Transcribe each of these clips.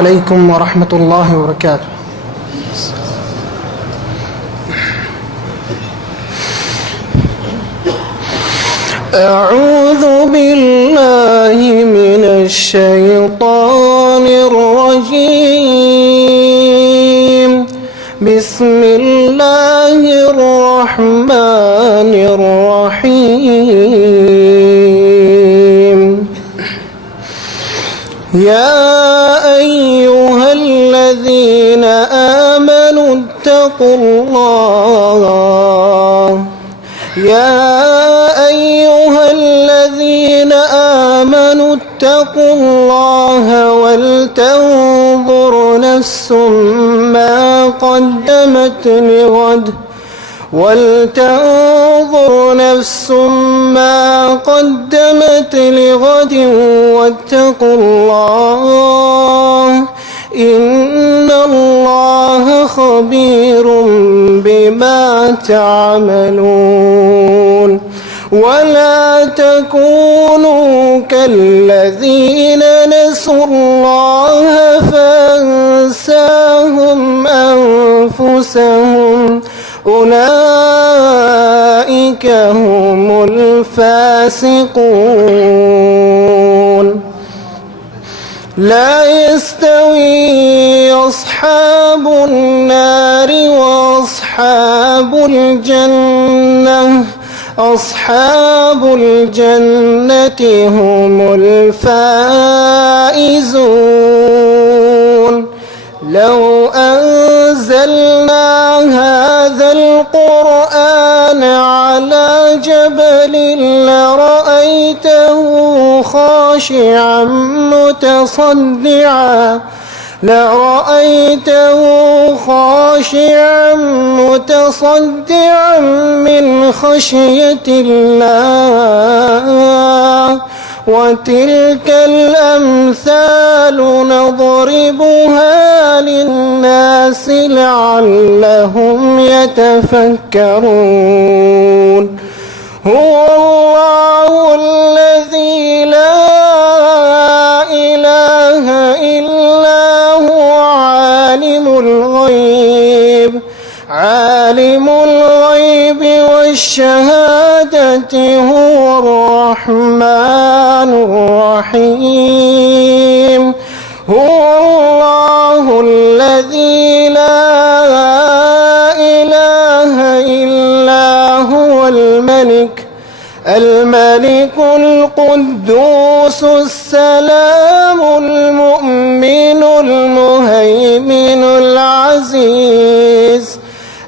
عليكم ورحمة الله وبركاته. أعوذ بالله من الشيطان الرجيم. بسم الله الرحمن الرحيم. يا أيها الذين آمنوا اتقوا الله اتقوا الله ولتنظر نفس ما قدمت لغد واتقوا الله إن الله خبير بما تعملون. ولا تكونوا كالذين نسوا الله فأنساهم أنفسهم أولئك هم الفاسقون. لا يستوي أصحاب النار وأصحاب الجنة هم الفائزون. لو أنزلنا هذا القرآن على جبل لرأيته خاشعا متصدعا من خشية الله. وتلك الأمثال نضربها للناس لعلهم يتفكرون. هو الله الذي لا إله إلا هو عالم الغيب والشهادة هو الرحمن الرحيم. هو الله الذي لا إله إلا هو الملك القدوس السلام المؤمن المهيمن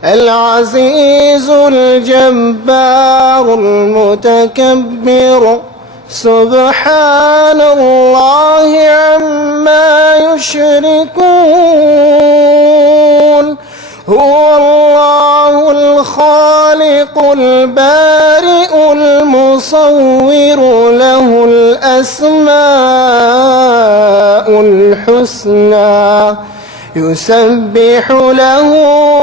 العزيز الجبار المتكبر. سبحان الله عما يشركون. هو الله الخالق البارئ المصور له الأسماء الحسنى يسبح له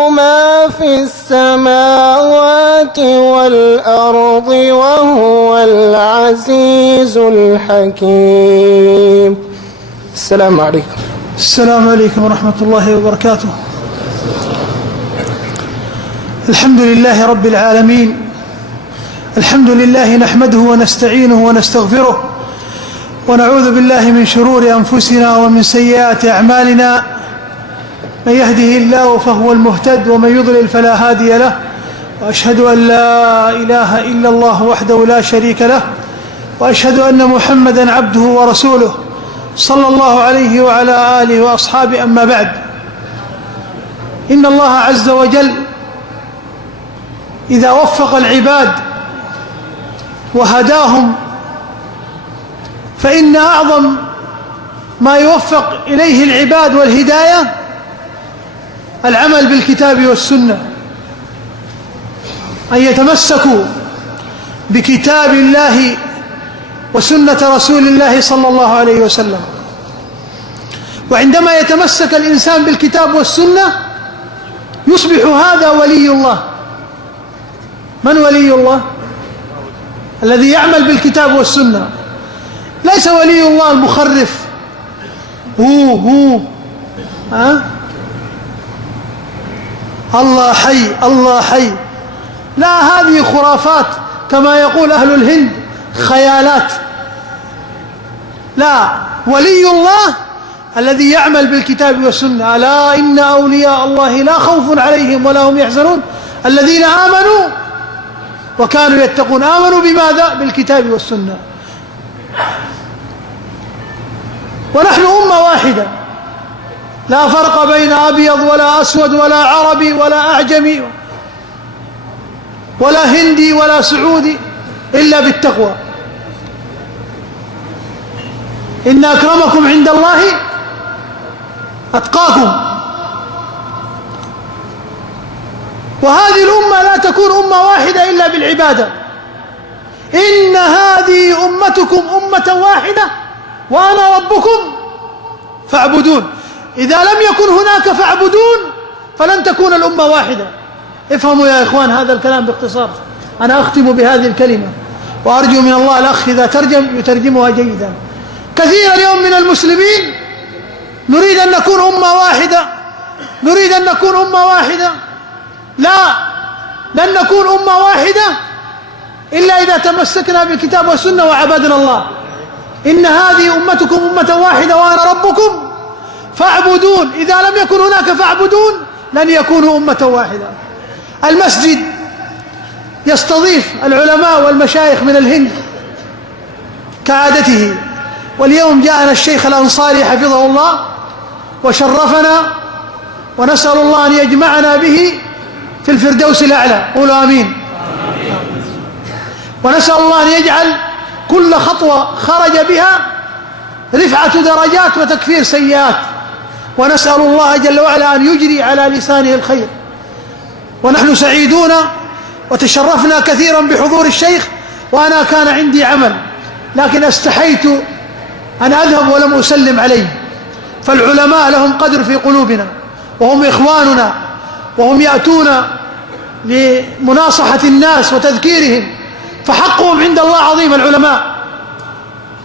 ما في السماوات والأرض وهو العزيز الحكيم. السلام عليكم. السلام عليكم ورحمة الله وبركاته. الحمد لله رب العالمين. الحمد لله نحمده ونستعينه ونستغفره ونعوذ بالله من شرور أنفسنا ومن سيئات أعمالنا. من يهده الله فهو المهتد ومن يضلل فلا هادي له. وأشهد أن لا إله إلا الله وحده لا شريك له وأشهد أن محمدا عبده ورسوله صلى الله عليه وعلى آله وأصحابه. أما بعد، إن الله عز وجل إذا وفق العباد وهداهم فإن أعظم ما يوفق إليه العباد والهداية العمل بالكتاب والسنة، أن يتمسكوا بكتاب الله وسنة رسول الله صلى الله عليه وسلم. وعندما يتمسك الإنسان بالكتاب والسنة يصبح هذا ولي الله. من ولي الله؟ الذي يعمل بالكتاب والسنة. ليس ولي الله المخرف هو الله حي الله حي. لا، هذه خرافات كما يقول أهل الهند، خيالات. لا، ولي الله الذي يعمل بالكتاب والسنة. ألا إن أولياء الله لا خوف عليهم ولا هم يحزنون الذين آمنوا وكانوا يتقون. آمنوا بماذا؟ بالكتاب والسنة. ونحن أمة واحدة، لا فرق بين أبيض ولا أسود ولا عربي ولا أعجمي ولا هندي ولا سعودي، إلا بالتقوى. إن أكرمكم عند الله أتقاكم. وهذه الأمة لا تكون أمة واحدة إلا بالعبادة. إن هذه أمتكم أمة واحدة وأنا ربكم فاعبدون. إذا لم يكن هناك فاعبدون فلن تكون الأمة واحدة. افهموا يا إخوان هذا الكلام باختصار. أنا أختم بهذه الكلمة وأرجو من الله الأخ إذا ترجم يترجمها جيدا. كثير اليوم من المسلمين نريد أن نكون أمة واحدة، نريد أن نكون أمة واحدة. لا، لن نكون أمة واحدة إلا إذا تمسكنا بالكتاب والسنة وعبدنا الله. إن هذه أمتكم أمة واحدة وأنا ربكم فاعبدون. إذا لم يكن هناك فاعبدون لن يكونوا أمة واحدة. المسجد يستضيف العلماء والمشايخ من الهند كعادته، واليوم جاءنا الشيخ الأنصاري حفظه الله وشرفنا، ونسأل الله أن يجمعنا به في الفردوس الأعلى. قولوا آمين. ونسأل الله أن يجعل كل خطوة خرج بها رفعة درجات وتكفير سيئات، ونسأل الله جل وعلا أن يجري على لسانه الخير. ونحن سعيدون وتشرفنا كثيرا بحضور الشيخ، وأنا كان عندي عمل لكن استحيت أن أذهب ولم أسلم عليه. فالعلماء لهم قدر في قلوبنا وهم إخواننا، وهم يأتون لمناصحة الناس وتذكيرهم، فحقهم عند الله عظيم. العلماء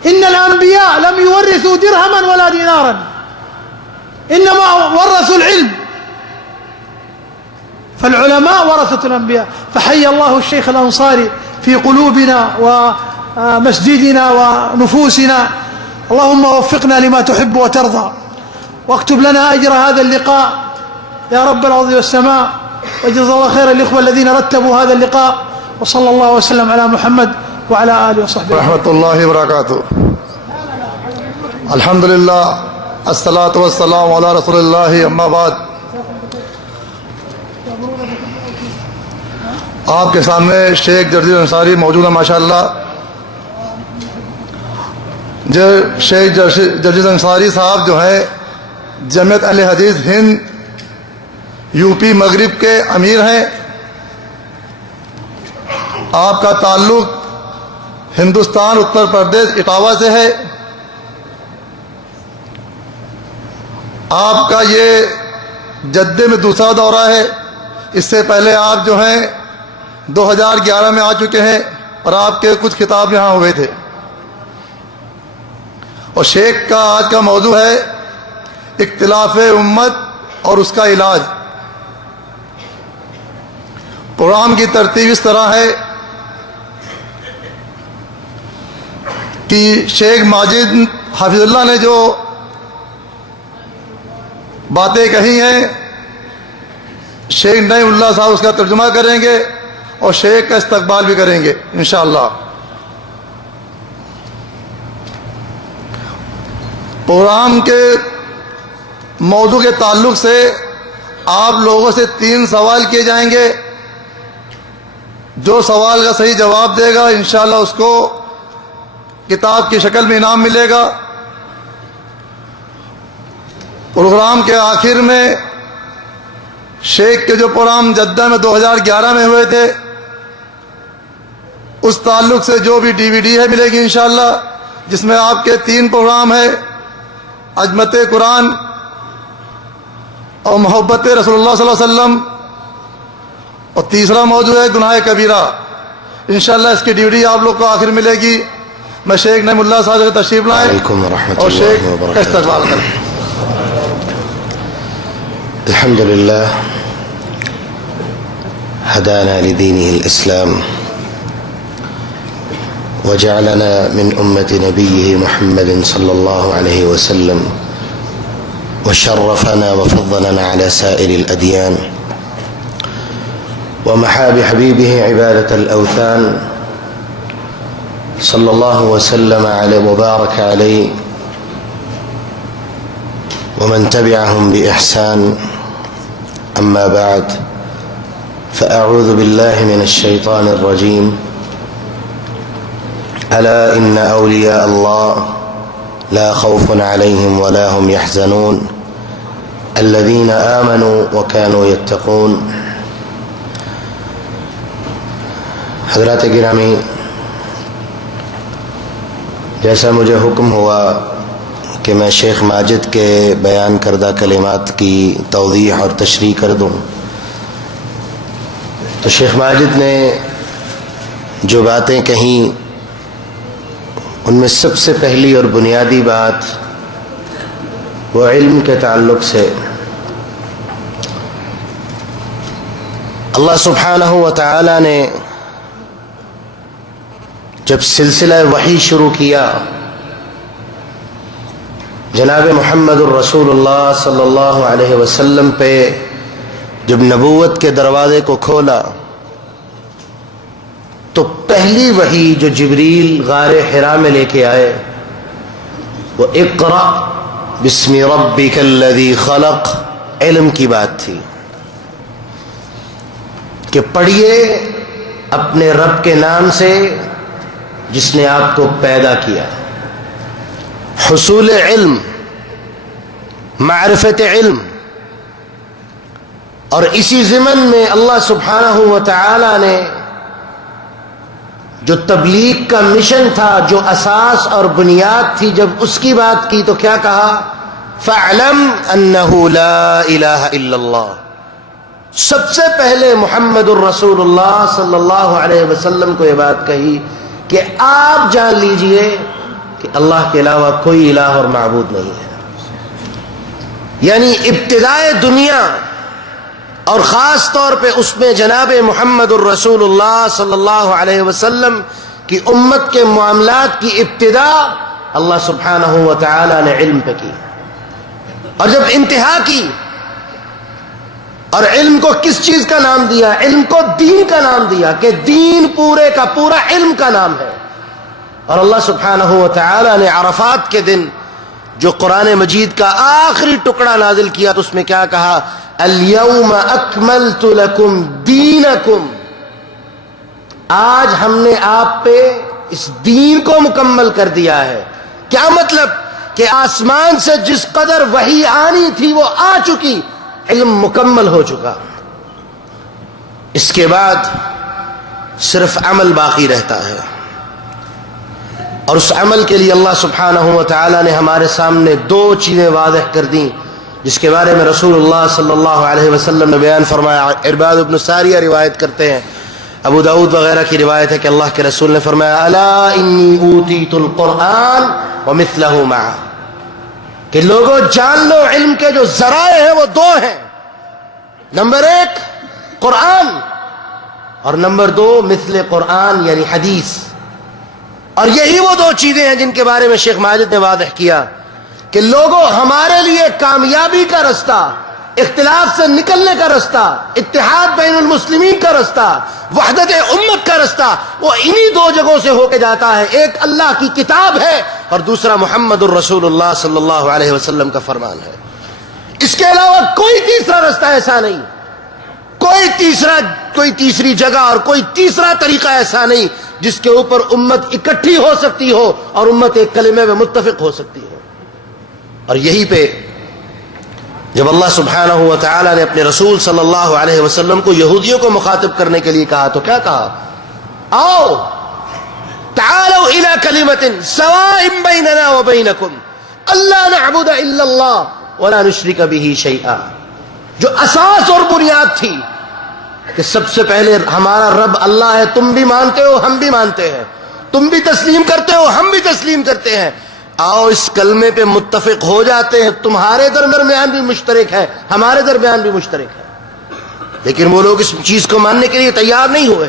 إن الأنبياء لم يورثوا درهما ولا دينارا، إنما ورثوا العلم. فالعلماء ورثة الأنبياء. فحي الله الشيخ الأنصاري في قلوبنا ومسجدنا ونفوسنا. اللهم وفقنا لما تحب وترضى، واكتب لنا أجر هذا اللقاء يا رب الأرض والسماء. وجزا الله خير الإخوة الذين رتبوا هذا اللقاء. وصلى الله وسلم على محمد وعلى آله وصحبه رحمة الله وبركاته. الحمد لله الصلاة والسلام على رسول الله اما بعد. آپ کے سامنے شیخ جرجیز انصاری موجود ہیں ماشاءاللہ. جو شیخ جرجیز انصاری صاحب جو ہیں جمعیت اہل حدیث ہند یو پی مغرب کے امیر ہیں. آپ کا تعلق ہندوستان اتر پردیش اٹاوا سے ہے. آپ کا یہ جدے میں دوسرا دورہ ہے. اس سے پہلے آپ جو ہیں 2011 میں آ چکے ہیں اور آپ کے کچھ خطاب یہاں ہوئے تھے. اور شیخ کا آج کا موضوع ہے اختلاف امت اور اس کا علاج. پروگرام کی ترتیب اس طرح ہے کہ شیخ ماجد حافظ اللہ نے جو باتیں کہی ہیں شیخ نعیم اللہ صاحب اس کا ترجمہ کریں گے اور شیخ کا استقبال بھی کریں گے انشاءاللہ. پروگرام کے موضوع کے تعلق سے آپ لوگوں سے 3 سوال کیے جائیں گے. جو سوال کا صحیح جواب دے گا انشاءاللہ اس کو کتاب کی شکل میں انعام ملے گا. پروگرام کے آخر میں شیخ کے جو پروگرام جدہ میں 2011 میں ہوئے تھے اس تعلق سے جو بھی ڈی وی ڈی ہے ملے گی انشاءاللہ، جس میں آپ کے 3 پروگرام ہیں: عظمت قرآن اور محبت رسول اللہ صلی اللہ علیہ وسلم، اور تیسرا موضوع ہے گناہ کبیرہ. انشاءاللہ اس کی ڈی وی ڈی آپ لوگ کو آخر ملے گی. میں شیخ نعیم اللہ صاحب سے تشریف لائیں اور شیخ کا استقبال کریں. الحمد لله هدانا لدينه الإسلام وجعلنا من أمة نبيه محمد صلى الله عليه وسلم وشرفنا وفضلنا على سائر الأديان ومحى بحبيبه عبادة الأوثان صلى الله وسلم عليه وبارك عليه ومن تبعهم بإحسان. أما بعد فأعوذ بالله من الشيطان الرجيم. ألا إن أولياء الله لا خوف عليهم ولا هم يحزنون الذين آمنوا وكانوا يتقون. حضرات گرامی، جیسا مجھے حکم ہوا کہ میں شیخ ماجد کے بیان کردہ کلمات کی توضیح اور تشریح کر دوں، تو شیخ ماجد نے جو باتیں کہیں ان میں سب سے پہلی اور بنیادی بات وہ علم کے تعلق سے اللہ سبحانہ و تعالی نے جب سلسلہ وحی شروع کیا، جناب محمد الرسول اللہ صلی اللہ علیہ وسلم پہ جب نبوت کے دروازے کو کھولا، تو پہلی وحی جو جبریل غار حرا میں لے کے آئے وہ اقرأ بسم ربک الذی خلق، علم کی بات تھی کہ پڑھیے اپنے رب کے نام سے جس نے آپ کو پیدا کیا. حصول علم، معرفت علم، اور اسی ضمن میں اللہ سبحانہ و تعالی نے جو تبلیغ کا مشن تھا، جو اساس اور بنیاد تھی، جب اس کی بات کی تو کیا کہا؟ فَاعْلَمْ أَنَّهُ لَا إِلَهَ إِلَّا اللَّهُ. سب سے پہلے محمد الرسول اللہ صلی اللہ علیہ وسلم کو یہ بات کہی کہ آپ جان لیجئے کہ اللہ کے علاوہ کوئی الہ اور معبود نہیں ہے. یعنی ابتدائے دنیا اور خاص طور پہ اس میں جناب محمد الرسول اللہ صلی اللہ علیہ وسلم کی امت کے معاملات کی ابتدا اللہ سبحانہ و تعالی نے علم پہ کی، اور جب انتہا کی اور علم کو کس چیز کا نام دیا؟ علم کو دین کا نام دیا کہ دین پورے کا پورا علم کا نام ہے. اور اللہ سبحانہ و تعالی نے عرفات کے دن جو قرآن مجید کا آخری ٹکڑا نازل کیا تو اس میں کیا کہا؟ الیوم اکملت لکم دینکم، آج ہم نے آپ پہ اس دین کو مکمل کر دیا ہے. کیا مطلب؟ کہ آسمان سے جس قدر وحی آنی تھی وہ آ چکی، علم مکمل ہو چکا. اس کے بعد صرف عمل باقی رہتا ہے، اور اس عمل کے لیے اللہ سبحانہ و تعالی نے ہمارے سامنے دو چیزیں واضح کر دیں، جس کے بارے میں رسول اللہ صلی اللہ علیہ وسلم نے بیان فرمایا. عرباد بن ساریہ روایت کرتے ہیں، ابو داؤد وغیرہ کی روایت ہے کہ اللہ کے رسول نے فرمایا الا انی اوتیت القرآن ومثلہ معہ، کہ لوگوں جان لو علم کے جو ذرائع ہیں وہ دو ہیں، نمبر ایک قرآن، اور نمبر دو مثل قرآن یعنی حدیث. اور یہی وہ دو چیزیں ہیں جن کے بارے میں شیخ ماجد نے واضح کیا کہ لوگوں ہمارے لیے کامیابی کا رستہ، اختلاف سے نکلنے کا رستہ، اتحاد بین المسلمین کا رستہ، وحدت امت کا رستہ، وہ انہی دو جگہوں سے ہو کے جاتا ہے. ایک اللہ کی کتاب ہے اور دوسرا محمد الرسول اللہ صلی اللہ علیہ وسلم کا فرمان ہے. اس کے علاوہ کوئی تیسرا رستہ ایسا نہیں، کوئی تیسری جگہ اور کوئی تیسرا طریقہ ایسا نہیں جس کے اوپر امت اکٹھی ہو سکتی ہو اور امت ایک کلمے میں متفق ہو سکتی ہو. اور یہی پہ جب اللہ سبحانہ و تعالی نے اپنے رسول صلی اللہ علیہ وسلم کو یہودیوں کو مخاطب کرنے کے لیے کہا تو کیا کہا؟ آؤ تعالوا الى کلمۃ سواء بیننا وبینکم الا نعبد الا اللہ ولا نشرک به شیئا. جو اساس اور بنیاد تھی کہ سب سے پہلے ہمارا رب اللہ ہے، تم بھی مانتے ہو ہم بھی مانتے ہیں، تم بھی تسلیم کرتے ہو ہم بھی تسلیم کرتے ہیں، آؤ اس کلمے پہ متفق ہو جاتے ہیں، تمہارے درمیان بھی مشترک ہے، ہمارے درمیان بھی مشترک ہے. لیکن وہ لوگ اس چیز کو ماننے کے لیے تیار نہیں ہوئے.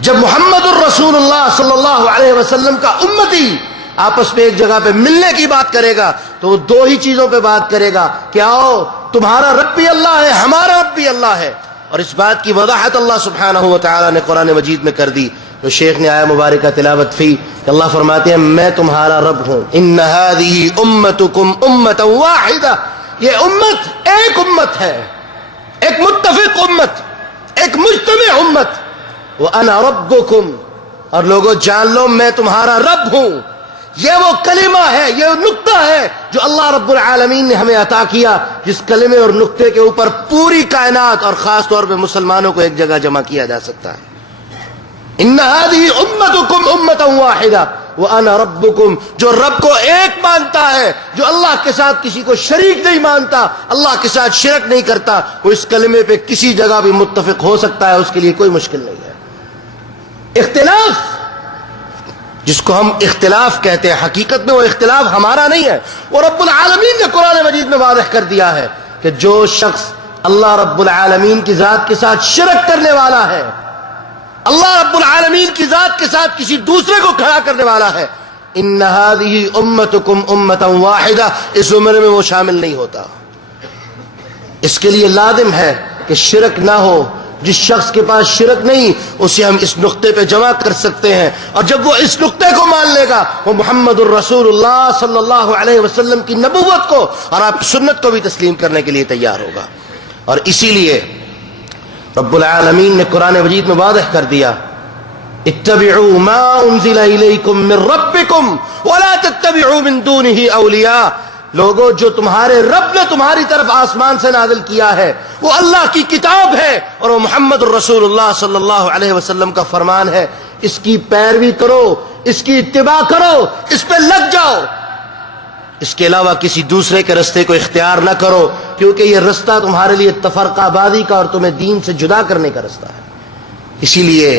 جب محمد الرسول اللہ صلی اللہ علیہ وسلم کا امتی آپس میں ایک جگہ پہ ملنے کی بات کرے گا تو وہ دو ہی چیزوں پہ بات کرے گا کہ آؤ تمہارا رب بھی اللہ ہے، ہمارا رب بھی اللہ ہے. اور اس بات کی وضاحت اللہ سبحانہ و تعالی نے قرآن مجید میں کر دی. جو شیخ نے آیہ مبارکہ تلاوت کی کہ اللہ فرماتے ہیں میں تمہارا رب ہوں. ان هذه امتکم امۃ واحدہ، یہ امت ایک امت ہے، ایک متفق امت، ایک مجتمع امت. وَأَنَا رَبُّكُمْ، اور لوگوں جان لو میں تمہارا رب ہوں. یہ وہ کلمہ ہے، یہ نقطہ ہے جو اللہ رب العالمین نے ہمیں عطا کیا، جس کلمے اور نقطے کے اوپر پوری کائنات اور خاص طور پہ مسلمانوں کو ایک جگہ جمع کیا جا سکتا ہے. ان هذه امتکم امۃ واحدہ وانا ربکم، جو رب کو ایک مانتا ہے، جو اللہ کے ساتھ کسی کو شریک نہیں مانتا، اللہ کے ساتھ شرک نہیں کرتا، وہ اس کلمے پہ کسی جگہ بھی متفق ہو سکتا ہے، اس کے لیے کوئی مشکل نہیں ہے. اختلاف جس کو ہم اختلاف کہتے ہیں، حقیقت میں وہ اختلاف ہمارا نہیں ہے، وہ رب العالمین نے قرآن مجید میں واضح کر دیا ہے کہ جو شخص اللہ رب العالمین کی ذات کے ساتھ شرک کرنے والا ہے، اللہ رب العالمین کی ذات کے ساتھ کسی دوسرے کو کھڑا کرنے والا ہے، ان هذه امتکم امۃ واحدہ، اس عمر میں وہ شامل نہیں ہوتا. اس کے لیے لازم ہے کہ شرک نہ ہو. جس شخص کے پاس شرک نہیں اسے ہم اس نقطے پہ جمع کر سکتے ہیں، اور جب وہ اس نقطے کو مان لے گا وہ محمد الرسول اللہ صلی اللہ علیہ وسلم کی نبوت کو اور آپ کی سنت کو بھی تسلیم کرنے کے لیے تیار ہوگا. اور اسی لیے رب العالمین نے قرآن مجید میں واضح کر دیا اتبعوا ما انزل الیکم من ربکم ولا تتبعوا من دونہ اولیاء. لوگوں جو تمہارے رب نے تمہاری طرف آسمان سے نازل کیا ہے وہ اللہ کی کتاب ہے اور وہ محمد الرسول اللہ صلی اللہ علیہ وسلم کا فرمان ہے. اس کی پیروی کرو، اس کی اتباع کرو، اس پہ لگ جاؤ. اس کے علاوہ کسی دوسرے کے رستے کو اختیار نہ کرو، کیونکہ یہ رستہ تمہارے لیے تفرقہ بازی کا اور تمہیں دین سے جدا کرنے کا رستہ ہے. اسی لیے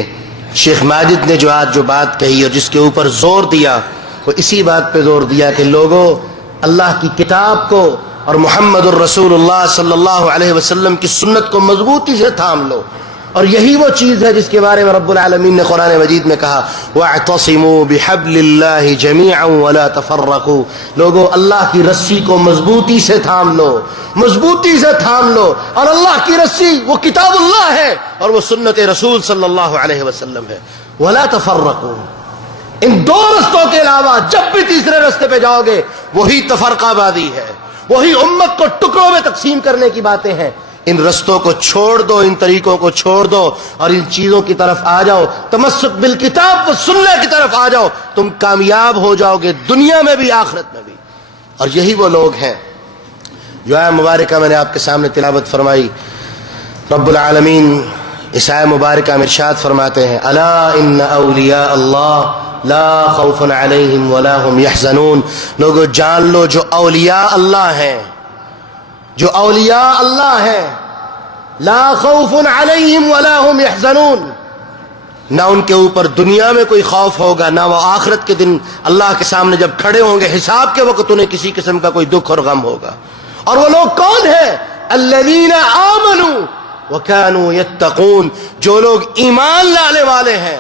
شیخ ماجد نے جو آج جو بات کہی اور جس کے اوپر زور دیا وہ اسی بات پہ زور دیا کہ لوگوں اللہ کی کتاب کو اور محمد الرسول اللہ صلی اللہ علیہ وسلم کی سنت کو مضبوطی سے تھام لو. اور یہی وہ چیز ہے جس کے بارے میں رب العالمین نے قرآن مجید میں کہا وَاعْتَصِمُوا بِحَبْلِ اللَّهِ جَمِيعًا وَلَا تَفَرَّقُوا. لوگوں اللہ کی رسی کو مضبوطی سے تھام لو، مضبوطی سے تھام لو. اور اللہ کی رسی وہ کتاب اللہ ہے اور وہ سنت رسول صلی اللہ علیہ وسلم ہے. وَلَا تَفَرَّقُوا، ان دو رستوں کے علاوہ جب بھی تیسرے رستے پہ جاؤ گے وہی تفرقہ بازی ہے، وہی امت کو ٹکڑوں میں تقسیم کرنے کی باتیں ہیں. ان رستوں کو چھوڑ دو، ان طریقوں کو چھوڑ دو اور ان چیزوں کی طرف آ جاؤ. تمسک بالکتاب و سنت کی طرف آ جاؤ، تم کامیاب ہو جاؤ گے دنیا میں بھی آخرت میں بھی. اور یہی وہ لوگ ہیں جو آیہ مبارکہ میں نے آپ کے سامنے تلاوت فرمائی. رب العالمین اس آیہ مبارکہ میں ارشاد فرماتے ہیں الا ان اولیاء اللہ لا خوف علیہم ولا هم یحزنون. لوگوں جان لو جو اولیاء اللہ ہیں، جو اولیاء اللہ ہیں، لا خوف علیہم ولا هم یحزنون، نہ ان کے اوپر دنیا میں کوئی خوف ہوگا، نہ وہ آخرت کے دن اللہ کے سامنے جب کھڑے ہوں گے حساب کے وقت انہیں کسی قسم کا کوئی دکھ اور غم ہوگا. اور وہ لوگ کون ہیں؟ الذین آمنوا وکانوا یتقون، جو لوگ ایمان لانے والے ہیں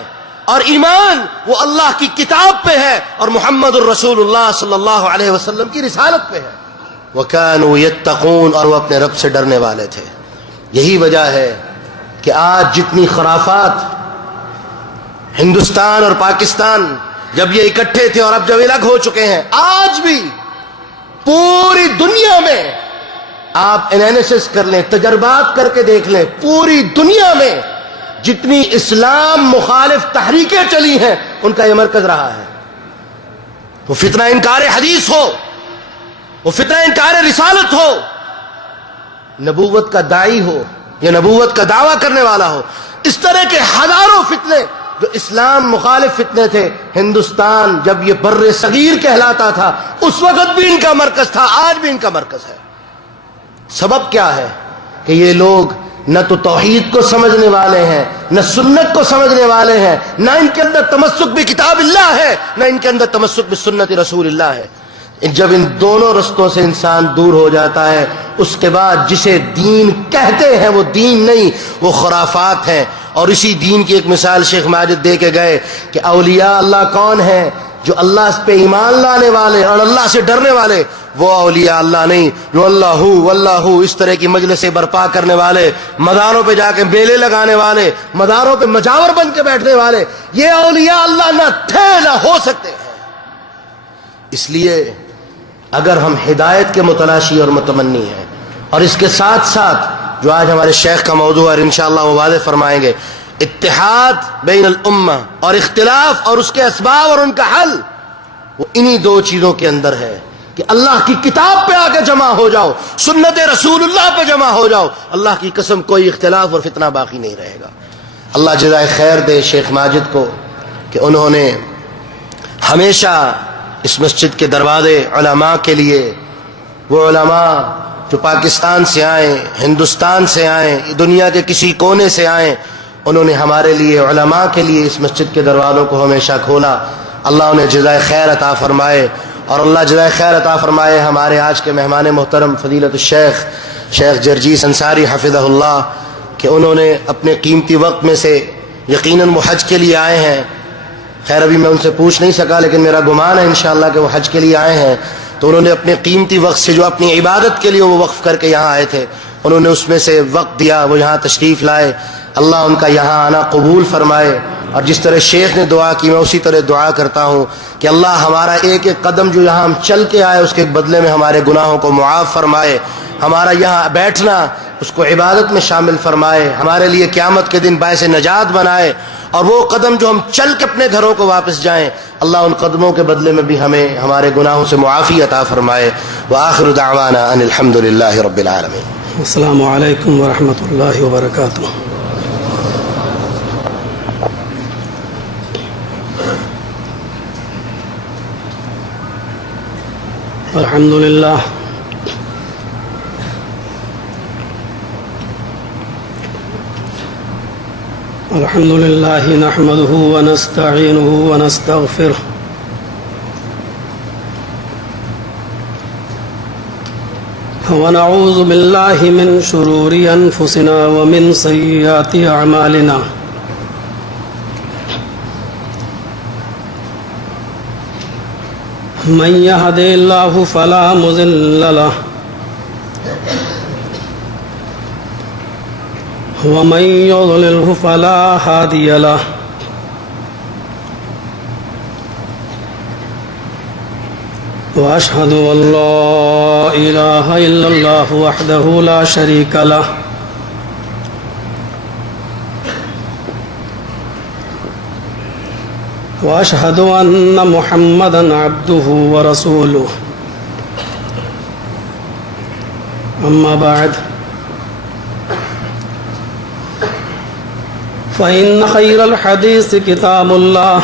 اور ایمان وہ اللہ کی کتاب پہ ہے اور محمد الرسول اللہ صلی اللہ علیہ وسلم کی رسالت پہ ہے. وَكَانُوا يَتَّقُونَ، اور وہ اپنے رب سے ڈرنے والے تھے. یہی وجہ ہے کہ آج جتنی خرافات ہندوستان اور پاکستان جب یہ اکٹھے تھے اور اب جب الگ ہو چکے ہیں، آج بھی پوری دنیا میں آپ انالیسس کر لیں، تجربات کر کے دیکھ لیں، پوری دنیا میں جتنی اسلام مخالف تحریکیں چلی ہیں ان کا یہ مرکز رہا ہے. وہ فتنہ انکار حدیث ہو، وہ فتنہ انکار رسالت ہو، نبوت کا داعی ہو یا نبوت کا دعویٰ کرنے والا ہو، اس طرح کے ہزاروں فتنے جو اسلام مخالف فتنے تھے. ہندوستان جب یہ بر صغیر کہلاتا تھا اس وقت بھی ان کا مرکز تھا، آج بھی ان کا مرکز ہے. سبب کیا ہے کہ یہ لوگ نہ تو توحید کو سمجھنے والے ہیں، نہ سنت کو سمجھنے والے ہیں، نہ ان کے اندر تمسک بھی کتاب اللہ ہے، نہ ان کے اندر تمسک بھی سنت رسول اللہ ہے۔ جب ان دونوں رستوں سے انسان دور ہو جاتا ہے، اس کے بعد جسے دین کہتے ہیں وہ دین نہیں، وہ خرافات ہیں۔ اور اسی دین کی ایک مثال شیخ ماجد دے کے گئے کہ اولیاء اللہ کون ہیں؟ جو اللہ پہ ایمان لانے والے اور اللہ سے ڈرنے والے، وہ اولیاء اللہ نہیں جو اللہ اس طرح کی مجلسیں برپا کرنے والے، مداروں پہ جا کے بیلے لگانے والے، مداروں پہ مجاور بن کے بیٹھنے والے، یہ اولیاء اللہ نہ تھے نہ ہو سکتے ہیں۔ اس لیے اگر ہم ہدایت کے متلاشی اور متمنی ہیں، اور اس کے ساتھ ساتھ جو آج ہمارے شیخ کا موضوع ہے انشاءاللہ وہ واضح فرمائیں گے، اتحاد بین الامہ اور اختلاف اور اس کے اسباب اور ان کا حل، وہ انہی دو چیزوں کے اندر ہے کہ اللہ کی کتاب پہ آ کے جمع ہو جاؤ، سنت رسول اللہ پہ جمع ہو جاؤ، اللہ کی قسم کوئی اختلاف اور فتنہ باقی نہیں رہے گا۔ اللہ جزائے خیر دے شیخ ماجد کو کہ انہوں نے ہمیشہ اس مسجد کے دروازے علماء کے لیے، وہ علماء جو پاکستان سے آئیں، ہندوستان سے آئیں، دنیا کے کسی کونے سے آئیں، انہوں نے ہمارے لیے، علماء کے لیے اس مسجد کے دروازوں کو ہمیشہ کھولا۔ اللہ انہیں جزائے خیر عطا فرمائے، اور اللہ جزائے خیر عطا فرمائے ہمارے آج کے مہمان محترم فضیلت الشیخ شیخ جرجیس انصاری حفظہ اللہ، کہ انہوں نے اپنے قیمتی وقت میں سے، یقیناً وہ حج کے لیے آئے ہیں، خیر ابھی میں ان سے پوچھ نہیں سکا لیکن میرا گمان ہے انشاءاللہ کہ وہ حج کے لیے آئے ہیں، تو انہوں نے اپنے قیمتی وقت سے جو اپنی عبادت کے لیے وہ وقف کر کے یہاں آئے تھے، انہوں نے اس میں سے وقت دیا، وہ یہاں تشریف لائے۔ اللہ ان کا یہاں آنا قبول فرمائے، اور جس طرح شیخ نے دعا کی میں اسی طرح دعا کرتا ہوں کہ اللہ ہمارا ایک ایک قدم جو یہاں ہم چل کے آئے اس کے بدلے میں ہمارے گناہوں کو معاف فرمائے، ہمارا یہاں بیٹھنا اس کو عبادت میں شامل فرمائے، ہمارے لیے قیامت کے دن باعث نجات بنائے، اور وہ قدم جو ہم چل کے اپنے گھروں کو واپس جائیں، اللہ ان قدموں کے بدلے میں بھی ہمیں ہمارے گناہوں سے معافی عطا فرمائے۔ وآخر دعوانا ان الحمد للہ رب العالمین۔ السلام علیکم ورحمۃ اللہ وبرکاتہ۔ الحمد للہ الحمد للہ نحمده ونستعینه ونستغفره ونعوذ باللہ من شرور انفسنا ومن سیئات اعمالنا من يهد الله فلا مضل له ومن يضلله فلا هادي له وأشهد أن لا إله إلا الله وحده لا شريك له وأشهد أن محمدا عبده ورسوله أما بعد فإن خير الحديث كتاب الله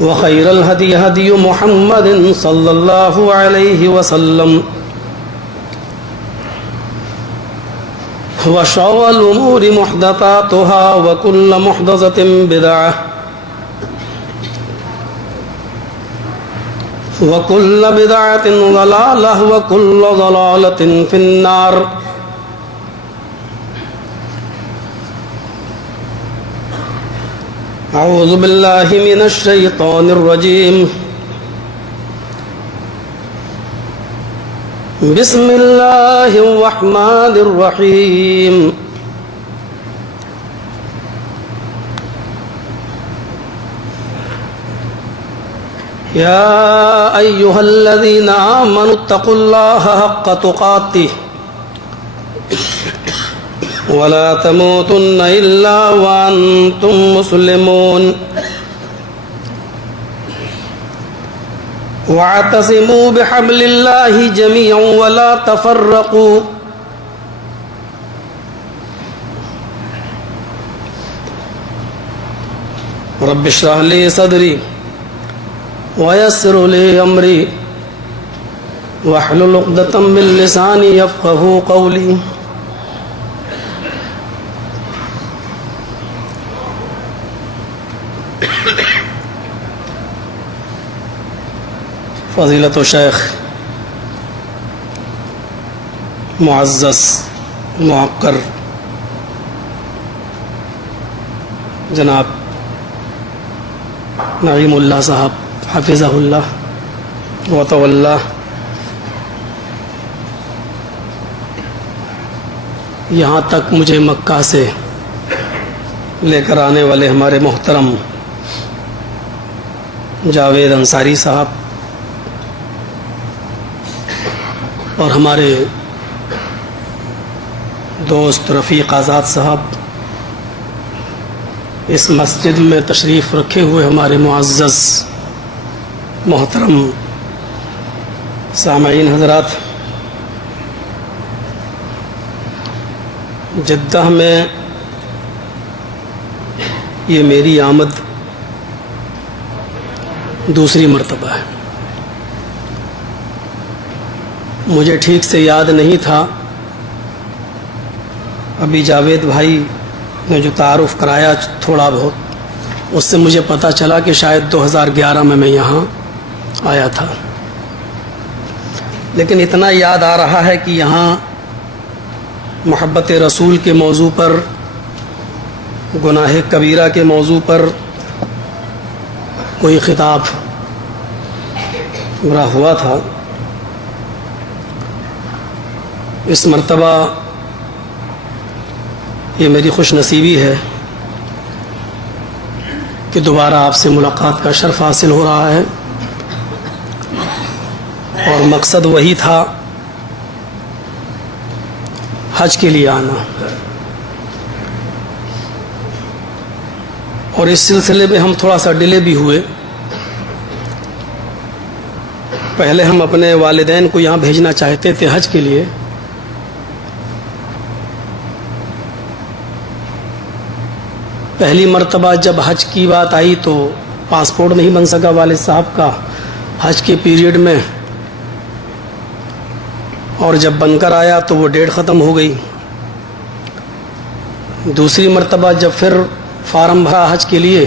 وخير الهدي هدي محمد صلى الله عليه وسلم وشر الأمور محدثاتها وكل محدثة بدعة وكل بدعة ضلالة وكل ضلالة في النار أعوذ بالله من الشيطان الرجيم بسم الله الرحمن الرحيم يا أيها الذين آمنوا اتقوا الله حق تقاته ولا تموتن إلا وأنتم مسلمون واعتصموا بحبل الله جميعا ولا تفرقوا رب اشرح لي صدري ويسر لي أمري واحلل عقدة من لساني يفقهوا قولي. فضیلت و شیخ معزز معقر جناب نعیم اللہ صاحب حفظہ اللہ وطولہ، یہاں تک مجھے مکہ سے لے کر آنے والے ہمارے محترم جاوید انصاری صاحب اور ہمارے دوست رفیق آزاد صاحب، اس مسجد میں تشریف رکھے ہوئے ہمارے معزز محترم سامعین حضرات، جدہ میں یہ میری آمد دوسری مرتبہ ہے. مجھے ٹھیک سے یاد نہیں تھا، ابھی جاوید بھائی نے جو تعارف کرایا تھوڑا بہت، اس سے مجھے پتہ چلا کہ شاید 2011 میں یہاں آیا تھا. لیکن اتنا یاد آ رہا ہے کہ یہاں محبت رسول کے موضوع پر، گناہ کبیرہ کے موضوع پر کوئی خطاب برا ہوا تھا. اس مرتبہ یہ میری خوش نصیبی ہے کہ دوبارہ آپ سے ملاقات کا شرف حاصل ہو رہا ہے، اور مقصد وہی تھا، حج کے لیے آنا. اور اس سلسلے میں ہم تھوڑا سا ڈیلے بھی ہوئے. پہلے ہم اپنے والدین کو یہاں بھیجنا چاہتے تھے حج کے لیے، پہلی مرتبہ جب حج کی بات آئی تو پاسپورٹ نہیں بن سکا والد صاحب کا حج کے پیریڈ میں، اور جب بن کر آیا تو وہ ڈیٹ ختم ہو گئی. دوسری مرتبہ جب پھر فارم بھرا حج کے لیے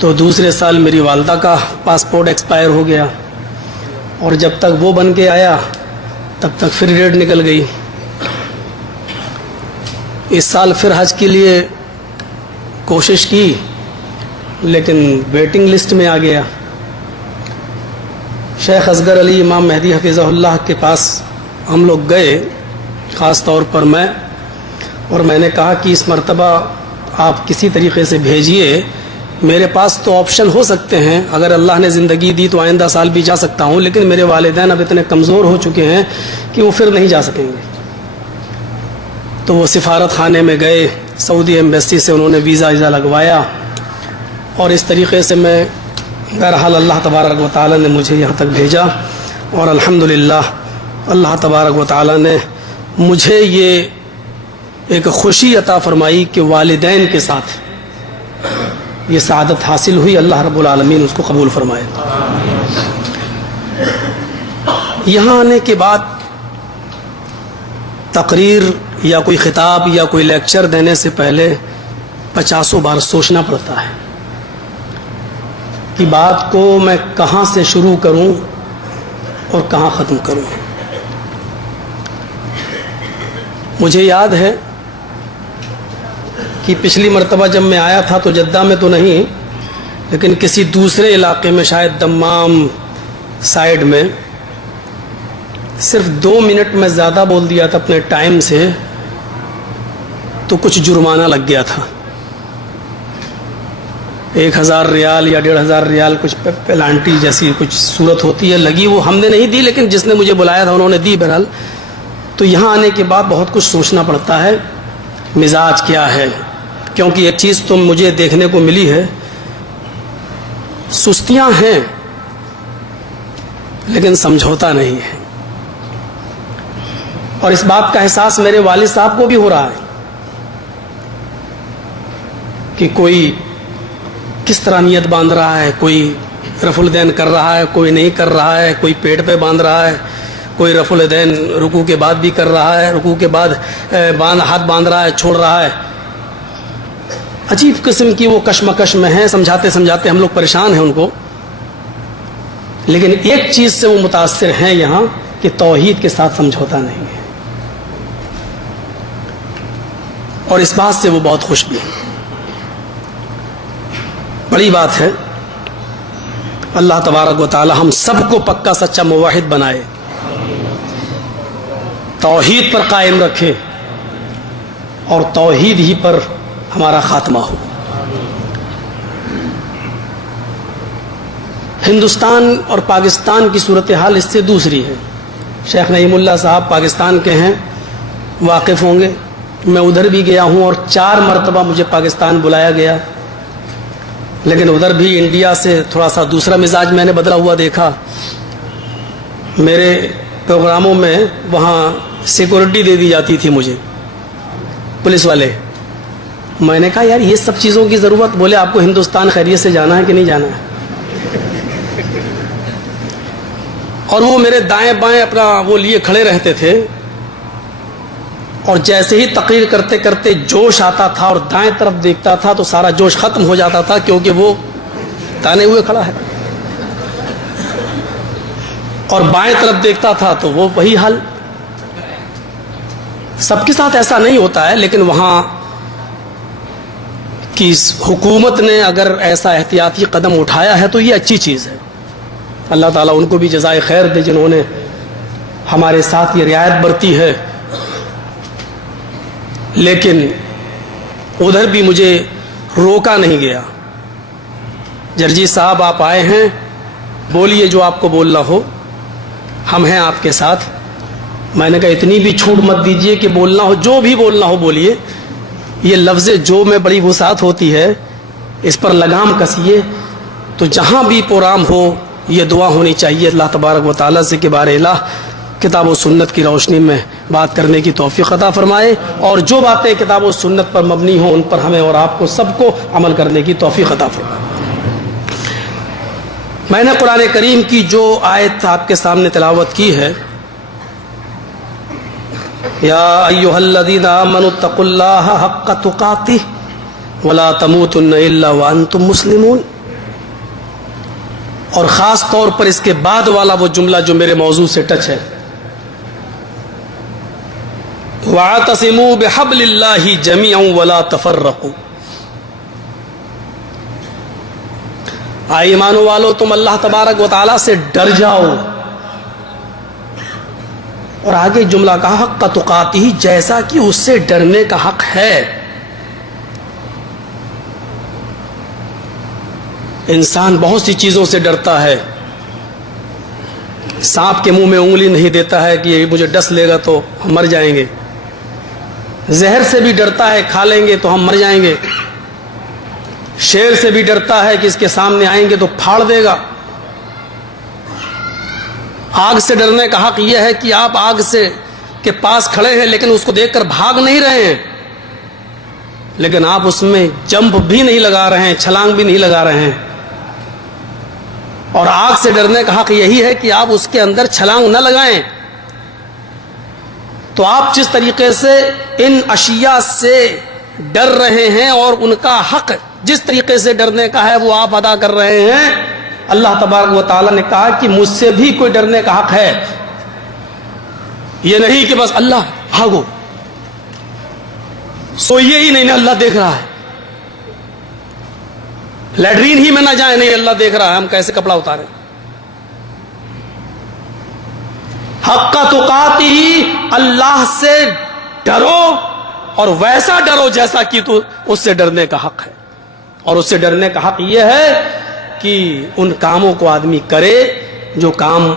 تو دوسرے سال میری والدہ کا پاسپورٹ ایکسپائر ہو گیا، اور جب تک وہ بن کے آیا تب تک پھر ڈیٹ نکل گئی. اس سال پھر حج کے لیے کوشش کی لیکن ویٹنگ لسٹ میں آ گیا. شیخ اصغر علی امام مہدی حفظہ اللہ کے پاس ہم لوگ گئے، خاص طور پر میں نے کہا کہ اس مرتبہ آپ کسی طریقے سے بھیجیے. میرے پاس تو آپشن ہو سکتے ہیں، اگر اللہ نے زندگی دی تو آئندہ سال بھی جا سکتا ہوں، لیکن میرے والدین اب اتنے کمزور ہو چکے ہیں کہ وہ پھر نہیں جا سکیں گے. تو وہ سفارت خانے میں گئے، سعودی ایمبیسی سے انہوں نے ویزا لگوایا، اور اس طریقے سے میں بہرحال اللہ تبارک و تعالیٰ نے مجھے یہاں تک بھیجا. اور الحمدللہ اللہ تبارک و تعالیٰ نے مجھے یہ ایک خوشی عطا فرمائی کہ والدین کے ساتھ یہ سعادت حاصل ہوئی. اللہ رب العالمین اس کو قبول فرمائے. یہاں آنے کے بعد تقریر یا کوئی خطاب یا کوئی لیکچر دینے سے پہلے 50 بار سوچنا پڑتا ہے کہ بات کو میں کہاں سے شروع کروں اور کہاں ختم کروں. مجھے یاد ہے کہ پچھلی مرتبہ جب میں آیا تھا تو جدہ میں تو نہیں، لیکن کسی دوسرے علاقے میں، شاید دمام سائڈ میں، صرف 2 منٹ میں زیادہ بول دیا تھا اپنے ٹائم سے تو کچھ جرمانہ لگ گیا تھا. 1000 ریال یا 1500 ریال کچھ پلانٹی جیسی کچھ صورت ہوتی ہے لگی. وہ ہم نے نہیں دی لیکن جس نے مجھے بلایا تھا انہوں نے دی. بہرحال تو یہاں آنے کے بعد بہت کچھ سوچنا پڑتا ہے، مزاج کیا ہے، کیونکہ ایک چیز تو مجھے دیکھنے کو ملی ہے، سستیاں ہیں لیکن سمجھوتا نہیں ہے. اور اس بات کا احساس میرے والد صاحب کو بھی ہو رہا ہے کہ کوئی کس طرح نیت باندھ رہا ہے، کوئی رفع الدین کر رہا ہے، کوئی نہیں کر رہا ہے، کوئی پیٹ پہ باندھ رہا ہے، کوئی رفع الدین رکوع کے بعد بھی کر رہا ہے، رکوع کے بعد ہاتھ باندھ رہا ہے، چھوڑ رہا ہے. عجیب قسم کی وہ کشمکش میں ہیں. سمجھاتے سمجھاتے ہم لوگ پریشان ہیں ان کو. لیکن ایک چیز سے وہ متاثر ہیں یہاں کہ توحید کے ساتھ سمجھوتا نہیں ہے، اور اس بات سے وہ بہت خوش بھی ہیں. بڑی بات ہے. اللہ تبارک و تعالی ہم سب کو پکا سچا موحد بنائے، توحید پر قائم رکھے، اور توحید ہی پر ہمارا خاتمہ ہو. ہندوستان اور پاکستان کی صورتحال اس سے دوسری ہے. شیخ نعیم اللہ صاحب پاکستان کے ہیں، واقف ہوں گے. میں ادھر بھی گیا ہوں اور 4 مرتبہ مجھے پاکستان بلایا گیا، لیکن ادھر بھی انڈیا سے تھوڑا سا دوسرا مزاج میں نے بدلا ہوا دیکھا. میرے پروگراموں میں وہاں سیکورٹی دے دی جاتی تھی مجھے، پولیس والے. میں نے کہا یار یہ سب چیزوں کی ضرورت؟ بولے آپ کو ہندوستان خیریت سے جانا ہے کہ نہیں جانا ہے. اور وہ میرے دائیں بائیں اپنا وہ لیے کھڑے رہتے تھے، اور جیسے ہی تقریر کرتے کرتے جوش آتا تھا اور دائیں طرف دیکھتا تھا تو سارا جوش ختم ہو جاتا تھا، کیونکہ وہ تانے ہوئے کھڑا ہے. اور بائیں طرف دیکھتا تھا تو وہ وہی حال. سب کے ساتھ ایسا نہیں ہوتا ہے، لیکن وہاں کی حکومت نے اگر ایسا احتیاطی قدم اٹھایا ہے تو یہ اچھی چیز ہے. اللہ تعالیٰ ان کو بھی جزائے خیر دے جنہوں نے ہمارے ساتھ یہ رعایت برتی ہے. لیکن ادھر بھی مجھے روکا نہیں گیا. جرجیت صاحب آپ آئے ہیں، بولیے جو آپ کو بولنا ہو، ہم ہیں آپ کے ساتھ. میں نے کہا اتنی بھی چھوٹ مت دیجئے کہ بولنا ہو، جو بھی بولنا ہو بولیے. یہ لفظ جو میں بڑی وسعت ہوتی ہے، اس پر لگام کسیے. تو جہاں بھی پروگرام ہو یہ دعا ہونی چاہیے اللہ تبارک و تعالیٰ سے کہ بار الہ کتاب و سنت کی روشنی میں بات کرنے کی توفیق عطا فرمائے، اور جو باتیں کتاب و سنت پر مبنی ہوں ان پر ہمیں اور آپ کو سب کو عمل کرنے کی توفیق عطا فرمائے. میں نے قرآن کریم کی جو آیت آپ کے سامنے تلاوت کی ہے، یا ایھا الذین آمنوا اتقوا اللہ حق تقاتہ ولا تموتن الا وانتم مسلمون، اور خاص طور پر اس کے بعد والا وہ جملہ جو میرے موضوع سے ٹچ ہے، وَاعْتَصِمُوا بِحَبْلِ اللَّهِ جَمِيعًا وَلَا تَفَرَّقُوا. ایمانو والو تم اللہ تبارک و تعالیٰ سے ڈر جاؤ. اور آگے جملہ کہا حق تقاتہ، جیسا کہ اس سے ڈرنے کا حق ہے. انسان بہت سی چیزوں سے ڈرتا ہے. سانپ کے منہ میں انگلی نہیں دیتا ہے کہ یہ مجھے ڈس لے گا تو ہم مر جائیں گے. زہر سے بھی ڈرتا ہے، کھا لیں گے تو ہم مر جائیں گے. شیر سے بھی ڈرتا ہے کہ اس کے سامنے آئیں گے تو پھاڑ دے گا. آگ سے ڈرنے کا حق یہ ہے کہ آپ آگ سے کے پاس کھڑے ہیں لیکن اس کو دیکھ کر بھاگ نہیں رہے ہیں، لیکن آپ اس میں جمپ بھی نہیں لگا رہے ہیں، چھلانگ بھی نہیں لگا رہے ہیں. اور آگ سے ڈرنے کا حق یہی ہے کہ آپ اس کے اندر چھلانگ نہ لگائیں. تو آپ جس طریقے سے ان اشیاء سے ڈر رہے ہیں اور ان کا حق جس طریقے سے ڈرنے کا ہے وہ آپ ادا کر رہے ہیں. اللہ تبارک و تعالیٰ نے کہا کہ مجھ سے بھی کوئی ڈرنے کا حق ہے. یہ نہیں کہ بس اللہ بھاگو، سوئیے ہی نہیں، اللہ دیکھ رہا ہے. لیٹرین ہی میں نہ جائیں، نہیں اللہ دیکھ رہا ہے ہم کیسے کپڑا اتارے. حق تقاتہ، اللہ سے ڈرو اور ویسا ڈرو جیسا کہ تو اس سے ڈرنے کا حق ہے. اور اس سے ڈرنے کا حق یہ ہے کہ ان کاموں کو آدمی کرے جو کام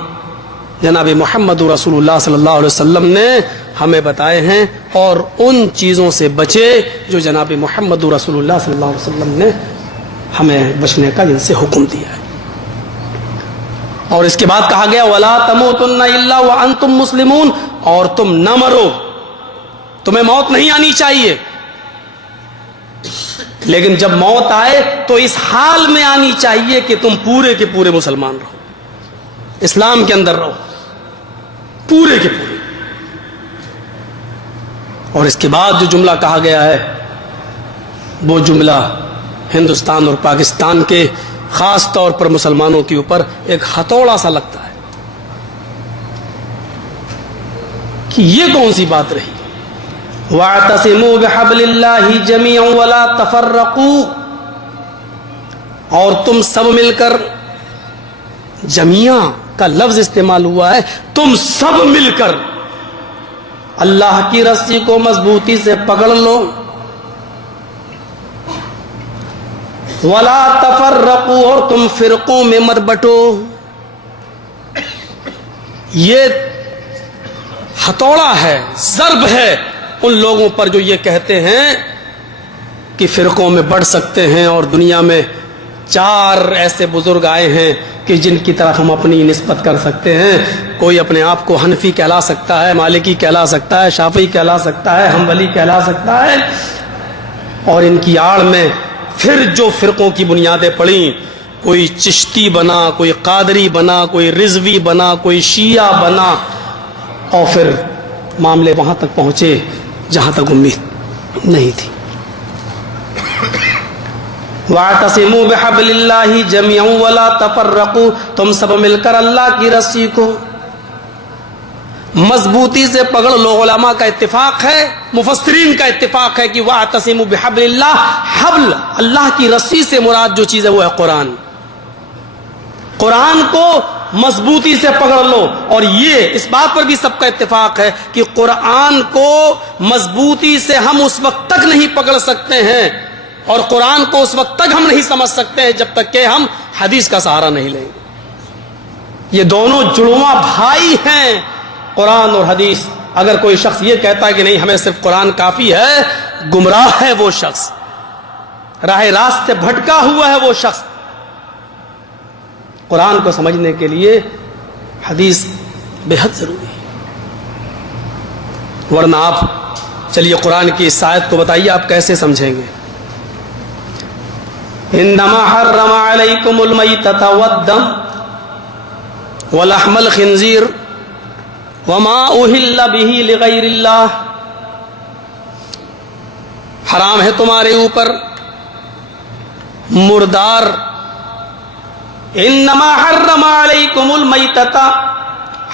جناب محمد رسول اللہ صلی اللہ علیہ وسلم نے ہمیں بتائے ہیں، اور ان چیزوں سے بچے جو جناب محمد رسول اللہ صلی اللہ علیہ وسلم نے ہمیں بچنے کا جن سے حکم دیا ہے. اور اس کے بعد کہا گیا وَلَا تَمُوتُنَّ إِلَّا وَأَنْتُمْ مُسْلِمُونَ، اور تم نہ مرو، تمہیں موت نہیں آنی چاہیے لیکن جب موت آئے تو اس حال میں آنی چاہیے کہ تم پورے کے پورے مسلمان رہو، اسلام کے اندر رہو پورے کے پورے. اور اس کے بعد جو جملہ کہا گیا ہے وہ جملہ ہندوستان اور پاکستان کے خاص طور پر مسلمانوں کے اوپر ایک ہتھوڑا سا لگتا ہے کہ یہ کون سی بات رہی. وَاعْتَصِمُوا بِحَبْلِ اللَّهِ جَمِيعًا وَلَا تَفَرَّقُوا، اور تم سب مل کر، جمیعا کا لفظ استعمال ہوا ہے، تم سب مل کر اللہ کی رسی کو مضبوطی سے پکڑ لو. وَلَا تَفَرَّقُوا، اور تم فرقوں میں مت بٹو. یہ ہتھوڑا ہے، ضرب ہے ان لوگوں پر جو یہ کہتے ہیں کہ فرقوں میں بڑھ سکتے ہیں، اور دنیا میں 4 ایسے بزرگ آئے ہیں کہ جن کی طرف ہم اپنی نسبت کر سکتے ہیں. کوئی اپنے آپ کو حنفی کہلا سکتا ہے، مالکی کہلا سکتا ہے، شافعی کہلا سکتا ہے، حنبلی کہلا سکتا ہے، اور ان کی آڑ میں پھر جو فرقوں کی بنیادیں پڑیں، کوئی چشتی بنا، کوئی قادری بنا، کوئی رضوی بنا، کوئی شیعہ بنا، اور پھر معاملے وہاں تک پہنچے جہاں تک امید نہیں تھی. وَاعْتَصِمُوا بِحَبْلِ اللَّهِ جَمِيعًا وَلَا تَفَرَّقُوا، تم سب مل کر اللہ کی رسی کو مضبوطی سے پکڑ لو. علماء کا اتفاق ہے، مفسرین کا اتفاق ہے کہ وَاعْتَصِمُوا بِحَبْلِ اللَّهِ، حبل اللہ کی رسی سے مراد جو چیز ہے وہ ہے قرآن. قرآن کو مضبوطی سے پکڑ لو. اور یہ اس بات پر بھی سب کا اتفاق ہے کہ قرآن کو مضبوطی سے ہم اس وقت تک نہیں پکڑ سکتے ہیں، اور قرآن کو اس وقت تک ہم نہیں سمجھ سکتے ہیں جب تک کہ ہم حدیث کا سہارا نہیں لیں گے. یہ دونوں جڑواں بھائی ہیں، قرآن اور حدیث. اگر کوئی شخص یہ کہتا ہے کہ نہیں ہمیں صرف قرآن کافی ہے، گمراہ ہے وہ شخص، راہ راست سے بھٹکا ہوا ہے وہ شخص. قرآن کو سمجھنے کے لیے حدیث بے حد ضروری ہے، ورنہ آپ چلیے قرآن کی اس آیت کو بتائیے آپ کیسے سمجھیں گے. انما حرم علیکم المیتۃ والدم ولحم الخنزیر وما اہل بہ لغیر اللہ، حرام ہے تمہارے اوپر مردار. انما حرم علیکم المیتۃ،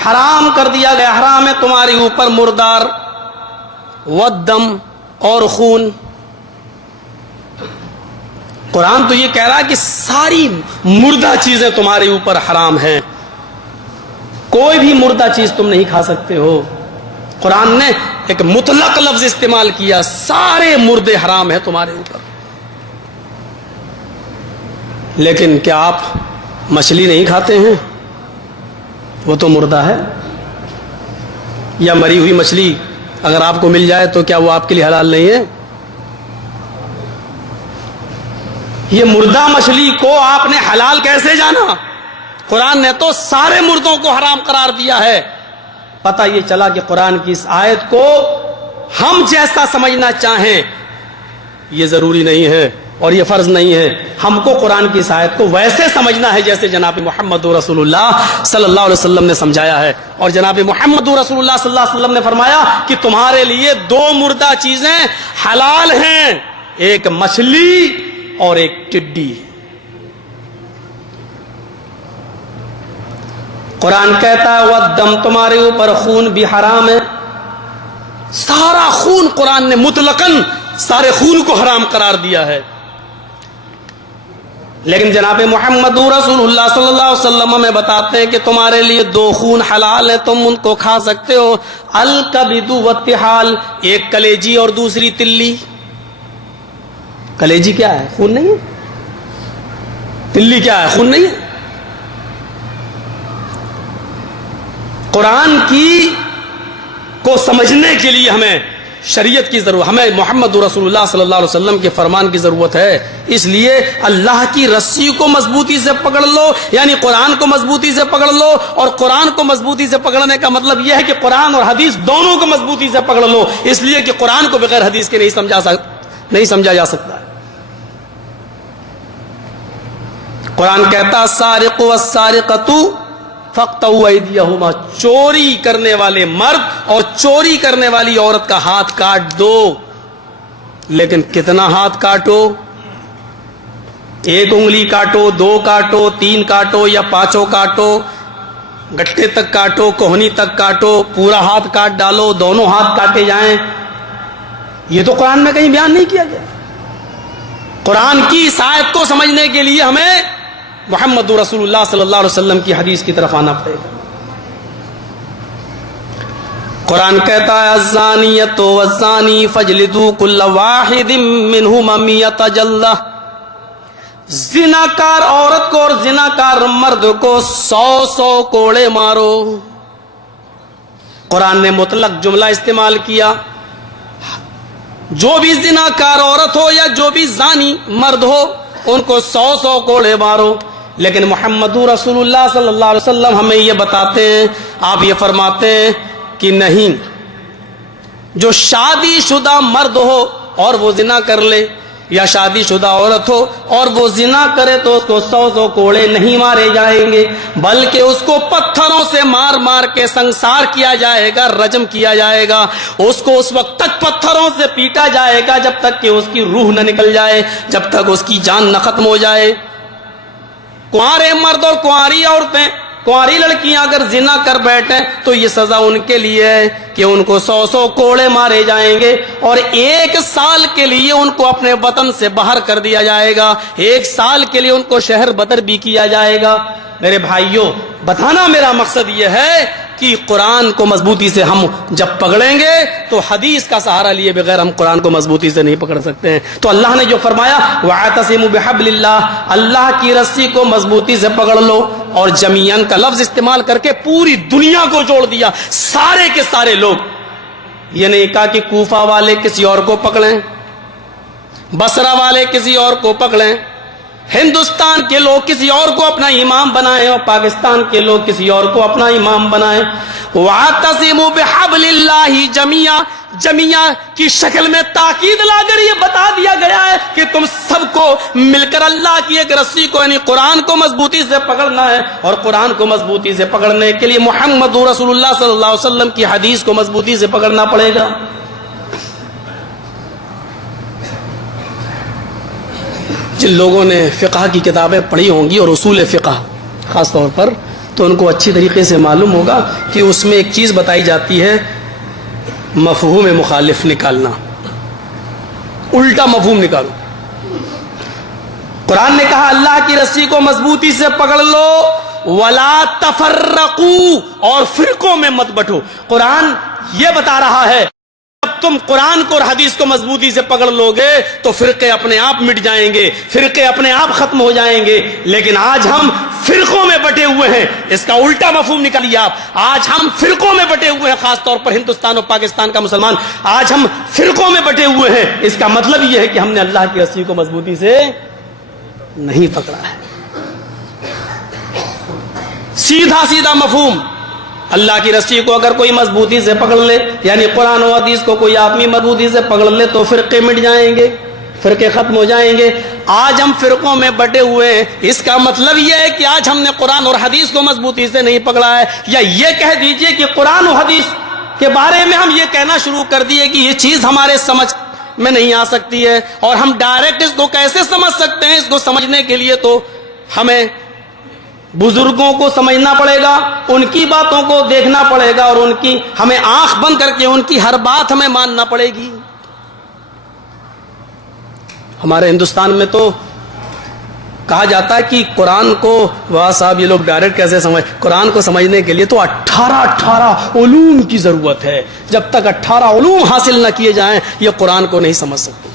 حرام کر دیا گیا، حرام ہے تمہارے اوپر مردار، والدم اور خون. قرآن تو یہ کہہ رہا ہے کہ ساری مردہ چیزیں تمہارے اوپر حرام ہیں، کوئی بھی مردہ چیز تم نہیں کھا سکتے ہو. قرآن نے ایک مطلق لفظ استعمال کیا، سارے مردے حرام ہیں تمہارے اوپر. لیکن کیا آپ مچھلی نہیں کھاتے ہیں؟ وہ تو مردہ ہے. یا مری ہوئی مچھلی اگر آپ کو مل جائے تو کیا وہ آپ کے لیے حلال نہیں ہے؟ یہ مردہ مچھلی کو آپ نے حلال کیسے جانا؟ قرآن نے تو سارے مردوں کو حرام قرار دیا ہے. پتہ یہ چلا کہ قرآن کی اس آیت کو ہم جیسا سمجھنا چاہیں یہ ضروری نہیں ہے اور یہ فرض نہیں ہے. ہم کو قرآن کی اس آیت کو ویسے سمجھنا ہے جیسے جناب محمد رسول اللہ صلی اللہ علیہ وسلم نے سمجھایا ہے. اور جناب محمد رسول اللہ صلی اللہ علیہ وسلم نے فرمایا کہ تمہارے لیے 2 مردہ چیزیں حلال ہیں، ایک مچھلی اور ایک ٹڈی. قرآن کہتا ہے والدم، تمہارے اوپر خون بھی حرام ہے. سارا خون قرآن نے مطلقاً سارے خون کو حرام قرار دیا ہے. لیکن جناب محمد رسول اللہ صلی اللہ علیہ وسلم ہمیں بتاتے ہیں کہ تمہارے لیے 2 خون حلال ہیں، تم ان کو کھا سکتے ہو. الکبد والطحال، ایک کلیجی اور دوسری تلی. کلیجی کیا ہے؟ خون نہیں ہے. تلی کیا ہے؟ خون نہیں ہے. قرآن کی کو سمجھنے کے لیے ہمیں شریعت کی ضرورت، ہمیں محمد رسول اللہ صلی اللہ علیہ وسلم کے فرمان کی ضرورت ہے. اس لیے اللہ کی رسی کو مضبوطی سے پکڑ لو، یعنی قرآن کو مضبوطی سے پکڑ لو. اور قرآن کو مضبوطی سے پکڑنے کا مطلب یہ ہے کہ قرآن اور حدیث دونوں کو مضبوطی سے پکڑ لو، اس لیے کہ قرآن کو بغیر حدیث کے نہیں سمجھا جا سکتا ہے. قرآن کہتا السارق والسارقۃ فاقطعوا ایدیہما، چوری کرنے والے مرد اور چوری کرنے والی عورت کا ہاتھ کاٹ دو. لیکن کتنا ہاتھ کاٹو؟ ایک انگلی کاٹو، دو کاٹو، تین کاٹو یا پانچوں کاٹو، گٹھے تک کاٹو، کوہنی تک کاٹو، پورا ہاتھ کاٹ ڈالو، دونوں ہاتھ کاٹے جائیں. یہ تو قرآن میں کہیں بیان نہیں کیا گیا. قرآن کی اس آیت کو سمجھنے کے لیے ہمیں محمد رسول اللہ صلی اللہ علیہ وسلم کی حدیث کی طرف آنا پڑے گا. قرآن کہتا ہے الزانیۃ والزانی فاجلدوا کل واحد منہما مئۃ جلدہ، زناکار عورت کو اور زناکار مرد کو 100 کوڑے مارو. قرآن نے مطلق جملہ استعمال کیا، جو بھی زناکار عورت ہو یا جو بھی زانی مرد ہو ان کو 100 کوڑے مارو. لیکن محمد رسول اللہ صلی اللہ علیہ وسلم ہمیں یہ بتاتے ہیں، آپ یہ فرماتے ہیں کہ نہیں، جو شادی شدہ مرد ہو اور وہ زنا کر لے یا شادی شدہ عورت ہو اور وہ زنا کرے تو اس کو 100 کوڑے نہیں مارے جائیں گے، بلکہ اس کو پتھروں سے مار مار کے سنسار کیا جائے گا، رجم کیا جائے گا. اس کو اس وقت تک پتھروں سے پیٹا جائے گا جب تک کہ اس کی روح نہ نکل جائے، جب تک اس کی جان نہ ختم ہو جائے. کنوارے مرد اور کنواری عورتیں، کنواری لڑکیاں اگر زنا کر بیٹھیں تو یہ سزا ان کے لیے ہے کہ ان کو 100 کوڑے مارے جائیں گے اور 1 سال کے لیے ان کو اپنے وطن سے باہر کر دیا جائے گا، 1 سال کے لیے ان کو شہر بدر بھی کیا جائے گا. میرے بھائیوں، بتانا میرا مقصد یہ ہے کہ قرآن کو مضبوطی سے ہم جب پکڑیں گے تو حدیث کا سہارا لیے بغیر ہم قرآن کو مضبوطی سے نہیں پکڑ سکتے ہیں. تو اللہ نے جو فرمایا وَاعْتَصِمُوا بِحَبْلِ اللَّهِ، اللہ کی رسی کو مضبوطی سے پکڑ لو، اور جمیعاً کا لفظ استعمال کر کے پوری دنیا کو جوڑ دیا، سارے کے سارے لوگ. یہ نہیں کہا کہ کوفہ والے کسی اور کو پکڑیں، بصرہ والے کسی اور کو پکڑیں، ہندوستان کے لوگ کسی اور کو اپنا امام بنائیں اور پاکستان کے لوگ کسی اور کو اپنا امام بنائیں. وَاعْتَصِمُوا بِحَبْلِ اللَّهِ جَمِيعًا، جميعا کی شکل میں تاکید لا کر یہ بتا دیا گیا ہے کہ تم سب کو مل کر اللہ کی ایک رسی کو یعنی قرآن کو مضبوطی سے پکڑنا ہے، اور قرآن کو مضبوطی سے پکڑنے کے لیے محمد رسول اللہ صلی اللہ علیہ وسلم کی حدیث کو مضبوطی سے پکڑنا پڑے گا. جن لوگوں نے فقہ کی کتابیں پڑھی ہوں گی اور اصول فقہ خاص طور پر، تو ان کو اچھی طریقے سے معلوم ہوگا کہ اس میں ایک چیز بتائی جاتی ہے مفہوم مخالف نکالنا، الٹا مفہوم نکالو. قرآن نے کہا اللہ کی رسی کو مضبوطی سے پکڑ لو، ولا تفرقوا، اور فرقوں میں مت بٹو. قرآن یہ بتا رہا ہے جب تم قرآن کو اور حدیث کو مضبوطی سے پکڑ لو گے تو فرقے اپنے آپ مٹ جائیں گے، فرقے اپنے آپ ختم ہو جائیں گے. لیکن آج ہم فرقوں میں بٹے ہوئے ہیں، اس کا الٹا مفہوم نکالیے آپ. آج ہم فرقوں میں بٹے ہوئے ہیں، خاص طور پر ہندوستان اور پاکستان کا مسلمان آج ہم فرقوں میں بٹے ہوئے ہیں. اس کا مطلب یہ ہے کہ ہم نے اللہ کی رسی کو مضبوطی سے نہیں پکڑا ہے. سیدھا سیدھا مفہوم، اللہ کی رسی کو اگر کوئی مضبوطی سے پکڑ لے، یعنی قرآن و حدیث کو کوئی آدمی مضبوطی سے پکڑ لے تو فرقے مٹ جائیں گے، فرقے ختم ہو جائیں گے. آج ہم فرقوں میں بٹے ہوئے ہیں، اس کا مطلب یہ ہے کہ آج ہم نے قرآن اور حدیث کو مضبوطی سے نہیں پکڑا ہے. یا یہ کہہ دیجئے کہ قرآن و حدیث کے بارے میں ہم یہ کہنا شروع کر دیے کہ یہ چیز ہمارے سمجھ میں نہیں آ سکتی ہے، اور ہم ڈائریکٹ اس کو کیسے سمجھ سکتے ہیں. اس کو سمجھنے کے لیے تو ہمیں بزرگوں کو سمجھنا پڑے گا، ان کی باتوں کو دیکھنا پڑے گا، اور ان کی ہمیں آنکھ بند کر کے ان کی ہر بات ہمیں ماننا پڑے گی. ہمارے ہندوستان میں تو کہا جاتا ہے کہ قرآن کو واہ صاحب یہ لوگ ڈائریکٹ کیسے سمجھ، قرآن کو سمجھنے کے لیے تو 18 علوم کی ضرورت ہے. جب تک 18 علوم حاصل نہ کیے جائیں یہ قرآن کو نہیں سمجھ سکتے.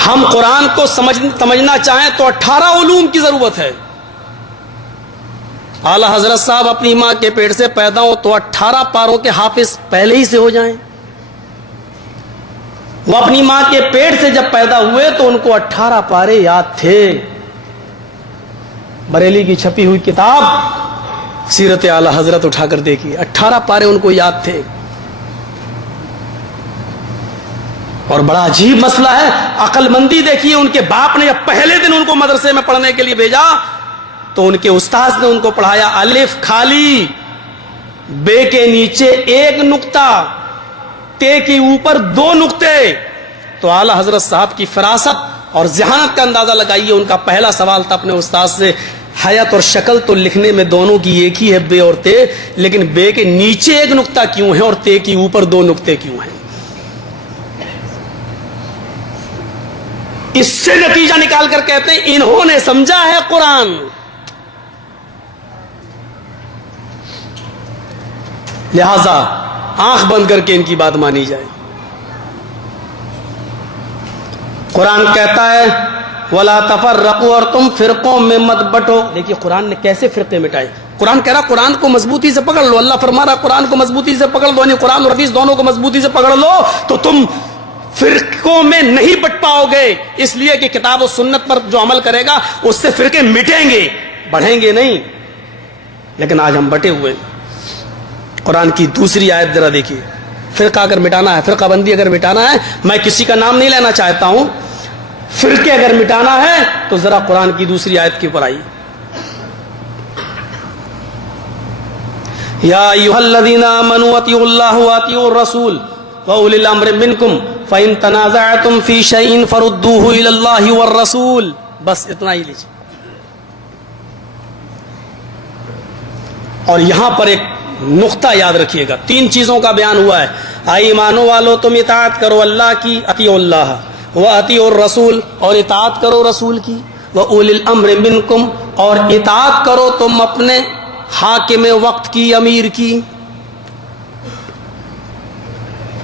ہم قرآن کو سمجھنا چاہیں تو 18 علوم کی ضرورت ہے. اعلی حضرت صاحب اپنی ماں کے پیٹ سے پیدا ہو تو 18 پاروں کے حافظ پہلے ہی سے ہو جائیں. وہ اپنی ماں کے پیٹ سے جب پیدا ہوئے تو ان کو 18 پارے یاد تھے. بریلی کی چھپی ہوئی کتاب سیرت اعلی حضرت اٹھا کر دیکھیے، 18 پارے ان کو یاد تھے. اور بڑا عجیب مسئلہ ہے. عقل مندی دیکھیے, ان کے باپ نے جب پہلے دن ان کو مدرسے میں پڑھنے کے لیے بھیجا تو ان کے استاذ نے ان کو پڑھایا الف خالی, بے کے نیچے ایک نقطہ, تے کے اوپر 2 نقطے. تو اعلی حضرت صاحب کی فراست اور ذہانت کا اندازہ لگائیے. ان کا پہلا سوال تھا اپنے استاد سے, حیات اور شکل تو لکھنے میں دونوں کی ایک ہی ہے, بے اور تے, لیکن بے کے نیچے ایک نقطہ کیوں ہے اور تے کے اوپر 2 نقطے کیوں ہیں؟ اس سے نتیجہ نکال کر کہتے ہیں انہوں نے سمجھا ہے قرآن. لہذا آنکھ بند کر کے ان کی بات مانی جائے. قرآن کہتا ہے وَلَا تَفَرَّقُوا, اور تم فرقوں میں مت بٹو. دیکھیے قرآن نے کیسے فرقے مٹائے. قرآن کہہ رہا قرآن کو مضبوطی سے پکڑ لو. اللہ فرما رہا قرآن کو مضبوطی سے پکڑ لو, یعنی قرآن اور حدیث دونوں کو مضبوطی سے پکڑ لو تو تم فرقوں میں نہیں بٹ پاؤ گے. اس لیے کہ کتاب و سنت پر جو عمل کرے گا اس سے فرقے مٹیں گے, بڑھیں گے نہیں. لیکن آج ہم بٹے ہوئے. قرآن کی دوسری آیت ذرا دیکھیے. فرقہ اگر مٹانا ہے, فرقہ بندی اگر مٹانا ہے, میں کسی کا نام نہیں لینا چاہتا ہوں, فرقے اگر مٹانا ہے تو ذرا قرآن کی دوسری آیت کے اوپر آئی. یا ایھا الذین آمنوا اطیعوا اللہ واطیعوا الرسول واولی الامر منکم فإن تنازعتم فی شیء فردوہ الی اللہ والرسول. بس اتنا ہی لیجیے. اور یہاں پر ایک نقطہ یاد رکھیے گا. 3 چیزوں کا بیان ہوا ہے. آئی ایمانوں والو تم اطاعت کرو اللہ کی, اطیعوا اللہ وَأَطِيعُوا الرَّسُولَ, اور اطاعت کرو رسول کی, وَأُولِي الْأَمْرِ مِنْكُمْ, اور اطاعت کرو تم اپنے حاکم وقت کی, امیر کی.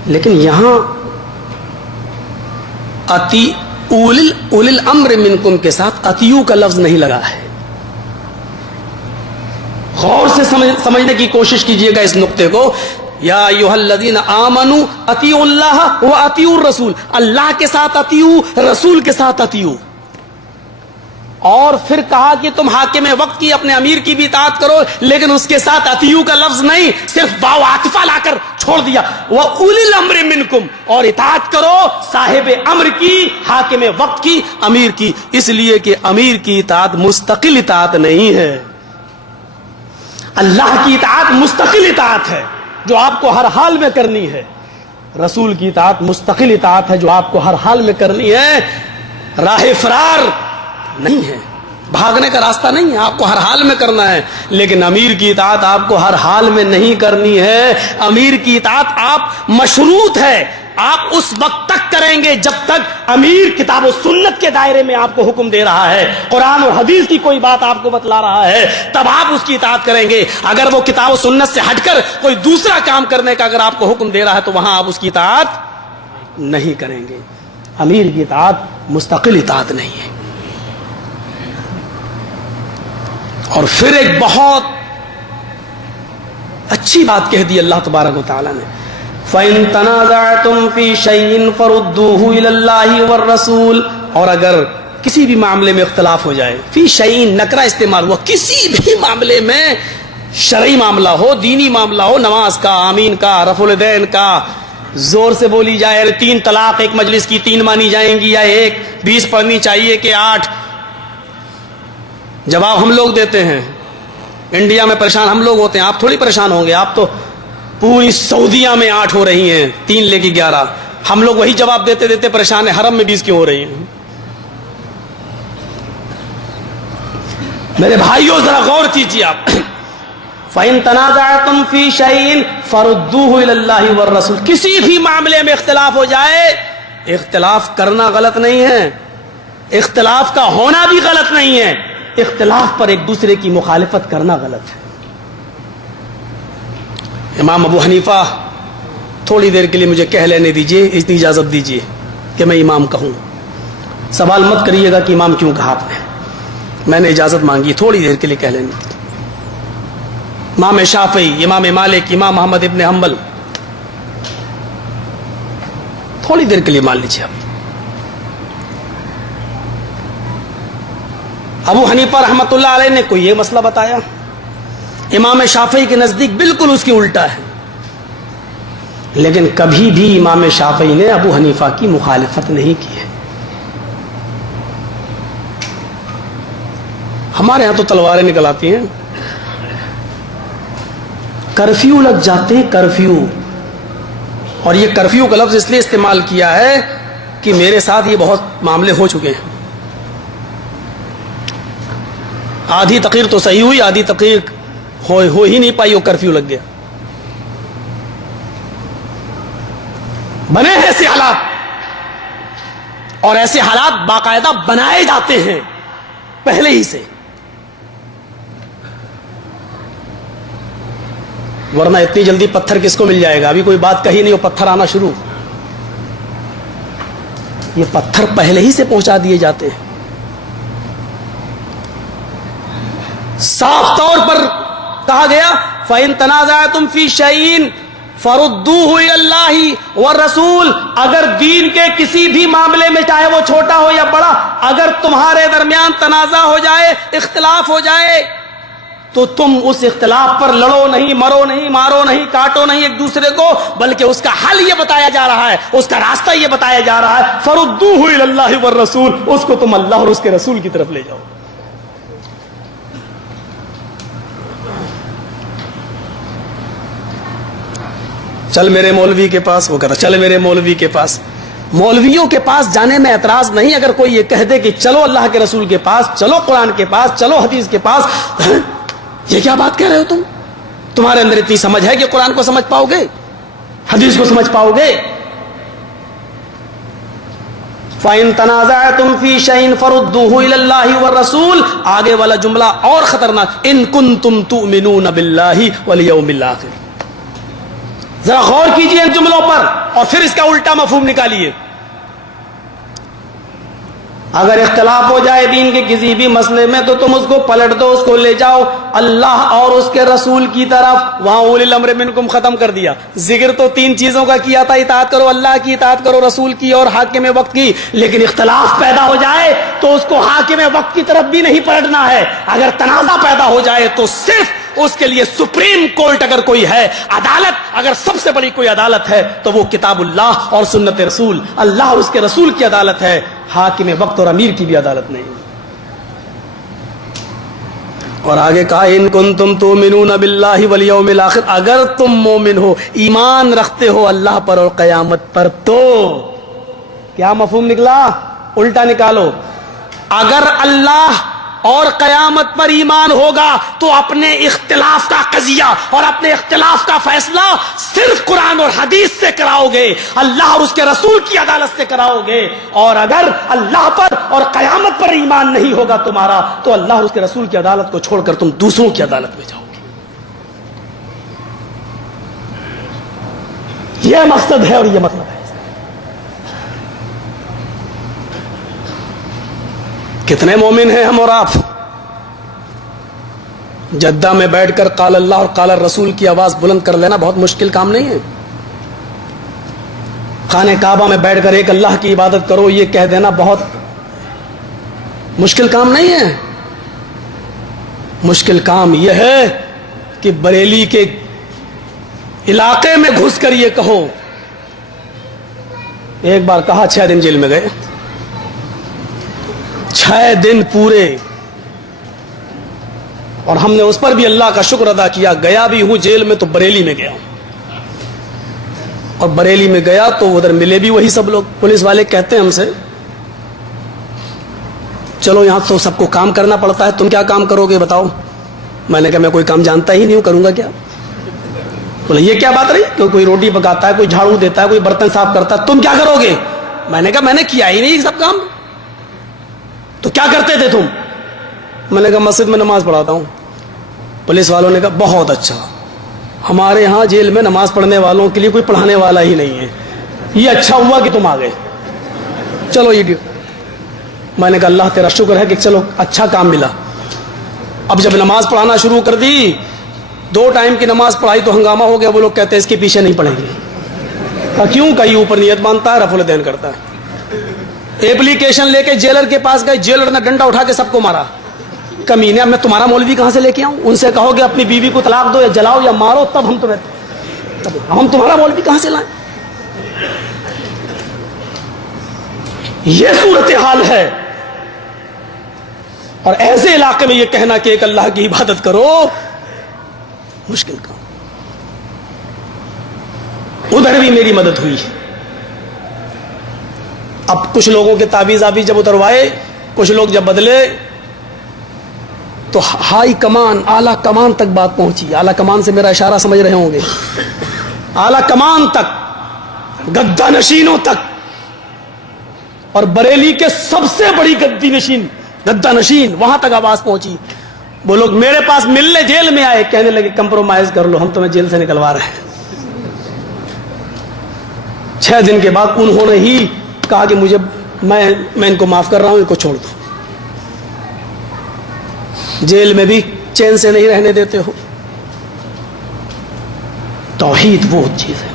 لیکن یہاں اولی الامر منکم کے ساتھ اطیعوا کا لفظ نہیں لگا ہے. غور سے سمجھنے کی کوشش کیجئے گا اس نقطے کو. یا ایھا الذین آمنوا اطیعوا اللہ واطیعوا الرسول, اللہ کے ساتھ اطیعوا, رسول کے ساتھ اطیعوا. اور پھر کہا کہ تم حاکم وقت کی, اپنے امیر کی بھی اطاعت کرو, لیکن اس کے ساتھ اطیعوا کا لفظ نہیں, صرف واو عاطفہ لا کر چھوڑ دیا. وَأُولِي الْأَمْرِ مِنْكُمْ, اور اطاعت کرو صاحب امر کی, حاکم وقت کی, امیر کی. اس لیے کہ امیر کی اطاعت مستقل اطاعت نہیں ہے. اللہ کی اطاعت مستقل اطاعت ہے جو آپ کو ہر حال میں کرنی ہے. رسول کی اطاعت مستقل اطاعت ہے جو آپ کو ہر حال میں کرنی ہے. راہ فرار نہیں ہے, بھاگنے کا راستہ نہیں ہے, آپ کو ہر حال میں کرنا ہے. لیکن امیر کی اطاعت آپ کو ہر حال میں نہیں کرنی ہے. امیر کی اطاعت آپ مشروط ہے, آپ اس وقت تک کریں گے جب تک امیر کتاب و سنت کے دائرے میں آپ کو حکم دے رہا ہے, قرآن اور حدیث کی کوئی بات آپ کو بتلا رہا ہے, تب آپ اس کی اطاعت کریں گے. اگر وہ کتاب و سنت سے ہٹ کر کوئی دوسرا کام کرنے کا اگر آپ کو حکم دے رہا ہے تو وہاں آپ اس کی اطاعت نہیں کریں گے. امیر کی اطاعت مستقل اطاعت نہیں ہے. اور پھر ایک بہت اچھی بات کہہ دی اللہ تبارک و تعالیٰ نے, فَإِن تَنَازَعْتُمْ فِي شَيْءٍ فَرُدُّوهُ إِلَى اللَّهِ وَالرَّسُولِ, اور اگر کسی بھی معاملے میں اختلاف ہو جائے, فی شیء نکرہ استعمال ہوا, کسی بھی معاملے میں, شرعی معاملہ ہو, دینی معاملہ ہو, نماز کا, آمین کا, رفع الیدین کا, زور سے بولی جائے 3 طلاق ایک مجلس کی 3 مانی جائیں گی یا 1, 20 پڑھنی چاہیے کہ 8. جواب ہم لوگ دیتے ہیں. انڈیا میں پریشان ہم لوگ ہوتے ہیں, آپ تھوڑی پریشان ہوں گے. آپ تو پوری سعودیہ میں 8 ہو رہی ہیں, 3 لے کے 11. ہم لوگ وہی جواب دیتے دیتے پریشان ہیں, حرم میں 20 کیوں ہو رہی ہیں. میرے بھائیوں ذرا غور کیجیے آپ. فَإِن تَنَازَعْتُمْ فِي شَيْءٍ فَرُدُّوهُ إِلَى اللَّهِ وَالرَّسُولِ, کسی بھی معاملے میں اختلاف ہو جائے, اختلاف کرنا غلط نہیں ہے, اختلاف کا ہونا بھی غلط نہیں ہے, اختلاف پر ایک دوسرے کی مخالفت کرنا غلط ہے. امام ابو حنیفہ, تھوڑی دیر کے لیے مجھے کہہ لینے دیجیے, اتنی اجازت دیجیے کہ میں امام کہوں. سوال مت کریے گا کہ امام کیوں کہا آپ نے, میں نے اجازت مانگی, تھوڑی دیر کے لیے کہہ لینے دیجیے. امام شافعی, امام مالک, امام محمد ابن حنبل, تھوڑی دیر کے لیے مان لیجیے آپ. ابو حنیفہ رحمۃ اللہ علیہ نے کوئی یہ مسئلہ بتایا, امام شافعی کے نزدیک بالکل اس کی الٹا ہے. لیکن کبھی بھی امام شافعی نے ابو حنیفہ کی مخالفت نہیں کی ہے. ہمارے ہاں تو تلواریں نکل آتی ہیں. کرفیو لگ جاتے ہیں, کرفیو. اور یہ کرفیو کا لفظ اس لیے استعمال کیا ہے کہ میرے ساتھ یہ بہت معاملے ہو چکے ہیں. آدھی تقریر تو صحیح ہوئی, آدھی تقریر ہو ہی نہیں پائی, وہ کرفیو لگ گیا. بنے ہیں ایسے حالات, اور ایسے حالات باقاعدہ بنائے جاتے ہیں پہلے ہی سے, ورنہ اتنی جلدی پتھر کس کو مل جائے گا؟ ابھی کوئی بات کہی نہیں, وہ پتھر آنا شروع. یہ پتھر پہلے ہی سے پہنچا دیے جاتے ہیں. صاف طور پر کہا گیا فَإِن تَنَازَعْتُمْ فِي شَيْءٍ فَرُدُّوهُ إِلَى اللَّهِ وَالرَّسُولِ. اگر دین کے کسی بھی معاملے میں, چاہے وہ چھوٹا ہو یا بڑا, اگر تمہارے درمیان تنازع ہو جائے, اختلاف ہو جائے, تو تم اس اختلاف پر لڑو نہیں, مرو نہیں, مارو نہیں, کاٹو نہیں ایک دوسرے کو, بلکہ اس کا حل یہ بتایا جا رہا ہے, اس کا راستہ یہ بتایا جا رہا ہے. فَرُدُّوهُ إِلَى اللَّهِ وَالرَّسُولِ. اس کو تم اللہ اور اس کے رسول کی طرف لے جاؤ. چل میرے مولوی کے پاس, وہ کہتا چل میرے مولوی کے پاس. مولویوں کے پاس جانے میں اعتراض نہیں, اگر کوئی یہ کہہ دے کہ چلو اللہ کے رسول کے پاس, چلو قرآن کے پاس, چلو حدیث کے پاس. یہ کیا بات کہہ رہے ہو تم؟ تمہارے اندر اتنی سمجھ ہے کہ قرآن کو سمجھ پاؤ گے, حدیث کو سمجھ پاؤ گے؟ فَإِن تَنَازَعْتُمْ فِي شَيْءٍ فَرُدُّوهُ إِلَى اللَّهِ وَالرَّسُولِ. آگے والا جملہ اور خطرناک, إِن كُنتُمْ تُؤْمِنُونَ بِاللَّهِ وَالْيَوْمِ الْآخِرِ. ذرا غور کیجئے ان جملوں پر اور پھر اس کا الٹا مفہوم نکالیے. اگر اختلاف ہو جائے دین کے کسی بھی مسئلے میں تو تم اس کو پلٹ دو, اس کو لے جاؤ اللہ اور اس کے رسول کی طرف. وہاں اولی الامر منکم ختم کر دیا. ذکر تو 3 چیزوں کا کیا تھا, اطاعت کرو اللہ کی, اطاعت کرو رسول کی, اور حاکم وقت کی. لیکن اختلاف پیدا ہو جائے تو اس کو حاکم وقت کی طرف بھی نہیں پلٹنا ہے. اگر تنازع پیدا ہو جائے تو صرف اس کے لیے سپریم کورٹ اگر کوئی ہے, عدالت اگر سب سے بڑی کوئی عدالت ہے تو وہ کتاب اللہ اور سنت رسول, اللہ اور اس کے رسول کی عدالت ہے. حاکم وقت اور امیر کی بھی عدالت نہیں. اور آگے کہا ان کنتم تؤمنون باللہ والیوم الآخر. اگر تم مومن ہو, ایمان رکھتے ہو اللہ پر اور قیامت پر, تو کیا مفہوم نکلا؟ الٹا نکالو. اگر اللہ اور قیامت پر ایمان ہوگا تو اپنے اختلاف کا قضیہ اور اپنے اختلاف کا فیصلہ صرف قرآن اور حدیث سے کراؤ گے, اللہ اور اس کے رسول کی عدالت سے کراؤ گے. اور اگر اللہ پر اور قیامت پر ایمان نہیں ہوگا تمہارا تو اللہ اور اس کے رسول کی عدالت کو چھوڑ کر تم دوسروں کی عدالت میں جاؤ گے. یہ مقصد ہے اور یہ مطلب ہے. کتنے مومن ہیں ہم اور آپ؟ جدہ میں بیٹھ کر قال اللہ اور قال الرسول کی آواز بلند کر لینا بہت مشکل کام نہیں ہے. خانہ کعبہ میں بیٹھ کر ایک اللہ کی عبادت کرو یہ کہہ دینا بہت مشکل کام نہیں ہے. مشکل کام یہ ہے کہ بریلی کے علاقے میں گھس کر یہ کہو. ایک بار کہا 6 دن جیل میں گئے, 6 دن پورے, اور ہم نے اس پر بھی اللہ کا شکر ادا کیا. گیا بھی ہوں جیل میں تو بریلی میں گیا ہوں, اور بریلی میں گیا تو ادھر ملے بھی وہی سب لوگ. پولیس والے کہتے ہیں ہم سے چلو یہاں تو سب کو کام کرنا پڑتا ہے, تم کیا کام کرو گے بتاؤ؟ میں نے کہا میں کوئی کام جانتا ہی نہیں ہوں, کروں گا کیا؟ بولے یہ کیا بات رہی, کہ کوئی روٹی پکاتا ہے, کوئی جھاڑو دیتا ہے, کوئی برتن صاف کرتا ہے, تم کیا کرو گے؟ میں نے کہا میں نے کیا ہی نہیں سب کام. تو کیا کرتے تھے تم؟ میں نے کہا مسجد میں نماز پڑھاتا ہوں. پولیس والوں نے کہا بہت اچھا, ہمارے ہاں جیل میں نماز پڑھنے والوں کے لیے کوئی پڑھانے والا ہی نہیں ہے, یہ اچھا ہوا کہ تم آ گئے, چلو یہ ڈیو. میں نے کہا اللہ تیرا شکر ہے کہ چلو اچھا کام ملا. اب جب نماز پڑھانا شروع کر دی, 2 ٹائم کی نماز پڑھائی تو ہنگامہ ہو گیا. وہ لوگ کہتے ہیں اس کے پیچھے نہیں پڑھیں گے. کیوں؟ کہیں اوپر نیت باندھتا ہے, رفع الدین کرتا ہے. ایپلیکیشن لے کے جیلر کے پاس گئے, جیلر نے ڈنڈا اٹھا کے سب کو مارا. کمینے, میں تمہارا مولوی کہاں سے لے کے آؤں؟ ان سے کہو گے اپنی بیوی کو طلاق دو یا جلاؤ یا مارو, تب ہم تمہیں. ہم تمہارا مولوی کہاں سے لائیں؟ یہ صورتحال ہے. اور ایسے علاقے میں یہ کہنا کہ ایک اللہ کی عبادت کرو، مشکل کام. ادھر بھی میری مدد ہوئی. اب کچھ لوگوں کے تعویذ آبی جب اتروائے، کچھ لوگ جب بدلے، تو ہائی کمان، اعلی کمان تک بات پہنچی. اعلی کمان سے میرا اشارہ سمجھ رہے ہوں گے، اعلی کمان تک، گدہ نشینوں تک. اور بریلی کے سب سے بڑی گدہ نشین وہاں تک آواز پہنچی. وہ لوگ میرے پاس ملنے جیل میں آئے، کہنے لگے کمپرومائز کر لو، ہم تمہیں جیل سے نکلوا رہے ہیں. 6 دن کے بعد انہوں نے ہی کہا کہ میں ان کو معاف کر رہا ہوں، ان کو چھوڑ دو. جیل میں بھی چین سے نہیں رہنے دیتے ہو. توحید وہ چیز ہے.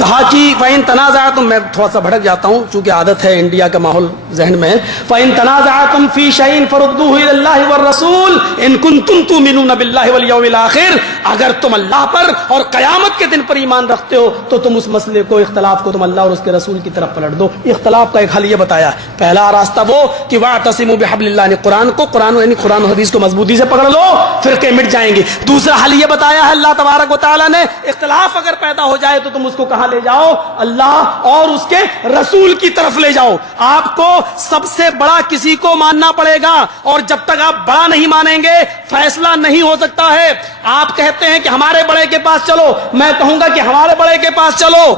کہا کہ فَإِن تَنَازَعْتُم، میں تھوڑا سا بھٹک جاتا ہوں چونکہ عادت ہے، انڈیا کا ماحول ذہن میں ہے. فَإِن تَنَازَعْتُم فِي شَيْءٍ فَرُدُّوهُ إِلَى اللَّهِ وَالرَّسُولِ إِن كُنتُمْ تُؤْمِنُونَ بِاللَّهِ وَالْيَوْمِ الْآخِرِ. اگر تم اللہ پر اور قیامت کے دن پر ایمان رکھتے ہو تو تم اس مسئلے کو، اختلاف کو، تم اللہ اور اس کے رسول کی طرف پلٹ دو. اختلاف کا ایک حل یہ بتایا. پہلا راستہ وہ کہ وَاعْتَصِمُوا بِحَبْلِ اللَّهِ، یعنی قرآن و حدیث کو مضبوطی سے پکڑ لو، فرقے مٹ جائیں گے. دوسرا حل یہ بتایا ہے اللہ تبارک و تعالیٰ نے، اختلاف اگر پیدا ہو جائے تو تم اس کو کہاں لے جاؤ؟ اللہ اور اس کے رسول کی طرف لے جاؤ. آپ کو سب سے بڑا کسی کو ماننا پڑے گا، اور جب تک آپ بڑا نہیں مانیں گے فیصلہ نہیں ہو سکتا ہے. آپ کہتے ہیں کہ ہمارے بڑے کے پاس چلو، میں کہوں گا کہ ہمارے بڑے کے پاس چلو.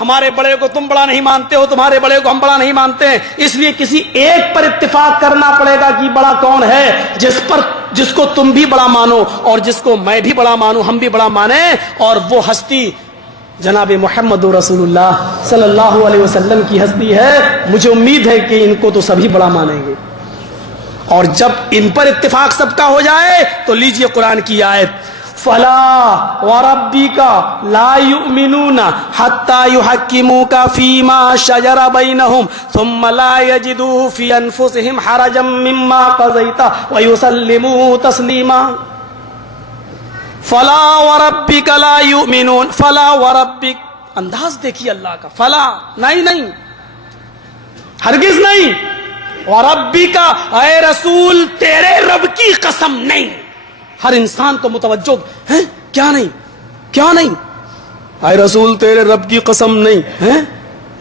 ہمارے بڑے کو تم بڑا نہیں مانتے ہو، تمہارے بڑے کو ہم بڑا نہیں مانتے ہیں. اس لیے کسی ایک پر اتفاق کرنا پڑے گا کہ بڑا کون ہے، جس کو تم بھی بڑا مانو اور جس کو میں بھی بڑا مانوں، ہم بھی بڑا مانیں. اور وہ ہستی جناب محمد رسول اللہ صلی اللہ علیہ وسلم کی ہستی ہے. مجھے امید ہے کہ ان کو تو سبھی بڑا مانیں گے. اور جب ان پر اتفاق سب کا ہو جائے تو لیجئے قرآن کی آیت، فَلَا وَرَبِّكَ لَا يُؤْمِنُونَ حَتَّى يُحَكِّمُوكَ فِي مَا شَجَرَ بَيْنَهُمْ ثُمَّ لَا يَجِدُوا فِي أَنفُسِهِمْ حَرَجًا مِّمَّا قَضَيْتَ وَيُسَلِّمُوا تَسْلِيمًا. فَلَا وَرَبِّكَ لَا يُؤْمِنُونَ، فَلَا وَرَبِّكَ، انداز دیکھیے اللہ کا. فلا نہیں، ہرگز نہیں. وَرَبِّكَ، اے رسول تیرے رب کی قسم نہیں. ہر انسان کو متوجہ ہے، کیا نہیں، اے رسول تیرے رب کی قسم نہیں ہے.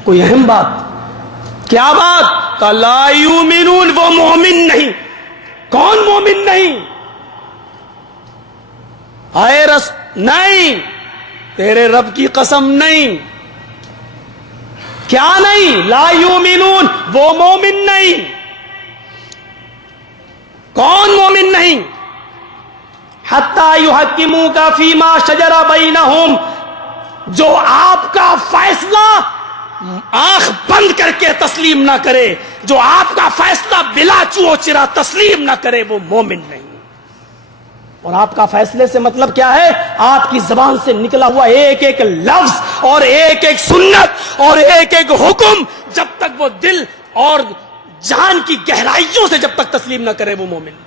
کوئی اہم بات، کیا بات؟ کہ لا یؤمنون، وہ مومن نہیں. کون مومن نہیں؟ اے نہیں، تیرے رب کی قسم نہیں. کیا نہیں؟ لا یؤمنون، وہ مومن نہیں. کون مومن نہیں؟ حتی یحکموک فیما شجر بینہم، جو آپ کا فیصلہ آنکھ بند کر کے تسلیم نہ کرے، جو آپ کا فیصلہ بلا چو چرا تسلیم نہ کرے، وہ مومن نہیں. اور آپ کا فیصلے سے مطلب کیا ہے؟ آپ کی زبان سے نکلا ہوا ایک ایک لفظ اور ایک ایک سنت اور ایک ایک حکم، جب تک وہ دل اور جان کی گہرائیوں سے جب تک تسلیم نہ کرے، وہ مومن نہیں.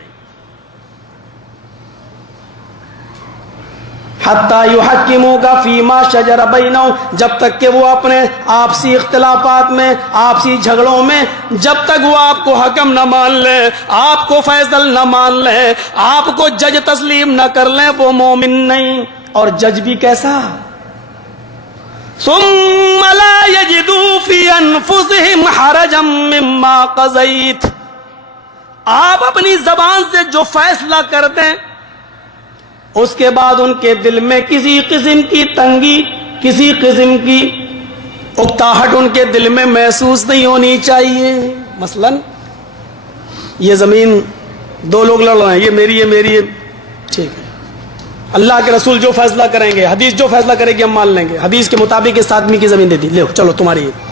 حتی یحکموک فیما شجر بینہم، جب تک کہ وہ اپنے آپسی اختلافات میں، آپسی جھگڑوں میں، جب تک وہ آپ کو حکم نہ مان لیں، آپ کو فیصل نہ مان لیں، آپ کو جج تسلیم نہ کر لیں، وہ مومن نہیں. اور جج بھی کیسا؟ ثم لا یجدوا فی انفسہم حرجا مما قضیت، آپ اپنی زبان سے جو فیصلہ کر دیں اس کے بعد ان کے دل میں کسی قسم کی تنگی، کسی قسم کی اکتاہٹ ان کے دل میں محسوس نہیں ہونی چاہیے. مثلا یہ زمین 2 لوگ لڑ رہے ہیں، یہ میری ہے، ٹھیک ہے، اللہ کے رسول جو فیصلہ کریں گے، حدیث جو فیصلہ کرے گی ہم مان لیں گے. حدیث کے مطابق اس آدمی کی زمین دے دی، لو چلو تمہاری ہے.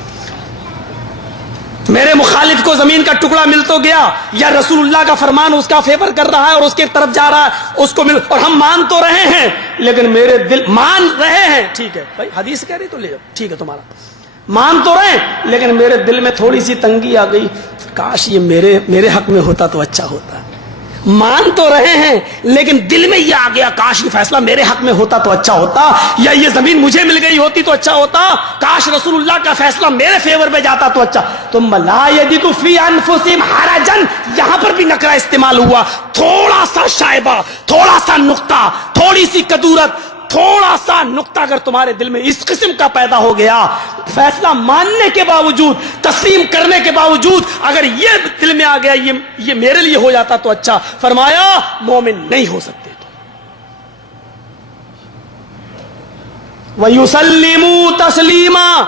میرے مخالف کو زمین کا ٹکڑا مل تو گیا، یا رسول اللہ کا فرمان اس کا فیور کر رہا ہے اور اس کے طرف جا رہا ہے، اس کو مل، اور ہم مان تو رہے ہیں لیکن میرے دل مان رہے ہیں، ٹھیک ہے بھائی حدیث کہہ رہی تو لے جاؤ، ٹھیک ہے تمہارا، مان تو رہے لیکن میرے دل میں تھوڑی سی تنگی آ گئی، کاش یہ میرے حق میں ہوتا تو اچھا ہوتا. مان تو رہے ہیں لیکن دل میں یہ آ گیا کاش یہ فیصلہ میرے حق میں ہوتا تو اچھا ہوتا, یا یہ زمین مجھے مل گئی ہوتی تو اچھا ہوتا, کاش رسول اللہ کا فیصلہ میرے فیور میں جاتا تو اچھا. ثم لا یجدوا فی انفسہم حرجا, یہاں پر بھی نکرہ استعمال ہوا. تھوڑا سا شائبہ, تھوڑا سا نقطہ, تھوڑی سی کدورت, تھوڑا سا نقطہ اگر تمہارے دل میں اس قسم کا پیدا ہو گیا, فیصلہ ماننے کے باوجود, تسلیم کرنے کے باوجود اگر یہ دل میں آ گیا یہ میرے لیے ہو جاتا تو اچھا, فرمایا مومن نہیں ہو سکتے. وَيُسَلِّمُوا تَسْلِيمًا,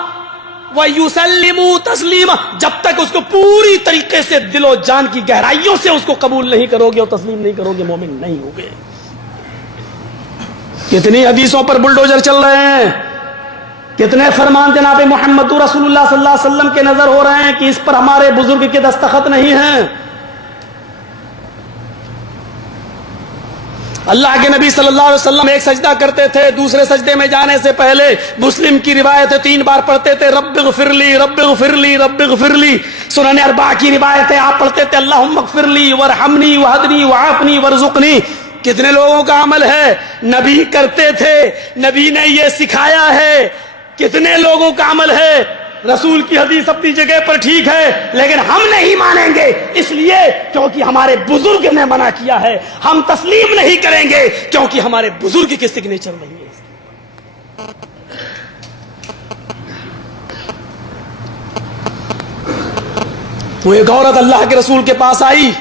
وَيُسَلِّمُوا تَسْلِيمًا, جب تک اس کو پوری طریقے سے دل و جان کی گہرائیوں سے اس کو قبول نہیں کرو گے اور تسلیم نہیں کرو گے, مومن نہیں ہوگے. کتنی حدیثوں پر بلڈوزر چل رہے ہیں, کتنے فرمان جناب محمد رسول اللہ صلی اللہ علیہ وسلم کے نظر ہو رہے ہیں کہ اس پر ہمارے بزرگ کے دستخط نہیں ہیں. اللہ کے نبی صلی اللہ علیہ وسلم ایک سجدہ کرتے تھے, دوسرے سجدے میں جانے سے پہلے مسلم کی روایت ہے 3 بار پڑھتے تھے رب اغفر لی رب اغفر لی رب اغفر لی. سنن اربعہ کی روایت ہے آپ پڑھتے تھے اللہم اغفر لی وارحمنی وہدنی وعافنی وارزقنی. کتنے لوگوں کا عمل ہے, نبی کرتے تھے, نبی نے یہ سکھایا ہے. کتنے لوگوں کا عمل ہے, رسول کی حدیث اپنی جگہ پر ٹھیک ہے لیکن ہم نہیں مانیں گے اس لیے کیونکہ ہمارے بزرگ نے منع کیا ہے, ہم تسلیم نہیں کریں گے کیونکہ ہمارے بزرگ کی سگنیچر نہیں ہے. وہ ایک عورت اللہ کے رسول کے پاس آئی,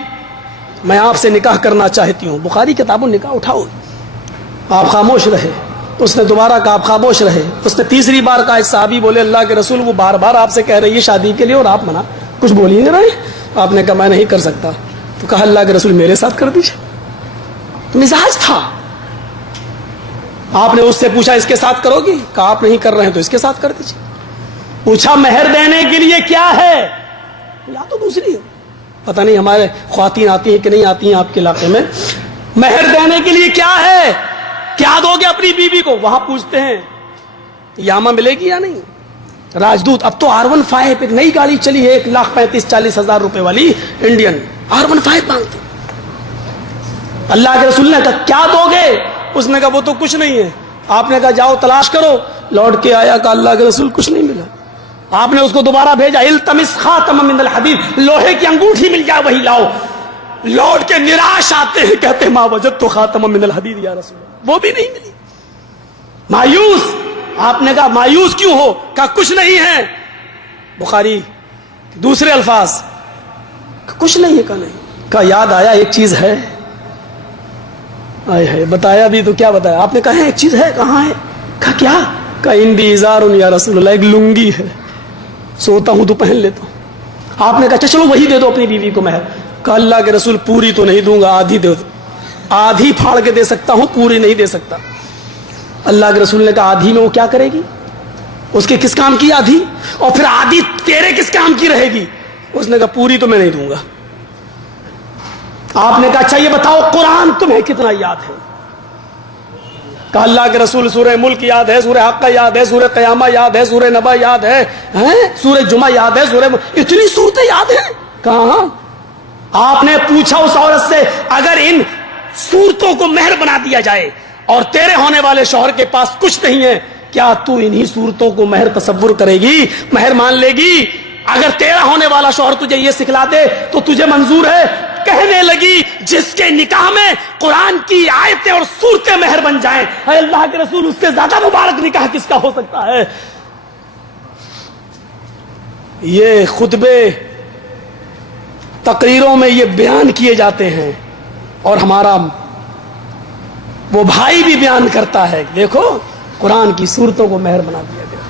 میں آپ سے نکاح کرنا چاہتی ہوں. بخاری کتابوں نکاح اٹھاؤ. آپ خاموش رہے. اس نے دوبارہ کہا آپ خاموش رہے. اس نے تیسری بار کہا. ایک صحابی بولے اللہ کے رسول وہ بار بار آپ سے کہہ رہی ہے شادی کے لیے اور آپ منع کچھ بول ہی نہیں رہے. آپ نے کہا میں نہیں کر سکتا. تو کہا اللہ کے رسول میرے ساتھ کر دیجیے. مزاج تھا. آپ نے اس سے پوچھا اس کے ساتھ کرو گی؟ کہا آپ نہیں کر رہے ہیں تو اس کے ساتھ کر دیجیے. پوچھا مہر دینے کے لیے کیا ہے؟ یا تو دوسری ہے. پتہ نہیں ہمارے خواتین آتی ہیں کہ نہیں آتی ہیں آپ کے علاقے میں. مہر دینے کے لیے کیا ہے, کیا دو گے اپنی بیوی کو؟ وہاں پوچھتے ہیں یامہ ملے گی یا نہیں. راجدوت, اب تو R15 ایک نئی گاڑی چلی ہے 1,35,40,000 روپے والی انڈین R15 مانگتے. اللہ کے رسول نے کہا کیا دو گے؟ اس نے کہا وہ تو کچھ نہیں ہے. آپ نے کہا جاؤ تلاش کرو. لوٹ کے آیا, کہا اللہ کے رسول کچھ نہیں ملا. آپ نے اس کو دوبارہ بھیجا التمس خاتم من الحدید, لوہے کی انگوٹھی مل جائے وہی لاؤ. لوٹ کے نراش آتے ہیں, کہتے ما وجدت خاتم من الحدید یا رسول اللہ, وہ بھی نہیں ملی. مایوس. آپ نے کہا مایوس کیوں ہو؟ کہا کچھ نہیں ہے. بخاری دوسرے الفاظ, کچھ نہیں ہے. کہا نہیں. کہا یاد آیا ایک چیز ہے. آئے ہے بتایا بھی تو کیا بتایا؟ آپ نے کہا ایک چیز ہے. کہاں ہے؟ کہا کیا؟ کہا اندی ازار یا رسول اللہ, ایک لنگی ہے, سوتا ہوں تو پہن لیتا ہوں. آپ نے کہا چلو وہی دے دو اپنی بیوی کو مہر. کہا اللہ کے رسول پوری تو نہیں دوں گا, آدھی دے دو. آدھی پھاڑ کے دے سکتا ہوں, پوری نہیں دے سکتا. اللہ کے رسول نے کہا آدھی میں وہ کیا کرے گی؟ اس کے کس کام کی آدھی؟ اور پھر آدھی تیرے کس کام کی رہے گی؟ اس نے کہا پوری تو میں نہیں دوں گا. آپ نے کہا اچھا یہ بتاؤ قرآن تمہیں کتنا یاد ہے؟ کہا اللہ کے رسول سورہ ملک یاد ہے, سورہ حق یاد ہے, سورہ قیامہ یاد ہے, سورہ نبا یاد ہے, سورہ جمعہ یاد ہے, اتنی صورتیں یاد ہیں. کہاں؟ آپ نے پوچھا اس عورت سے اگر ان صورتوں کو مہر بنا دیا جائے اور تیرے ہونے والے شوہر کے پاس کچھ نہیں ہے, کیا تو انہی صورتوں کو مہر تصور کرے گی, مہر مان لے گی؟ اگر تیرا ہونے والا شوہر تجھے یہ سکھلا دے تو تجھے منظور ہے؟ کہنے لگی جس کے نکاح میں قرآن کی آیتیں اور صورتیں مہر بن جائیں, اے اللہ کے رسول اس سے زیادہ مبارک نکاح کس کا ہو سکتا ہے؟ یہ خطبے تقریروں میں یہ بیان کیے جاتے ہیں اور ہمارا وہ بھائی بھی بیان کرتا ہے دیکھو قرآن کی صورتوں کو مہر بنا دیا گیا.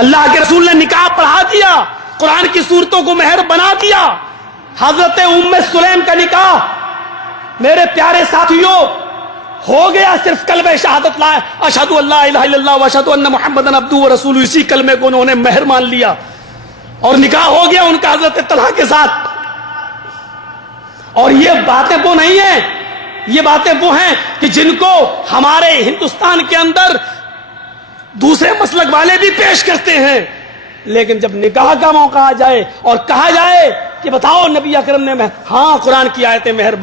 اللہ کے رسول نے نکاح پڑھا دیا, قرآن کی صورتوں کو مہر بنا دیا. حضرت ام سلیم کا نکاح میرے پیارے ساتھیوں ہو گیا صرف کلمہ شہادت لا اشہد ان لا الہ الا اللہ واشہد ان محمدن عبدہ ورسولہ, اسی کلمے کو انہوں نے مہر مان لیا اور نکاح ہو گیا ان کا حضرت طلحہ کے ساتھ. اور یہ باتیں وہ نہیں ہیں, یہ باتیں وہ ہیں کہ جن کو ہمارے ہندوستان کے اندر دوسرے مسلک والے بھی پیش کرتے ہیں, لیکن جب نکاح کا موقع آ جائے اور کہا جائے کہ بتاؤ نبی اکرم نے ہاں قرآن کی آیتیں مہر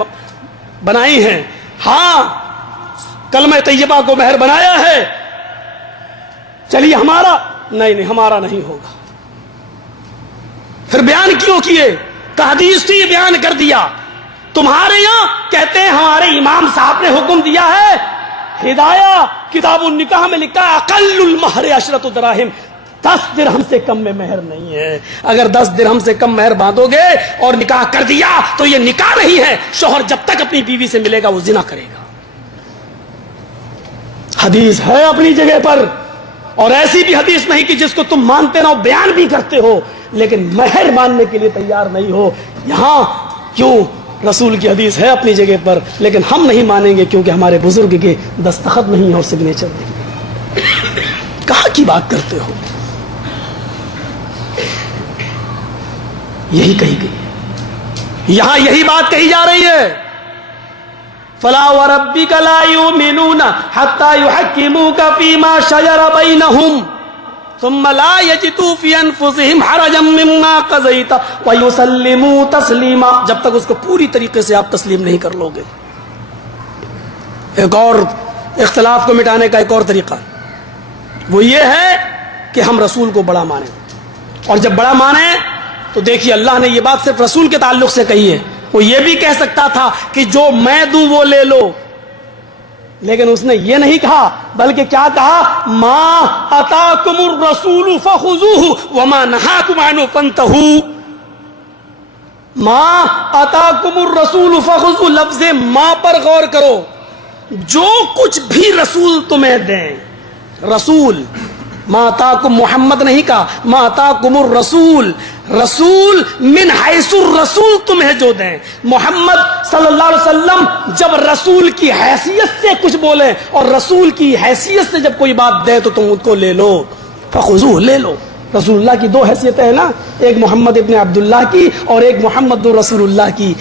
بنائی ہیں. ہاں کلمہ طیبہ کو مہر بنایا ہے. چلیے ہمارا نہیں ہمارا نہیں ہوگا. پھر بیان کیوں کیے؟ حدیث تو یہ بیان کر دیا. تمہارے یہاں کہتے ہیں ہمارے امام صاحب نے حکم دیا ہے ہدایہ کتاب النکاح میں لکھا ہے اقل المہر 10 دراہم. 10 درہم سے کم میں مہر نہیں ہے. اگر 10 درہم سے کم مہر باندھو گے اور نکاح کر دیا تو یہ نکاح نہیں ہے. شوہر جب تک اپنی بیوی سے ملے گا وہ زنا کرے گا. حدیث ہے اپنی جگہ پر, اور ایسی بھی حدیث نہیں کہ جس کو تم مانتے رہو, بیان بھی کرتے ہو لیکن مہر ماننے کے لیے تیار نہیں ہو. یہاں کیوں رسول کی حدیث ہے اپنی جگہ پر لیکن ہم نہیں مانیں گے کیونکہ ہمارے بزرگ کے دستخط نہیں اور سگنیچر نہیں. کہاں کی بات کرتے ہو؟ یہی کہی گئی ہے, یہاں یہی بات کہی جا رہی ہے. فلا وربک لا یؤمنون حتی یحکموک فیما شجر بینہم ثم لا یجدوا فی انفسہم حرجا مما قضیت ویسلموا تسلیما. جب تک اس کو پوری طریقے سے آپ تسلیم نہیں کر لو گے. ایک اور اختلاف کو مٹانے کا ایک اور طریقہ وہ یہ ہے کہ ہم رسول کو بڑا مانیں, اور جب بڑا مانیں تو دیکھیے اللہ نے یہ بات صرف رسول کے تعلق سے کہی ہے. وہ یہ بھی کہہ سکتا تھا کہ جو میں دوں وہ لے لو, لیکن اس نے یہ نہیں کہا بلکہ کیا کہا ما اتاکم الرسول فخذوہ وما نہاکم عنہ فانتہوا. ما اتاکم الرسول فخذوہ, لفظ ما پر غور کرو. جو کچھ بھی رسول تمہیں دیں, رسول ما اتاکم محمد نہیں کہا, ما اتاکم الرسول, رسول من حیث الرسول تمہیں جو دیں. محمد صلی اللہ علیہ وسلم جب رسول کی حیثیت سے کچھ بولیں اور رسول کی حیثیت سے جب کوئی بات دے تو تم اس کو لے لو. فخذوہ, لے لو. رسول اللہ کی 2 حیثیتیں ہیں نا, ایک محمد ابن عبداللہ کی اور ایک محمد رسول اللہ کی.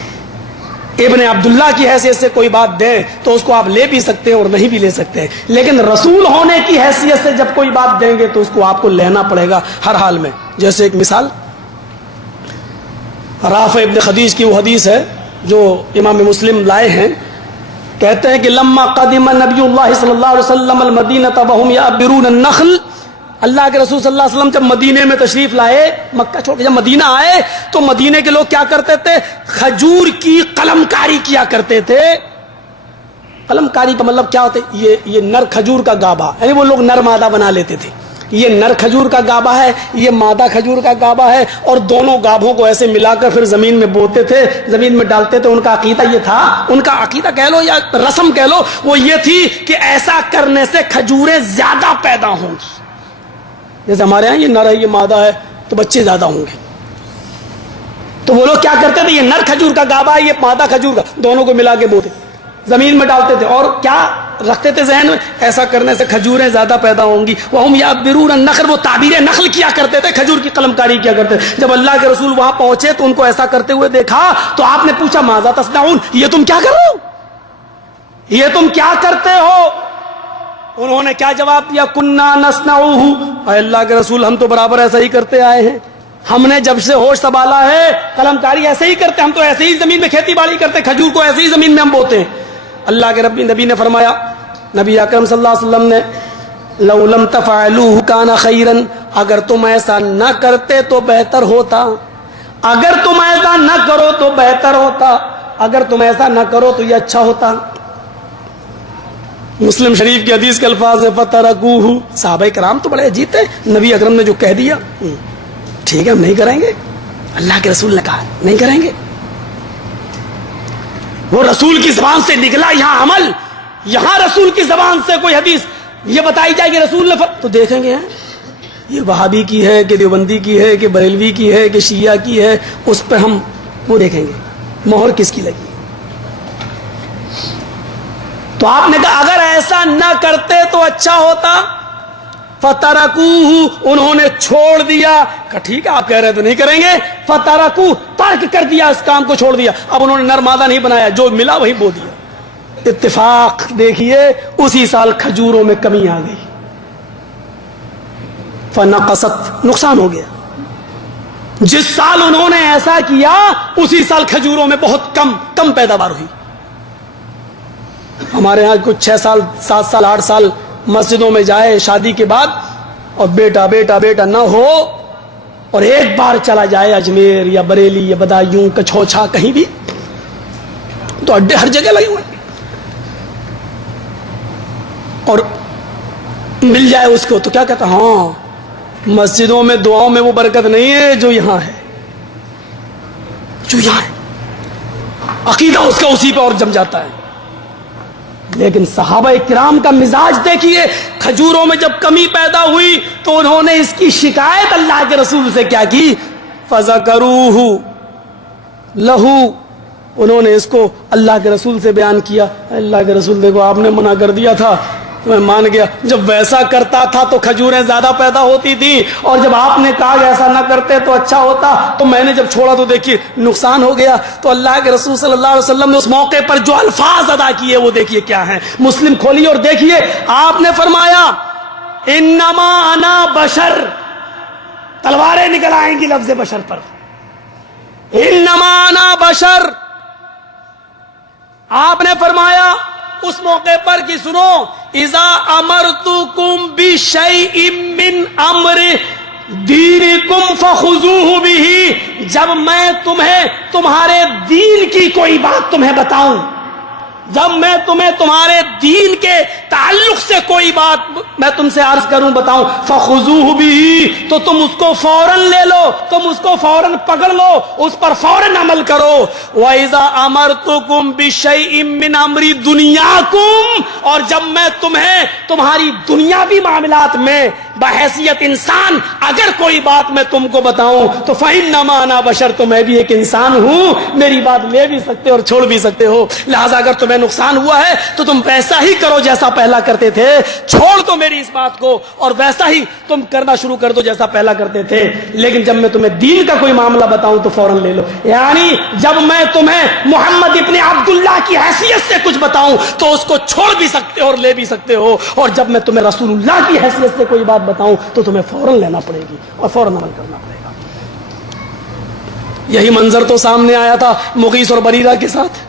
ابن عبداللہ کی حیثیت سے کوئی بات دے تو اس کو آپ لے بھی سکتے ہیں اور نہیں بھی لے سکتے ہیں, لیکن رسول ہونے کی حیثیت سے جب کوئی بات دیں گے تو اس کو آپ کو لینا پڑے گا ہر حال میں. جیسے ایک مثال رافع ابن خدیج کی وہ حدیث ہے جو امام مسلم لائے ہیں. کہتے ہیں کہ لما قدم نبی اللہ صلی اللہ علیہ وسلم المدینہ وهم یعبرون النخل, اللہ کے رسول صلی اللہ علیہ وسلم جب مدینے میں تشریف لائے, مکہ چھوڑ کے جب مدینہ آئے تو مدینے کے لوگ کیا کرتے تھے, کھجور کی قلم کاری کیا کرتے تھے. قلم کاری کا مطلب کیا ہوتا ہے, یہ نر کھجور کا گابا, یعنی وہ لوگ نر مادہ بنا لیتے تھے. یہ نر کھجور کا گابا ہے, یہ مادہ کھجور کا گابا ہے, اور دونوں گابھوں کو ایسے ملا کر پھر زمین میں بوتے تھے, زمین میں ڈالتے تھے. ان کا عقیدہ یہ تھا, ان کا عقیدہ کہہ لو یا رسم کہہ لو, وہ یہ تھی کہ ایسا کرنے سے کھجوریں زیادہ پیدا ہوں گی. جیسے ہمارے یہاں یہ نر ہے یہ مادہ ہے تو بچے زیادہ ہوں گے. تو وہ لوگ کیا کرتے تھے, یہ نر کھجور کا گابا ہے, یہ مادہ کھجور کا, دونوں کو ملا کے بوتے, زمین میں ڈالتے تھے, اور کیا رکھتے تھے ذہن میں, ایسا کرنے سے کھجوریں زیادہ پیدا ہوں گی. وہم یعبرون النخل, وہ تعبیر نخل کیا کرتے تھے, کھجور کی قلم کاری کیا کرتے تھے. جب اللہ کے رسول وہاں پہنچے تو ان کو ایسا کرتے ہوئے دیکھا تو آپ نے پوچھا ماذا تصنعون, یہ تم کیا کر رہے ہو, یہ تم کیا کرتے ہو. انہوں نے کیا جواب دیا, کننا نصنعوہ, اے اللہ کے رسول ہم تو برابر ایسا ہی کرتے آئے ہیں, ہم نے جب سے ہوش سنبھالا ہے قلم کاری ایسے ہی کرتے, ہم تو ایسے ہی زمین میں کھیتی باڑی کرتے, کھجور کو ایسے ہی زمین میں ہم بوتے ہیں. اللہ کے نبی نے فرمایا, نبی اکرم صلی اللہ علیہ وسلم نے, لو لم تفعلوہ کان خیرا, اگر تم ایسا نہ کرتے تو بہتر ہوتا, اگر تم ایسا نہ کرو تو بہتر ہوتا, اگر تم ایسا نہ کرو تو یہ اچھا ہوتا. مسلم شریف کی حدیث کے الفاظ ہیں فترکوہ, صحابہ کرام تو بڑے عجیب تھے, نبی اکرم نے جو کہہ دیا ٹھیک ہے ہم نہیں کریں گے, اللہ کے رسول نے کہا نہیں کریں گے. وہ رسول کی زبان سے نکلا یہاں عمل, یہاں رسول کی زبان سے کوئی حدیث یہ بتائی جائے کہ رسول نے تو دیکھیں گے یہ وہابی کی ہے کہ دیوبندی کی ہے کہ بریلوی کی ہے کہ شیعہ کی ہے, اس پہ ہم وہ دیکھیں گے مہر کس کی لگی. تو آپ نے کہا اگر ایسا نہ کرتے تو اچھا ہوتا. فترکوہ, انہوں نے چھوڑ دیا, کہ ٹھیک ہے آپ کہہ رہے تو نہیں کریں گے. فترکوہ, ترک کر دیا, اس کام کو چھوڑ دیا. اب انہوں نے نر مادہ نہیں بنایا, جو ملا وہی بو دیا. اتفاق دیکھیے اسی سال کھجوروں میں کمی آ گئی, فنقصت, نقصان ہو گیا. جس سال انہوں نے ایسا کیا اسی سال کھجوروں میں بہت کم پیداوار ہوئی. ہمارے ہاں کچھ 6 سال 7 سال 8 سال مسجدوں میں جائے شادی کے بعد اور بیٹا بیٹا بیٹا نہ ہو اور ایک بار چلا جائے اجمیر یا بریلی یا بدایوں کچھوچھا کہیں بھی تو اڈے ہر جگہ لگے ہوئے اور مل جائے اس کو تو کیا کہتا ہاں مسجدوں میں دعاؤں میں وہ برکت نہیں ہے جو یہاں ہے، جو یہاں ہے عقیدہ اس کا اسی پہ اور جم جاتا ہے۔ لیکن صحابہ کرام کا مزاج دیکھیے، کھجوروں میں جب کمی پیدا ہوئی تو انہوں نے اس کی شکایت اللہ کے رسول سے کیا کی؟ فَذَكَرُوهُ لَهُ، انہوں نے اس کو اللہ کے رسول سے بیان کیا۔ اللہ کے رسول دیکھو آپ نے منع کر دیا تھا میں مان گیا، جب ویسا کرتا تھا تو کھجوریں زیادہ پیدا ہوتی تھی، اور جب آپ نے کہا کہ ایسا نہ کرتے تو اچھا ہوتا تو میں نے جب چھوڑا تو دیکھیے نقصان ہو گیا۔ تو اللہ کے رسول صلی اللہ علیہ وسلم نے اس موقع پر جو الفاظ ادا کیے وہ دیکھیے کیا ہیں۔ مسلم کھولیے اور دیکھیے، آپ نے فرمایا انما انا بشر، تلواریں نکل آئیں گی لفظ بشر پر، انما انا بشر۔ آپ نے فرمایا اس موقع پر کہ سنو، اذا امرتکم بشیء من امر دینکم فخذوہ بہ، جب میں تمہیں تمہارے دین کی کوئی بات تمہیں بتاؤں، جب میں تمہیں تمہارے دین کے تعلق سے کوئی بات میں تم سے عرض کروں بتاؤں، فخذوہ بہ، تو تم اس کو فوراً لے لو، تم اس کو فوراً پکڑ لو، اس پر فوراً عمل کرو۔ وَإِذَا أَمَرْتُكُمْ بِشَيْءٍ مِّنْ أَمْرِ دُنْيَاكُمْ، اور جب میں تمہیں تمہاری دنیاوی معاملات میں بحیثیت انسان اگر کوئی بات میں تم کو بتاؤں تو فَإِنَّمَا أَنَا بَشَرٌ، تو میں بھی ایک انسان ہوں، میری بات لے بھی سکتے اور چھوڑ بھی سکتے ہو، لہذا اگر تمہیں نقصان ہوا ہے تو تم ویسا ہی کرو جیسا پہلا کرتے تھے، چھوڑ دو میری اس بات کو اور ویسا ہی تم کرنا شروع کر دو جیسا پہلا کرتے تھے، لیکن جب میں تمہیں دین کا کوئی معاملہ بتاؤں تو فوراً لے لو۔ یعنی جب میں تمہیں محمد ابن عبداللہ کی حیثیت سے کچھ بتاؤں تو اس کو چھوڑ بھی سکتے اور لے بھی سکتے ہو، اور جب میں تمہیں رسول اللہ کی حیثیت سے کوئی بات بتاؤں تو تمہیں فوراً لینا پڑے گی اور فوراً عمل کرنا پڑے گا۔ یہی منظر تو سامنے آیا تھا مغیث اور بریرہ کے ساتھ۔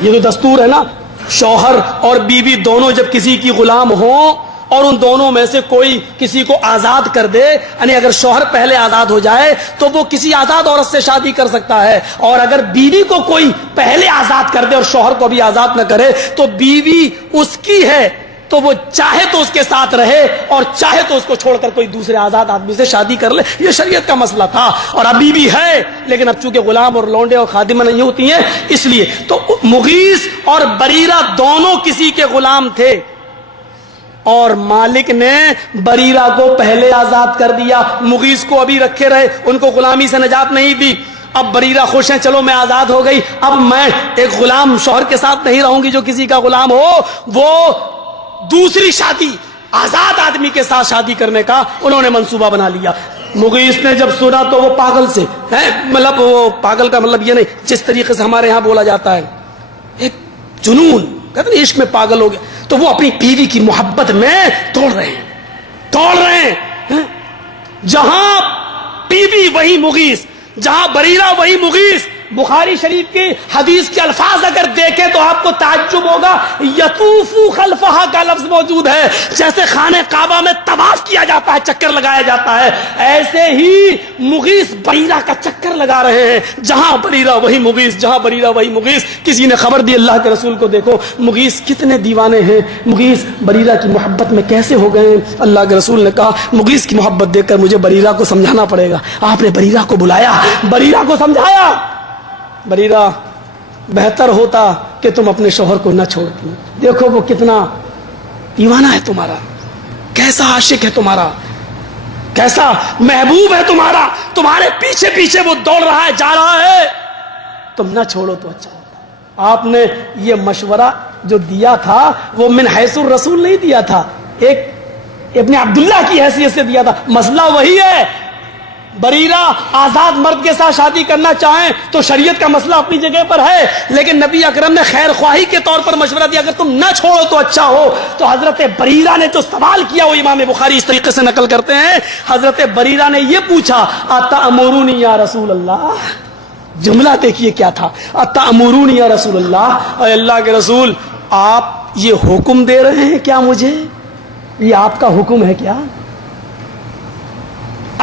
یہ جو دستور ہے نا، شوہر اور بیوی دونوں جب کسی کی غلام ہوں اور ان دونوں میں سے کوئی کسی کو آزاد کر دے، یعنی اگر شوہر پہلے آزاد ہو جائے تو وہ کسی آزاد عورت سے شادی کر سکتا ہے، اور اگر بیوی کو کوئی پہلے آزاد کر دے اور شوہر کو بھی آزاد نہ کرے تو بیوی اس کی ہے، تو وہ چاہے تو اس کے ساتھ رہے اور چاہے تو اس کو چھوڑ کر کوئی دوسرے آزاد آدمی سے شادی کر لے۔ یہ شریعت کا مسئلہ تھا، اور ابھی بھی ہے، لیکن اب چونکہ غلام اور لونڈے اور خادمہ نہیں ہوتی ہیں اس لیے۔ تو مغیث اور بریرہ دونوں کسی کے غلام تھے، اور مالک نے بریرہ کو پہلے آزاد کر دیا، مغیث کو ابھی رکھے رہے، ان کو غلامی سے نجات نہیں دی۔ اب بریرہ خوش ہیں، چلو میں آزاد ہو گئی، اب میں ایک غلام شوہر کے ساتھ نہیں رہوں گی جو کسی کا غلام ہو، وہ دوسری شادی آزاد آدمی کے ساتھ شادی کرنے کا انہوں نے منصوبہ بنا لیا۔ مغیث نے جب سنا تو وہ پاگل سے مطلب وہ پاگل کا مطلب یہ نہیں جس طریقے سے ہمارے ہاں بولا جاتا ہے ایک جنون، کہتے ہیں عشق میں پاگل ہو گیا، تو وہ اپنی بیوی کی محبت میں توڑ رہے ہیں۔ جہاں بیوی وہی مغیث، جہاں بریرہ وہی مغیث۔ بخاری شریف کی حدیث کے الفاظ اگر دیکھیں تو آپ کو تعجب ہوگا، یطوفو خلفہا کا لفظ موجود ہے، جیسے خانہ کعبہ میں طواف کیا جاتا ہے، چکر لگایا جاتا ہے، ایسے ہی مغیث بریرہ کا چکر لگا رہے ہیں، جہاں بریرہ وہی مغیث، جہاں بریرہ وہی مغیث۔ کسی نے خبر دی اللہ کے رسول کو، دیکھو مغیث کتنے دیوانے ہیں، مغیث بریرہ کی محبت میں کیسے ہو گئے ہیں۔ اللہ کے رسول نے کہا مغیث کی محبت دیکھ کر مجھے بریرہ کو سمجھانا پڑے گا۔ آپ نے بریرہ کو بلایا، بریرہ کو سمجھایا، بریرہ بہتر ہوتا کہ تم اپنے شوہر کو نہ چھوڑتی، دیکھو وہ کتنا دیوانہ ہے تمہارا، کیسا عاشق ہے تمہارا، کیسا محبوب ہے تمہارا، تمہارے پیچھے پیچھے وہ دوڑ رہا ہے، جا رہا ہے، تم نہ چھوڑو تو اچھا ہوتا۔ آپ نے یہ مشورہ جو دیا تھا وہ من حیث الرسول نہیں دیا تھا، ایک ابن عبداللہ کی حیثیت سے دیا تھا۔ مسئلہ وہی ہے، بریرہ آزاد مرد کے ساتھ شادی کرنا چاہیں تو شریعت کا مسئلہ اپنی جگہ پر ہے، لیکن نبی اکرم نے خیر خواہی کے طور پر مشورہ دیا اگر تم نہ چھوڑو تو اچھا ہو۔ تو حضرت بریرہ نے جو سوال کیا وہ امام بخاری اس طریقے سے نقل کرتے ہیں، حضرت بریرہ نے یہ پوچھا اتأمرونی یا رسول اللہ، جملہ دیکھیے کیا تھا، اتأمرونی یا رسول اللہ، اے اللہ کے رسول آپ یہ حکم دے رہے ہیں کیا مجھے؟ یہ آپ کا حکم ہے کیا؟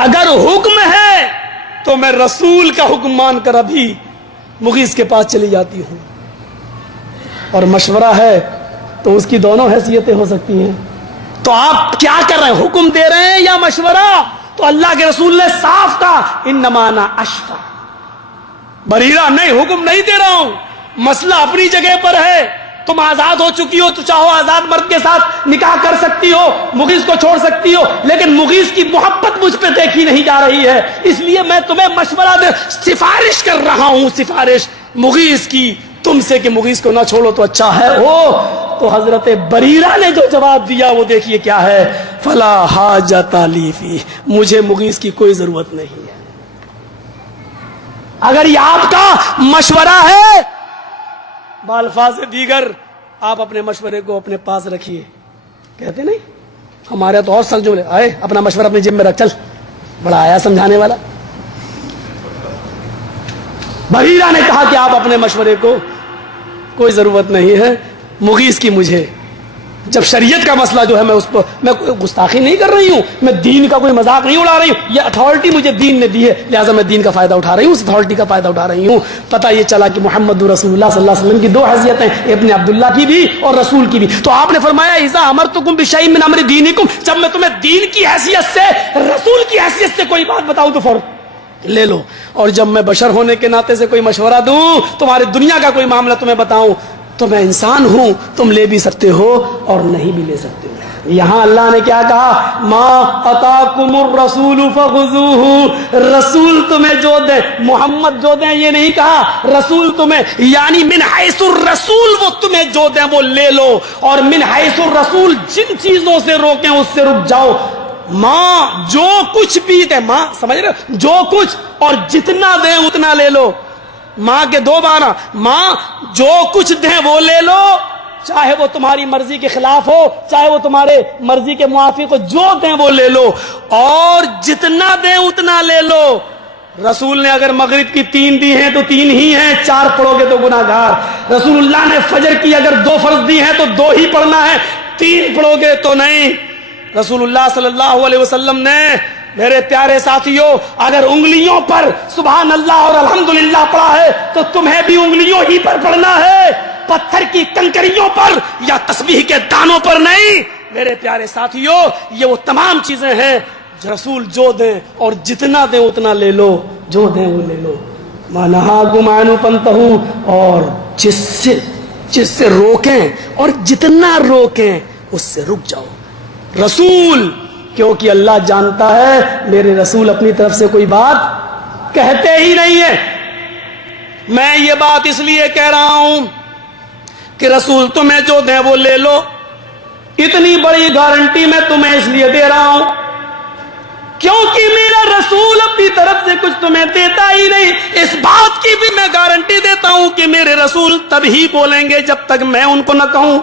اگر حکم ہے تو میں رسول کا حکم مان کر ابھی مغیث کے پاس چلی جاتی ہوں، اور مشورہ ہے تو اس کی دونوں حیثیتیں ہو سکتی ہیں۔ تو آپ کیا کر رہے ہیں؟ حکم دے رہے ہیں یا مشورہ؟ تو اللہ کے رسول نے صاف کہا انما انا اشفع، بریرہ نہیں، حکم نہیں دے رہا ہوں، مسئلہ اپنی جگہ پر ہے، تم آزاد ہو چکی ہو تو چاہو آزاد مرد کے ساتھ نکاح کر سکتی ہو، مغیث کو چھوڑ سکتی ہو، لیکن مغیث کی محبت مجھ پہ دیکھی نہیں جا رہی ہے، اس لیے میں تمہیں مشورہ دے سفارش کر رہا ہوں، سفارش مغیث کی تم سے کہ مغیث کو نہ چھوڑو تو اچھا ہے۔ تو حضرت بریرہ نے جو جواب دیا وہ دیکھیے کیا ہے، فلا حاجۃ لی فیہ، مجھے مغیث کی کوئی ضرورت نہیں ہے۔ اگر یہ آپ کا مشورہ ہے، بالفاظ دیگر آپ اپنے مشورے کو اپنے پاس رکھیے، کہتے نہیں ہمارے تو اور سخت جملے آئے، اپنا مشورہ اپنی جیب میں رکھ، چل، بڑا آیا سمجھانے والا۔ بریرہ نے کہا کہ آپ اپنے مشورے کو کوئی ضرورت نہیں ہے، مغیث کی مجھے۔ جب شریعت کا مسئلہ جو ہے میں اس پر میں کوئی گستاخی نہیں کر رہی ہوں، میں دین کا کوئی مذاق نہیں اڑا رہی ہوں، یہ اتھارٹی مجھے دین نے دی ہے، لہٰذا میں دین کا فائدہ اٹھا رہی ہوں، اس اتھارٹی کا فائدہ اٹھا رہی ہوں۔ پتہ یہ چلا کہ محمد رسول اللہ صلی اللہ علیہ وسلم کی دو حیثیتیں، ابن عبداللہ کی بھی اور رسول کی بھی۔ تو آپ نے فرمایا اذا امرتکم بشیء من امر دینکم، جب میں تمہیں دین کی حیثیت سے، رسول کی حیثیت سے کوئی بات بتاؤں تو فوراً لے لو، اور جب میں بشر ہونے کے ناطے سے کوئی مشورہ دوں، تمہاری دنیا کا کوئی معاملہ تمہیں بتاؤں، تو میں انسان ہوں، تم لے بھی سکتے ہو اور نہیں بھی لے سکتے ہو۔ یہاں اللہ نے کیا کہا، ما اتاکم الرسول فخذوہ، رسول تمہیں جو دے، محمد جو دیں یہ نہیں کہا، رسول تمہیں، یعنی من حیث الرسول وہ تمہیں جو دیں وہ لے لو، اور من حیث الرسول جن چیزوں سے روکیں اس سے رک جاؤ۔ ماں جو کچھ بھی دیں، ماں سمجھ رہے ہو، جو کچھ اور جتنا دیں اتنا لے لو، ماں کے دو معنی، ماں جو کچھ دیں وہ لے لو، چاہے وہ تمہاری مرضی کے خلاف ہو چاہے وہ تمہارے مرضی کے موافق ہو، جو دیں وہ لے لو، اور جتنا دیں اتنا لے لو۔ رسول نے اگر مغرب کی 3 دی ہیں تو 3 ہی ہیں، 4 پڑھو گے تو گناہگار۔ رسول اللہ نے فجر کی اگر 2 فرض دی ہیں تو 2 ہی پڑھنا ہے، 3 پڑھو گے تو نہیں۔ رسول اللہ صلی اللہ علیہ وسلم نے، میرے پیارے ساتھیوں، اگر انگلیوں پر سبحان اللہ اور الحمدللہ پڑھا ہے تو تمہیں بھی انگلیوں ہی پر پڑھنا ہے، پتھر کی کنکریوں پر یا تسبیح کے دانوں پر نہیں۔ میرے پیارے ساتھیوں، یہ وہ تمام چیزیں ہیں رسول جو دیں اور جتنا دیں اتنا لے لو، جو دیں وہ لے لو۔ مَا نَهَاكُمْ عَنْهُ فَانْتَهُوا، اور جس سے روکیں اور جتنا روکیں اس سے رک جاؤ۔ رسول، کیونکہ اللہ جانتا ہے میرے رسول اپنی طرف سے کوئی بات کہتے ہی نہیں ہے۔ میں یہ بات اس لیے کہہ رہا ہوں کہ رسول تمہیں جو دیں وہ لے لو، اتنی بڑی گارنٹی میں تمہیں اس لیے دے رہا ہوں کیونکہ میرا رسول اپنی طرف سے کچھ تمہیں دیتا ہی نہیں۔ اس بات کی بھی میں گارنٹی دیتا ہوں کہ میرے رسول تب ہی بولیں گے جب تک میں ان کو نہ کہوں،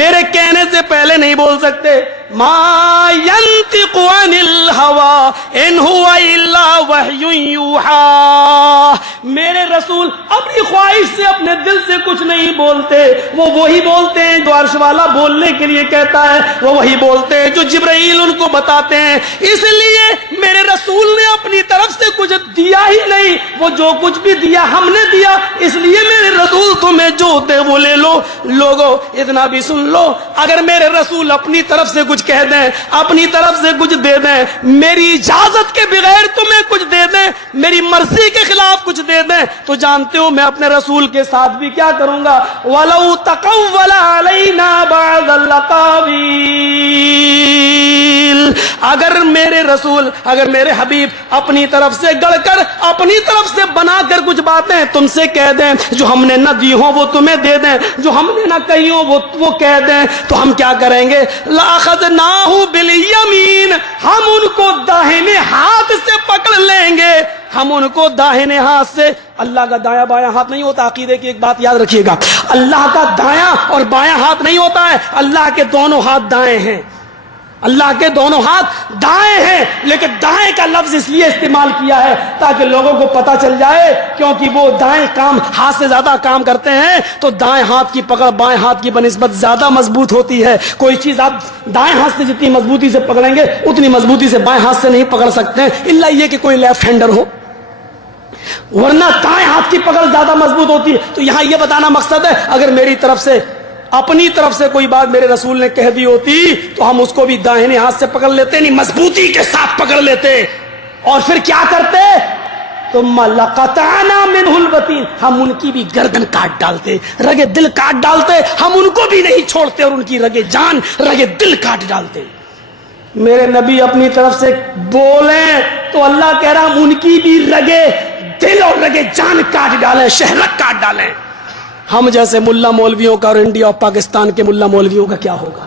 میرے کہنے سے پہلے نہیں بول سکتے۔ ما ينطق عن الهوى ان هو الا وحی یوحی، میرے رسول اپنی خواہش سے اپنے دل سے کچھ نہیں بولتے، وہ وہی بولتے ہیں جو عرش والا بولنے کے لیے کہتا ہے، وہ وہی بولتے ہیں جو جبرائیل ان کو بتاتے ہیں۔ اس لیے میرے رسول نے اپنی طرف سے کچھ دیا ہی نہیں، وہ جو کچھ بھی دیا ہم نے دیا، اس لیے میرے رسول تمہیں جو دے وہ لے لو۔ لوگوں اتنا بھی سن لو، اگر میرے رسول اپنی طرف سے کچھ کہہ دیں، اپنی طرف سے کچھ دے دیں، میری اجازت کے بغیر تمہیں کچھ دے دیں، میری مرضی کے خلاف کچھ دے دیں، تو جانتے ہو میں اپنے رسول کے ساتھ بھی کیا کروں گا، وَلَوْ تَقَوَّلَ عَلَيْنَا بَعْضَ الْأَقَاوِيلِ، اگر میرے رسول، اگر میرے حبیب اپنی طرف سے گڑھ کر، اپنی طرف سے بنا کر کچھ باتیں تم سے کہہ دیں، جو ہم نے نہ دی ہوں وہ تمہیں دے دیں، جو ہم نے نہ کہی ہوں وہ کہہ دیں، تو ہم کیا کریں گے، لَأَخَذْنَاهُ بِالْيَمِينِ، ہم ان کو داہنے ہاتھ سے پکڑ لیں گے، ہم ان کو داہنے ہاتھ سے۔ اللہ کا دایاں بایاں ہاتھ نہیں ہوتا، عقیدے کی ایک بات یاد رکھیے گا، اللہ کا دایاں اور بایاں ہاتھ نہیں ہوتا ہے، اللہ کے دونوں ہاتھ دائیں ہیں۔ اللہ کے دونوں ہاتھ دائیں ہیں، لیکن دائیں کا لفظ اس لیے استعمال کیا ہے تاکہ لوگوں کو پتا چل جائے، کیونکہ وہ دائیں کام ہاتھ سے زیادہ کام کرتے ہیں تو دائیں ہاتھ کی پکڑ بائیں ہاتھ کی بنسبت زیادہ مضبوط ہوتی ہے. کوئی چیز آپ دائیں ہاتھ سے جتنی مضبوطی سے پکڑیں گے اتنی مضبوطی سے بائیں ہاتھ سے نہیں پکڑ سکتے ہیں، الا یہ کہ کوئی لیفٹ ہینڈر ہو، ورنہ دائیں ہاتھ کی پکڑ زیادہ مضبوط ہوتی ہے. تو یہاں یہ بتانا مقصد ہے اگر میری طرف سے اپنی طرف سے کوئی بات میرے رسول نے کہہ دی ہوتی تو ہم اس کو بھی داہنے ہاتھ سے پکڑ لیتے، نہیں مضبوطی کے ساتھ پکڑ لیتے، اور پھر کیا کرتے؟ ثم لقطعنا منه الوتين، ہم ان کی بھی گردن کاٹ ڈالتے، رگے دل کاٹ ڈالتے، ہم ان کو بھی نہیں چھوڑتے اور ان کی رگے جان رگے دل کاٹ ڈالتے. میرے نبی اپنی طرف سے بولیں تو اللہ کہہ رہا ہم ان کی بھی رگے دل اور رگے جان کاٹ ڈالیں، شہرک کاٹ ڈالیں. ہم جیسے ملا مولویوں کا اور انڈیا اور پاکستان کے ملا مولویوں کا کیا ہوگا؟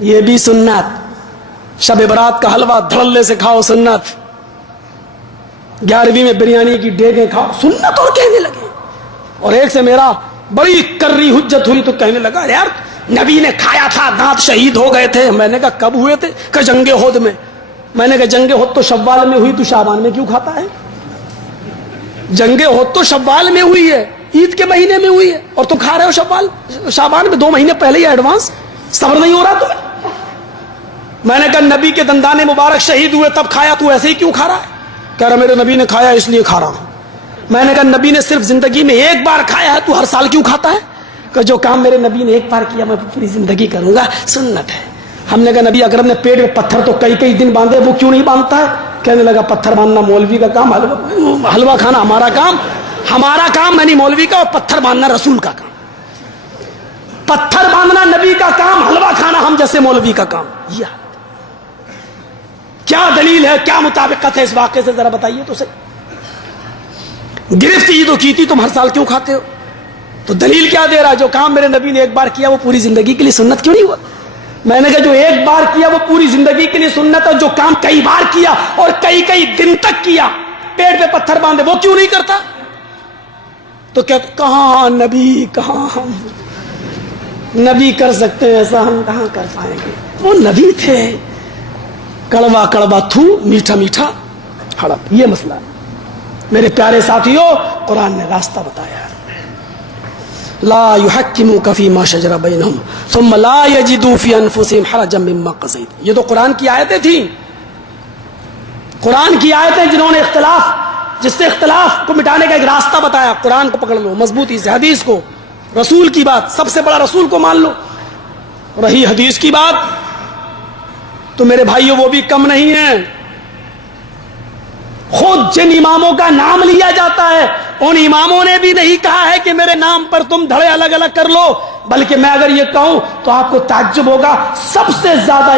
یہ بھی سنت، شب برات کا حلوہ دھڑلے سے کھاؤ سنت، 11ویں میں بریانی کی ڈیگیں کھاؤ سنت، اور کہنے لگے. اور ایک سے میرا بڑی کرری حجت ہوئی تو کہنے لگا یار نبی نے کھایا تھا دانت شہید ہو گئے تھے. میں نے کہا کب ہوئے تھے؟ کہ جنگ احد میں. میں نے کہا جنگ احد تو شوال میں ہوئی، تو شعبان میں کیوں کھاتا ہے؟ جنگ احد تو شوال میں ہوئی ہے، عید کے مہینے میں ہوئی ہے، اور تم کھا رہے ہو شعبان میں 2 مہینے پہلے ہی ایڈوانس. صبر نہیں ہو رہا تمہیں؟ میں نے کہا نبی کے دندان مبارک شہید ہوئے تب کھایا، تو ایسے ہی کیوں کھا رہا ہے؟ کہہ رہا میرے نبی نے کھایا اس لیے کھا رہا ہوں. میں نے کہا نبی نے صرف زندگی میں ایک بار کھایا ہے، تو ہر سال کیوں کھاتا ہے؟ کہ جو کام میرے نبی نے ایک بار کیا میں پوری زندگی کروں گا، سنت ہے. ہم نے کہا نبی اکرم نے پیٹ میں پتھر تو کئی دن باندھے، وہ کیوں نہیں باندھتا ہے؟ کہنے لگا پتھر باندھنا مولوی کا کام، حلوہ کھانا ہمارا کام نہیں مولوی کا، اور پتھر باندھنا رسول کا کام. پتھر باندھنا نبی کا کام، حلوہ کھانا ہم جیسے مولوی کا کام. یہ کیا دلیل ہے، کیا مطابقت ہے اس واقعے سے؟ ذرا بتائیے تو صحیح. گرفت ہی تو کی تھی، تم ہر سال کیوں کھاتے ہو؟ تو دلیل کیا دے رہا؟ جو کام میرے نبی نے ایک بار کیا وہ پوری زندگی کے لیے سنت کیوں نہیں ہوا؟ میں نے کہا جو ایک بار کیا وہ پوری زندگی کے لیے سنت ہے، جو کام کئی بار کیا اور کئی دن تک کیا، پیٹ پہ پتھر باندھے، وہ کیوں نہیں کرتا؟ تو کیا کہاں نبی، کہاں ہم نبی کر سکتے ہیں ایسا، ہم کہاں کر پائیں گے؟ وہ نبی تھے، کڑوا کڑوا تھو، میٹھا میٹھا ہڑپ. یہ مسئلہ ہے میرے پیارے ساتھیوں. قرآن نے راستہ بتایا، لا يحكموك فيما شجر بينهم ثم لا يجدوا في انفسهم حرجا مما قضيت. یہ تو قرآن کی آیتیں تھیں، قرآن کی آیتیں جنہوں نے جس سے اختلاف کو مٹانے کا ایک راستہ بتایا. قرآن کو پکڑ لو مضبوطی سے، حدیث کو، رسول کی بات، سب سے بڑا رسول کو مان لو. رہی حدیث کی بات تو میرے بھائیوں وہ بھی کم نہیں ہیں. خود جن اماموں کا نام لیا جاتا ہے ان اماموں نے بھی نہیں کہا ہے کہ میرے نام پر تم دھڑے الگ الگ کر لو، بلکہ میں اگر یہ کہوں تو آپ کو تعجب ہوگا، سب سے زیادہ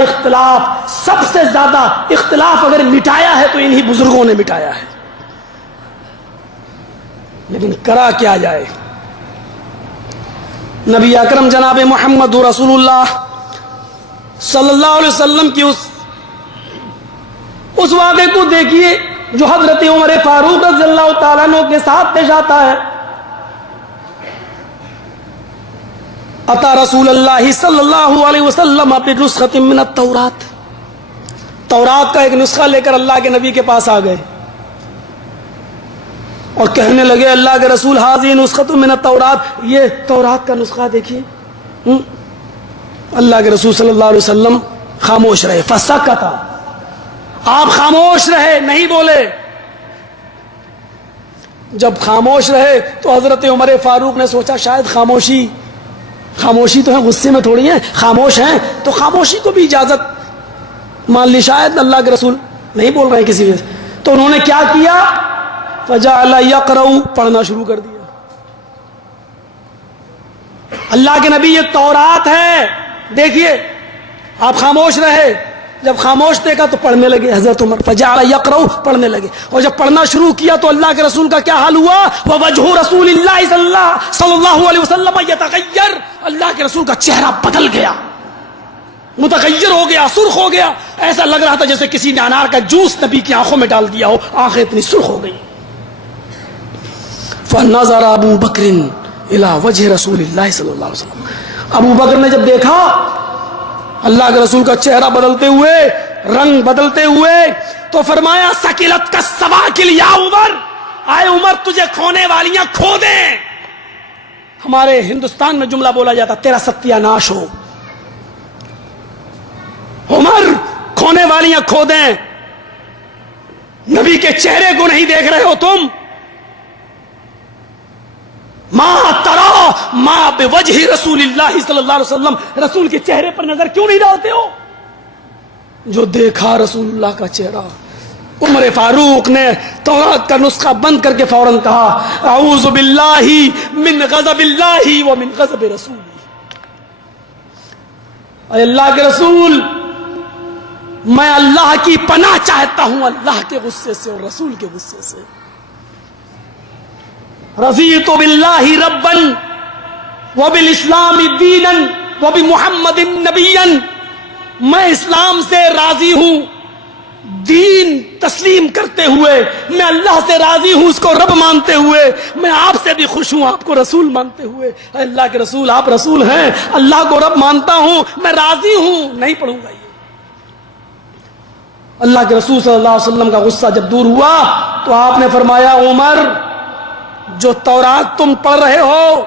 اختلاف اگر مٹایا ہے تو انہی بزرگوں نے مٹایا ہے. لیکن کرا کیا جائے؟ نبی اکرم جناب محمد رسول اللہ صلی اللہ علیہ وسلم کی اس واقعے کو دیکھیے جو حضرت عمر فاروق رضی اللہ تعالیٰ عنہ کے ساتھ پیش آتا ہے. اتا رسول اللہ صلی اللہ علیہ وسلم بنسخۃ من التورات، تورات کا ایک نسخہ لے کر اللہ کے نبی کے پاس آ گئے اور کہنے لگے اللہ کے رسول حاضر نسخۃ من التورات، یہ تورات کا نسخہ دیکھیے. اللہ کے رسول صلی اللہ علیہ وسلم خاموش رہے. فسکت، آپ خاموش رہے، نہیں بولے. جب خاموش رہے تو حضرت عمر فاروق نے سوچا شاید خاموشی تو ہے، غصے میں تھوڑی ہیں، خاموش ہیں تو خاموشی کو بھی اجازت مان لی، شاید اللہ کے رسول نہیں بول رہے ہیں کسی وجہ سے. تو انہوں نے کیا کیا؟ فجعل یقرأ، پڑھنا شروع کر دیا. اللہ کے نبی یہ تورات ہے دیکھیے. آپ خاموش رہے، جب خاموش دیکھا تو پڑھنے لگے حضرت عمر. فجعل یقرأ، پڑھنے لگے. اور جب پڑھنا شروع کیا تو اللہ کے رسول کا کیا حال ہوا؟ ووجہ رسول اللہ صلی اللہ علیہ وسلم یتغیر، اللہ کے رسول کا چہرہ بدل گیا، متغیر ہو گیا، سرخ ہو گیا. ایسا لگ رہا تھا جیسے کسی نے انار کا جوس نبی کی آنکھوں میں ڈال دیا ہو، آنکھیں اتنی سرخ ہو گئی. فنظر ابو بکر الی وجہ رسول اللہ صلی اللہ علیہ وسلم، ابو بکر نے جب دیکھا اللہ کے رسول کا چہرہ بدلتے ہوئے، رنگ بدلتے ہوئے، تو فرمایا سکیلت کا سواکل یا عمر، آئے عمر تجھے کھونے والیاں کھو دیں. ہمارے ہندوستان میں جملہ بولا جاتا تیرا ستیہ ناش ہو. عمر کھونے والیاں کھو دیں. نبی کے چہرے کو نہیں دیکھ رہے ہو تم؟ ما ترا ما بوجہ رسول اللہ صلی اللہ علیہ وسلم، رسول کے چہرے پر نظر کیوں نہیں ڈالتے ہو؟ جو دیکھا رسول اللہ کا چہرہ. عمر فاروق نے تورات کا نسخہ بند کر کے فوراً کہا اعوذ باللہ من غضب اللہ ومن غضب رسول. اے اللہ کے رسول، میں اللہ کی پناہ چاہتا ہوں اللہ کے غصے سے اور رسول کے غصے سے. رضیت باللہ ربا وبالاسلام دینا وبمحمد نبیا، میں اسلام سے راضی ہوں، دین تسلیم کرتے ہوئے میں اللہ سے راضی ہوں، اس کو رب مانتے ہوئے، میں آپ سے بھی خوش ہوں آپ کو رسول مانتے ہوئے. اے اللہ کے رسول، آپ رسول ہیں، اللہ کو رب مانتا ہوں، میں راضی ہوں. نہیں پڑھوں گا یہ. اللہ کے رسول صلی اللہ علیہ وسلم کا غصہ جب دور ہوا تو آپ نے فرمایا عمر، جو تورات تم پڑھ رہے ہو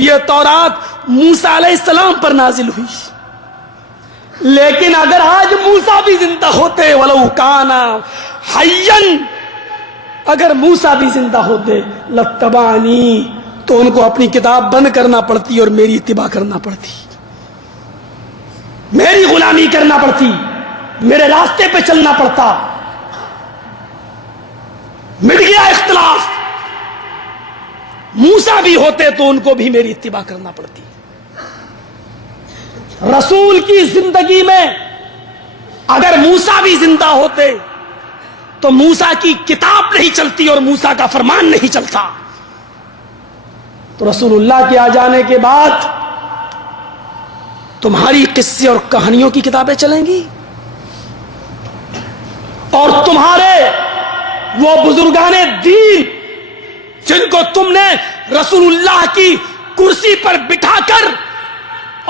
یہ تورات موسیٰ علیہ السلام پر نازل ہوئی، لیکن اگر آج موسیٰ بھی زندہ ہوتے، ولو کانا حیا، اگر موسیٰ بھی زندہ ہوتے لتبعنی، تو ان کو اپنی کتاب بند کرنا پڑتی اور میری اتباع کرنا پڑتی، میری غلامی کرنا پڑتی، میرے راستے پہ چلنا پڑتا. مٹ گیا اختلاف. موسیٰ بھی ہوتے تو ان کو بھی میری اتباع کرنا پڑتی. رسول کی زندگی میں اگر موسیٰ بھی زندہ ہوتے تو موسیٰ کی کتاب نہیں چلتی اور موسیٰ کا فرمان نہیں چلتا. تو رسول اللہ کے آ جانے کے بعد تمہاری قصے اور کہانیوں کی کتابیں چلیں گی، اور تمہارے وہ بزرگان دین جن کو تم نے رسول اللہ کی کرسی پر بٹھا کر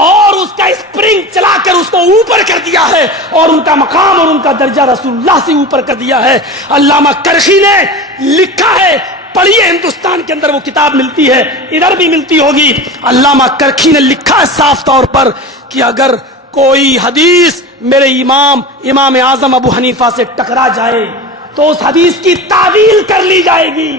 اور اس کا اسپرنگ چلا کر اس کو اوپر کر دیا ہے اور ان کا مقام اور ان کا درجہ رسول اللہ سے اوپر کر دیا ہے. علامہ کرخی نے لکھا ہے، پڑھیے، ہندوستان کے اندر وہ کتاب ملتی ہے، ادھر بھی ملتی ہوگی. علامہ کرخی نے لکھا ہے صاف طور پر کہ اگر کوئی حدیث میرے امام اعظم ابو حنیفہ سے ٹکرا جائے تو اس حدیث کی تعویل کر لی جائے گی،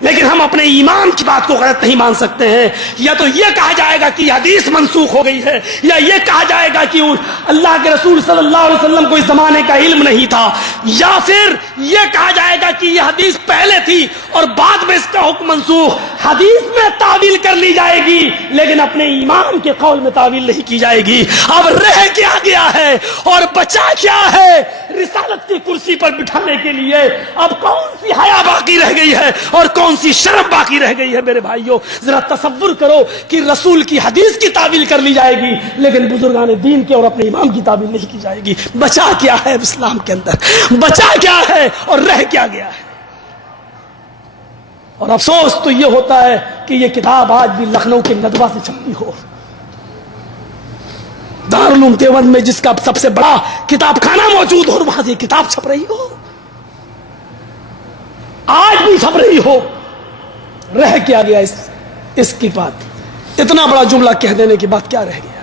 لیکن ہم اپنے امام کی بات کو غلط نہیں مان سکتے ہیں. یا تو یہ کہا جائے گا کہ حدیث منسوخ ہو گئی ہے، یا یہ کہا جائے گا کہ اللہ کے رسول صلی اللہ علیہ وسلم کو اس زمانے کا علم نہیں تھا، یا پھر یہ کہا جائے گا کہ یہ حدیث پہلے تھی اور بعد میں اس کا حکم منسوخ. حدیث میں تعویل کر لی جائے گی لیکن اپنے امام کے قول میں تعویل نہیں کی جائے گی. اب رہ کیا گیا ہے اور بچا کیا ہے رسالت کی کرسی پر بٹھانے کے لیے؟ اب کون سی حیا باقی رہ گئی ہے اور کون سی شرم باقی رہ گئی ہے؟ میرے بھائیوں، ذرا تصور کرو کہ رسول کی حدیث کی تعویل کر لی جائے گی لیکن بزرگان دین کے اور اپنے امام کی تعویل نہیں کی جائے گی. بچا کیا ہے اسلام کے اندر؟ بچا کیا ہے اور رہ کیا گیا ہے؟ اور افسوس تو یہ ہوتا ہے کہ یہ کتاب آج بھی لکھنؤ کے ندوہ سے چھپتی ہو، دارالعلوم دیوبند میں جس کا سب سے بڑا کتاب خانہ موجود ہو اور وہاں سے کتاب چھپ رہی ہو، آج بھی چھپ رہی ہو. رہ کیا گیا اس کی بات؟ اتنا بڑا جملہ کہہ دینے کے بعد کیا رہ گیا؟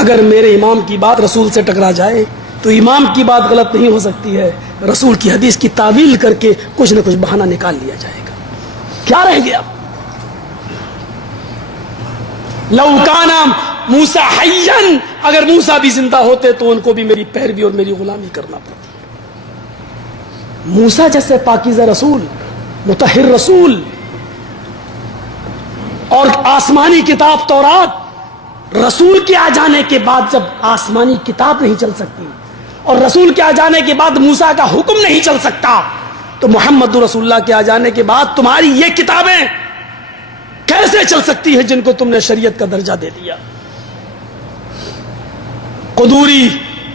اگر میرے امام کی بات رسول سے ٹکرا جائے تو امام کی بات غلط نہیں ہو سکتی ہے، رسول کی حدیث کی تعویل کر کے کچھ نہ کچھ بہانہ نکال لیا جائے گا. کیا رہ گیا؟ لو کانا موسیٰ حیا، اگر موسیٰ بھی زندہ ہوتے تو ان کو بھی میری پیروی اور میری غلامی کرنا پڑتا. موسیٰ جیسے پاکیزہ رسول، مطہر رسول، اور آسمانی کتاب تورات، رسول کے آ جانے کے بعد جب آسمانی کتاب نہیں چل سکتی اور رسول کے آ جانے کے بعد موسیٰ کا حکم نہیں چل سکتا تو محمد رسول اللہ کے آ جانے کے بعد تمہاری یہ کتابیں کیسے چل سکتی ہیں جن کو تم نے شریعت کا درجہ دے دیا؟ قدوری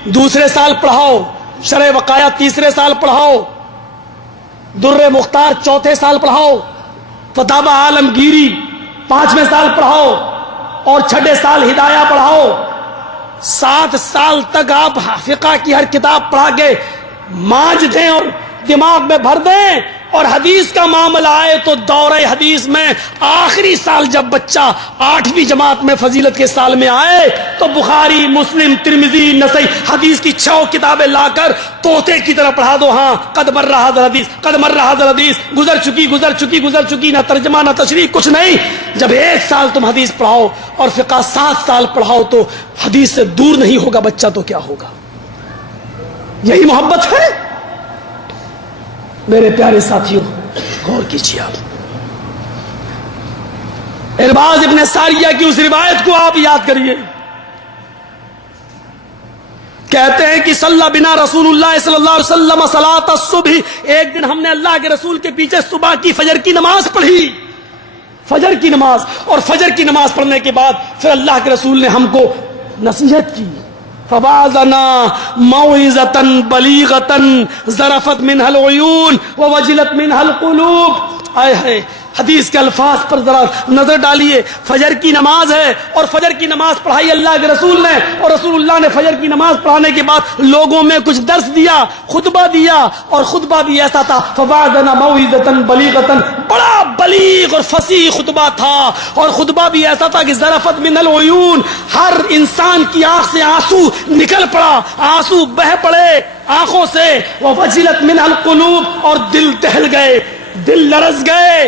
دوسرے سال پڑھاؤ، شرح وقایہ تیسرے سال پڑھاؤ، در مختار چوتھے سال پڑھاؤ، فتاوی عالمگیری 5ویں سال پڑھاؤ، اور چھٹے سال ہدایہ پڑھاؤ. 7 سال تک آپ فقہ کی ہر کتاب پڑھا کے مانج دیں اور دماغ میں بھر دیں, اور حدیث کا معاملہ آئے تو دورہ حدیث میں آخری سال جب بچہ 8ویں جماعت میں فضیلت کے سال میں آئے تو بخاری, مسلم, ترمذی, نسائی حدیث کی 6 کتابیں لا کر طوطے کی طرح پڑھا دو. ہاں قد مر رہا حدیث, قد مر رہا حدیث, گزر چکی, نہ ترجمہ نہ تشریح کچھ نہیں. جب 1 سال تم حدیث پڑھاؤ اور فقہ 7 سال پڑھاؤ تو حدیث سے دور نہیں ہوگا بچہ تو کیا ہوگا؟ یہی محبت ہے میرے پیارے ساتھیوں. غور کیجیے آپ ارباز ابن ساریہ کی اس روایت کو آپ یاد کریے. کہتے ہیں کہ صلی بنا رسول اللہ صلی اللہ علیہ وسلم صلاۃ الصبح, ایک دن ہم نے اللہ کے رسول کے پیچھے صبح کی فجر کی نماز پڑھی, فجر کی نماز, اور فجر کی نماز پڑھنے کے بعد پھر اللہ کے رسول نے ہم کو نصیحت کی. فوازنا موعظة بلیغة ذرفت منها العیون ووجلت منها القلوب. آئے ہے حدیث کے الفاظ پر ذرا نظر ڈالیے. فجر کی نماز ہے اور فجر کی نماز پڑھائی اللہ کے رسول نے, اور رسول اللہ نے فجر کی نماز پڑھانے کے بعد لوگوں میں کچھ درس دیا, خطبہ دیا, اور خطبہ بھی ایسا تھا فوازنا موعظة بلیغة, بڑا بلیغ اور فصیح خطبہ تھا, اور خطبہ بھی ایسا تھا کہ ذرفت من العیون, ہر انسان کی آنکھ سے آنسو نکل پڑا, آنسو بہ پڑے آنکھوں سے. ووجلت منها القلوب, اور دل دہل گئے, دل لرز گئے.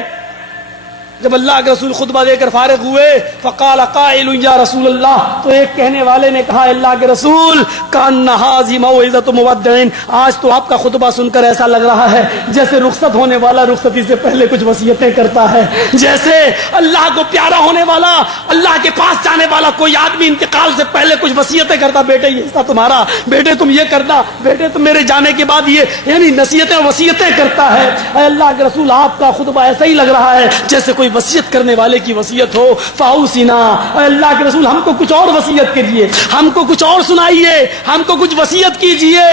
جب اللہ کے رسول خطبہ دے کر فارغ ہوئے فقال قائل یا رسول اللہ, تو ایک کہنے والے نے کہا اللہ کے رسول کان ھذی موعظۃ مودع, آج تو آپ کا خطبہ سن کر ایسا لگ رہا ہے جیسے رخصت ہونے والا رخصتی سے پہلے کچھ وصیتیں کرتا ہے, جیسے اللہ کو پیارا ہونے والا, اللہ کے پاس جانے والا کوئی آدمی انتقال سے پہلے کچھ وصیتیں کرتا, بیٹے یہ حصہ تمہارا, بیٹے تم یہ کرنا, بیٹے تم میرے جانے کے بعد یہ, یعنی نصیحتیں وصیتیں کرتا ہے. اے اللہ کے رسول آپ کا خطبہ ایسا ہی لگ رہا ہے جیسے کوئی وصیت کرنے والے کی وصیت ہو. فاوصنا, اے اللہ کے رسول ہم کو کچھ اور وصیت کیجیے, ہم کو کچھ اور سنائیے, ہم کو کچھ وصیت کیجیے.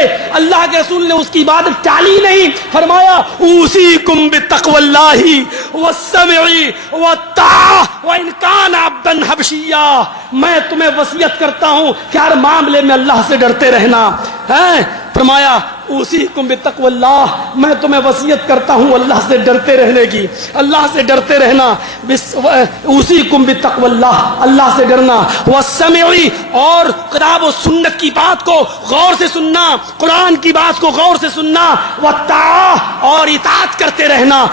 اللہ کے رسول نے اس کی عبادت ٹالی نہیں, فرمایا اوصیکم بتقوی اللہ والسمع والطاعہ وان کان عبدا حبشیا, میں تمہیں وصیت کرتا ہوں کہ ہر معاملے میں اللہ سے ڈرتے رہنا ہے. فرمایا اوصیکم بتقوی اللہ, میں تمہیں وصیت کرتا ہوں اللہ سے ڈرتے رہنے کی, اللہ سے ڈرتے رہنا. اوصیکم بتقوی اللہ, اللہ سے ڈرنا. والسمع, اور کتاب و سنت کی بات کو غور سے سننا, قرآن کی بات کو غور سے سننا. والطاعہ, اور اطاعت کرتے رہنا.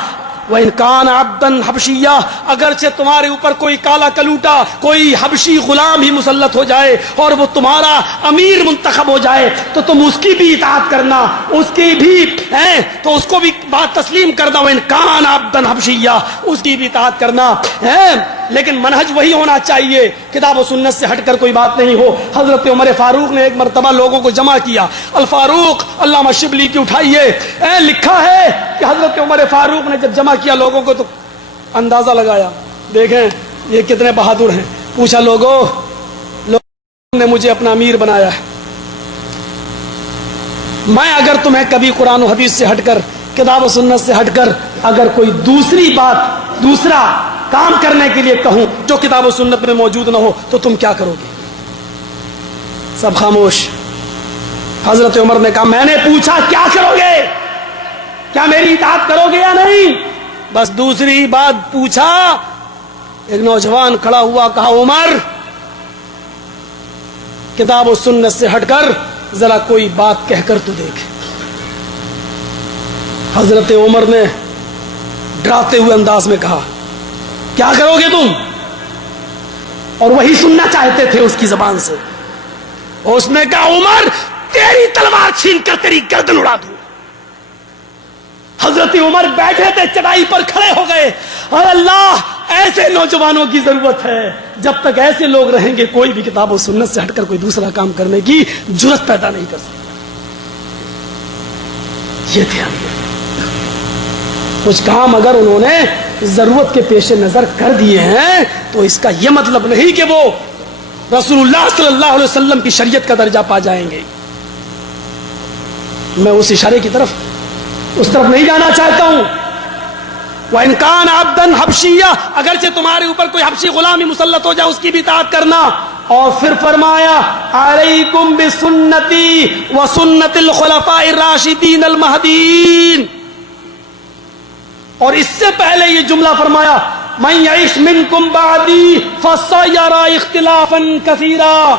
وَإِنْ كَانَ عَبْدًا حَبْشِيًّا, اگرچہ تمہارے اوپر کوئی کالا کلوٹا, کوئی حبشی غلام ہی مسلط ہو جائے اور وہ تمہارا امیر منتخب ہو جائے تو تم اس کی بھی اطاعت کرنا, اس کی بھی تو اس کو بھی بات تسلیم کرنا. وَإِنْ كَانَ عَبْدًا حَبْشِيًّا, اس کی بھی اطاعت کرنا لیکن منہج وہی ہونا چاہیے, کتاب و سنت سے ہٹ کر کوئی بات نہیں ہو. حضرت عمر فاروق نے ایک مرتبہ لوگوں کو جمع کیا. الفاروق, علامہ شبلی کی اٹھائیے, لکھا ہے کہ حضرت عمر فاروق نے جب جمع کیا لوگوں کو تو اندازہ لگایا, دیکھیں یہ کتنے بہادر ہیں. پوچھا لوگوں نے مجھے اپنا امیر بنایا ہے, میں اگر تمہیں کبھی قرآن و حدیث سے ہٹ کر, کتاب و سنت سے ہٹ کر اگر کوئی دوسری بات, دوسرا کام کرنے کے لیے کہوں جو کتاب و سنت میں موجود نہ ہو تو تم کیا کرو گے؟ سب خاموش. حضرت عمر نے کہا میں نے پوچھا کیا کرو گے, کیا میری اطاعت کرو گے یا نہیں؟ بس دوسری بات پوچھا. ایک نوجوان کھڑا ہوا, کہا عمر کتاب و سنت سے ہٹ کر ذرا کوئی بات کہہ کر تو دیکھ. حضرت عمر نے ڈراتے ہوئے انداز میں کہا کیا کرو گے تم؟ اور وہی سننا چاہتے تھے اس کی زبان سے. اور اس نے کہا عمر تیری تلوار چھین کر تیری گردن اڑا دوں. حضرت عمر بیٹھے تھے چٹائی پر کھڑے ہو گئے, اور اللہ ایسے نوجوانوں کی ضرورت ہے. جب تک ایسے لوگ رہیں گے کوئی بھی کتاب و سنت سے ہٹ کر کوئی دوسرا کام کرنے کی جرات پیدا نہیں کر سکتا. یہ دھیان دیں. کچھ کام اگر انہوں نے ضرورت کے پیش نظر کر دیے ہیں تو اس کا یہ مطلب نہیں کہ وہ رسول اللہ صلی اللہ علیہ وسلم کی شریعت کا درجہ پا جائیں گے. میں اس اشارے کی طرف, اس طرف نہیں جانا چاہتا ہوں, وَإِنْ كَانَ عَبْدًا حَبْشِيًّا، اگرچہ تمہارے اوپر کوئی حبشی غلامی مسلط ہو جائے اس کی بھی اطاعت کرنا. اور پھر فرمایا علیکم بسنتی وسنت الخلفاء الراشدین المہدیین. اور اس سے پہلے یہ جملہ فرمایا من یعش منکم بعدی فسیرى اختلافا کثیرا،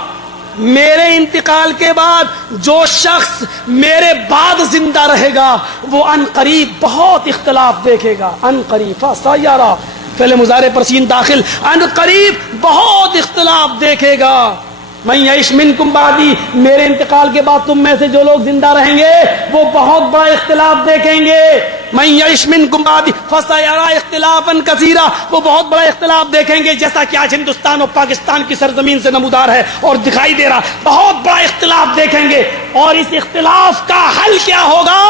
میرے انتقال کے بعد جو شخص میرے بعد زندہ رہے گا وہ ان قریب بہت اختلاف دیکھے گا. ان قریب فسیرى، پہلے مضارع پر سین داخل، ان قریب بہت اختلاف دیکھے گا. من یعش منکم بعدی، میرے انتقال کے بعد تم میں سے جو لوگ زندہ رہیں گے وہ بہت بڑا اختلاف دیکھیں گے. من یعش منکم بعدی فسیرى اختلافا کثیرا، وہ بہت بڑا اختلاف دیکھیں گے، جیسا کہ آج ہندوستان اور پاکستان کی سرزمین سے نمودار ہے اور دکھائی دے رہا. بہت بڑا اختلاف دیکھیں گے. اور اس اختلاف کا حل کیا ہوگا؟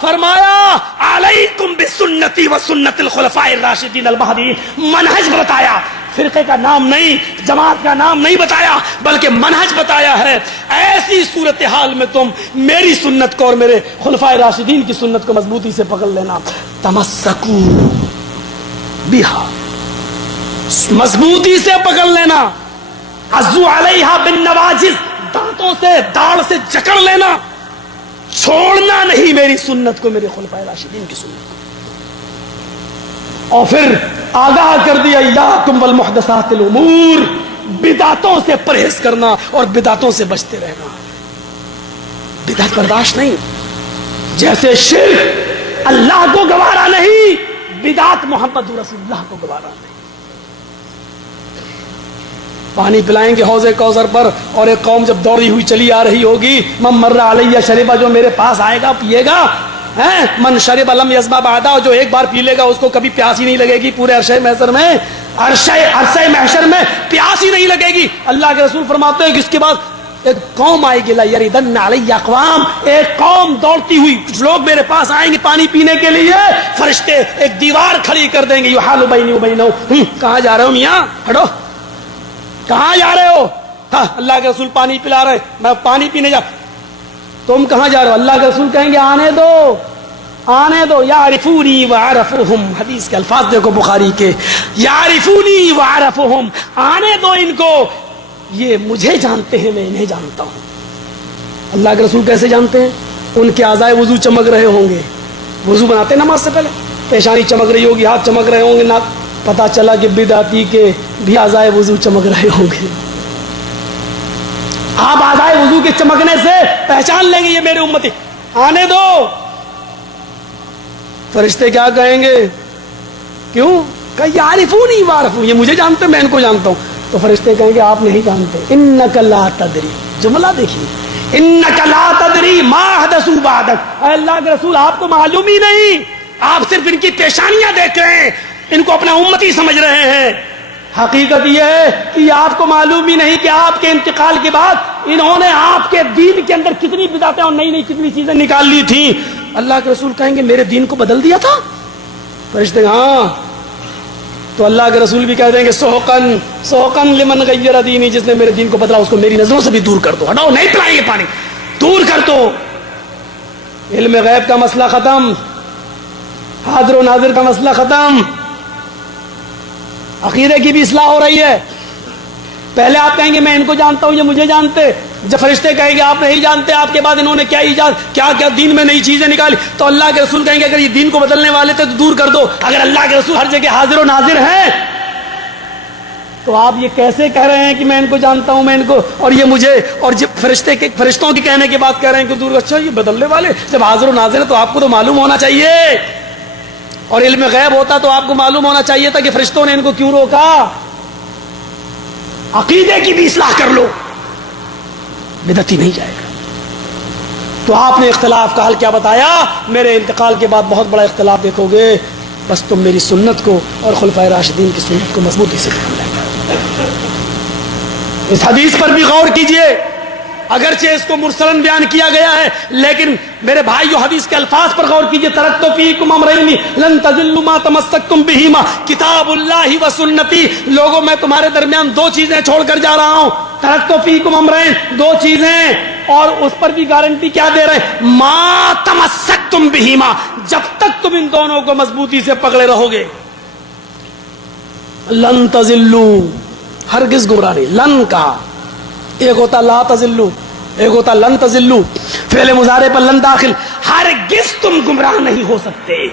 فرمایا علیکم بسنتی وسنت الخلفاء الراشدین المہدیین. منہج بتایا، فرقے کا نام نہیں، جماعت کا نام نہیں بتایا، بلکہ منہج بتایا ہے. ایسی صورتحال میں تم میری سنت کو اور میرے خلفائے راشدین کی سنت کو مضبوطی سے پکڑ لینا. تمسکو بہا، مضبوطی سے پکڑ لینا. عضو علیہا بالنواجذ، دانتوں سے داڑھ سے جکڑ لینا، چھوڑنا نہیں میری سنت کو، میرے خلفائے راشدین کی سنت کو. اور پھر آگاہ کر دیا ایاکم والمحدثات الامور، بدعتوں سے پرہیز کرنا اور بدعتوں سے بچتے رہنا. بدعت برداشت نہیں. جیسے شرک اللہ کو گوارا نہیں، بدعت محمد رسول اللہ کو گوارا نہیں. پانی پلائیں گے حوض کوثر پر اور ایک قوم جب دوڑی ہوئی چلی آ رہی ہوگی، من مر علیہ شربا، جو میرے پاس آئے گا پیے گا. من شرب لم یظمأ بعدہ، جو ایک بار پی لے گا اس کو کبھی پیاس ہی نہیں لگے گی. پورے عرصہ محشر میں، عرصہ محشر میں پیاس ہی نہیں لگے گی. اللہ کے رسول فرماتے ہیں کہ اس کے بعد ایک قوم آئے گی، لَيَرِدَنَّ عَلَيَّ أَقْوَامٌ، ایک قوم دوڑتی ہوئی، کچھ لوگ میرے پاس آئیں گے پانی پینے کے لیے. فرشتے ایک دیوار کھڑی کر دیں گے، یحال بینی و بینہم. کہاں جا رہے ہو میاں؟ ہٹو، کہاں جا رہے ہو؟ ہاں اللہ کے رسول پانی پلا رہے، میں پانی پینے جا. تم کہاں جا رہے ہو؟ اللہ کے رسول کہیں گے آنے دو، آنے دو. یعرفونی وعرفوہم، حدیث کے الفاظ دیکھو بخاری کے، یعرفونی وعرفوہم، آنے دو ان کو، یہ مجھے جانتے ہیں میں انہیں جانتا ہوں. اللہ کے رسول کیسے جانتے ہیں؟ ان کے اعضائے وضو چمک رہے ہوں گے، وضو بناتے نماز سے پہلے، پیشانی چمک رہی ہوگی، ہاتھ چمک رہے ہوں گے، ناک. پتا چلا کہ بدعتی کے بھی اعضائے وضو چمک رہے ہوں گے. آپ اعضائے وضو کے چمکنے سے پہچان لیں گے یہ میرے امتی. آنے دو. فرشتے کیا کہیں گے؟ کیوں کہ یعرفونی وعرفوہم، یہ مجھے جانتے میں ان کو جانتا ہوں. تو فرشتے کہیں گے آپ نہیں جانتے. انک لا تدری، جملہ دیکھیے، انک لا تدری ما احدثوا بعدک. اے اللہ کے رسول آپ کو معلوم ہی نہیں، آپ صرف ان کی پیشانیاں دیکھ رہے ہیں، ان کو اپنا امتی سمجھ رہے ہیں. حقیقت یہ ہے کہ یہ آپ کو معلوم ہی نہیں کہ آپ کے انتقال کے بعد انہوں نے آپ کے دین کے اندر کتنی بدعتیں اور نئی نئی کتنی چیزیں نکال لی تھیں. اللہ کے رسول کہیں گے میرے دین کو بدل دیا تھا؟ فرشتے ہاں. تو اللہ کے رسول بھی کہہ دیں گے سحقن سحقن لمن غیر دینی، جس نے میرے دین کو بدلا اس کو میری نظروں سے بھی دور کر دو. ہٹاؤ، نہیں پلائیں گے پانی، دور کر دو. علم غیب کا مسئلہ ختم، حاضر و ناظر کا مسئلہ ختم. عقیدے کی بھی اصلاح ہو رہی ہے. پہلے آپ کہیں گے میں ان کو جانتا ہوں، یہ مجھے جانتے. جب فرشتے کہیں گے آپ نہیں جانتے، آپ کے بعد انہوں نے کیا ایجاد کیا کیا دین میں نئی چیزیں نکالی، تو اللہ کے رسول کہیں گے اگر یہ دین کو بدلنے والے تھے تو دور کر دو. اگر اللہ کے رسول ہر جگہ حاضر و ناظر ہیں تو آپ یہ کیسے کہہ رہے ہیں کہ میں ان کو جانتا ہوں، میں ان کو، اور یہ مجھے، اور جب فرشتوں کے کہنے کے بعد کہہ رہے ہیں کہ دور. اچھا یہ بدلنے والے، جب حاضر و ناظر ہے تو آپ کو تو معلوم ہونا چاہیے، اور علم غیب ہوتا تو آپ کو معلوم ہونا چاہیے تھا کہ فرشتوں نے ان کو کیوں روکا. عقیدے کی بھی اصلاح کر لو، بدعتی نہیں جائے گا. تو آپ نے اختلاف کا حل کیا بتایا؟ میرے انتقال کے بعد بہت بڑا اختلاف دیکھو گے، بس تم میری سنت کو اور خلفائے راشدین کی سنت کو مضبوطی سے پکڑ لیں. اس حدیث پر بھی غور کیجئے، اگرچہ اس کو مرسلن بیان کیا گیا ہے، لیکن میرے بھائیو حدیث کے الفاظ پر غور کیجئے. ترکت فیکم امرین لن تضلوا ما تمسکتم بہما کتاب اللہ و سنتی. لوگوں میں تمہارے درمیان دو چیزیں چھوڑ کر جا رہا ہوں. ترکت فیکم امرین، دو چیزیں، اور اس پر بھی گارنٹی کیا دے رہے ہیں؟ ما تمسکتم تمسکتم بہما، جب تک تم ان دونوں کو مضبوطی سے پکڑے رہو گے، لن تضلوا، ہرگز گمراہ نہیں. لن کہا، ایک ہوتا لا تضلوا، ایک ہوتا لن تضلوا، فعل مضارع پر لن داخل. ہرگز تم گمراہ نہیں ہو سکتے.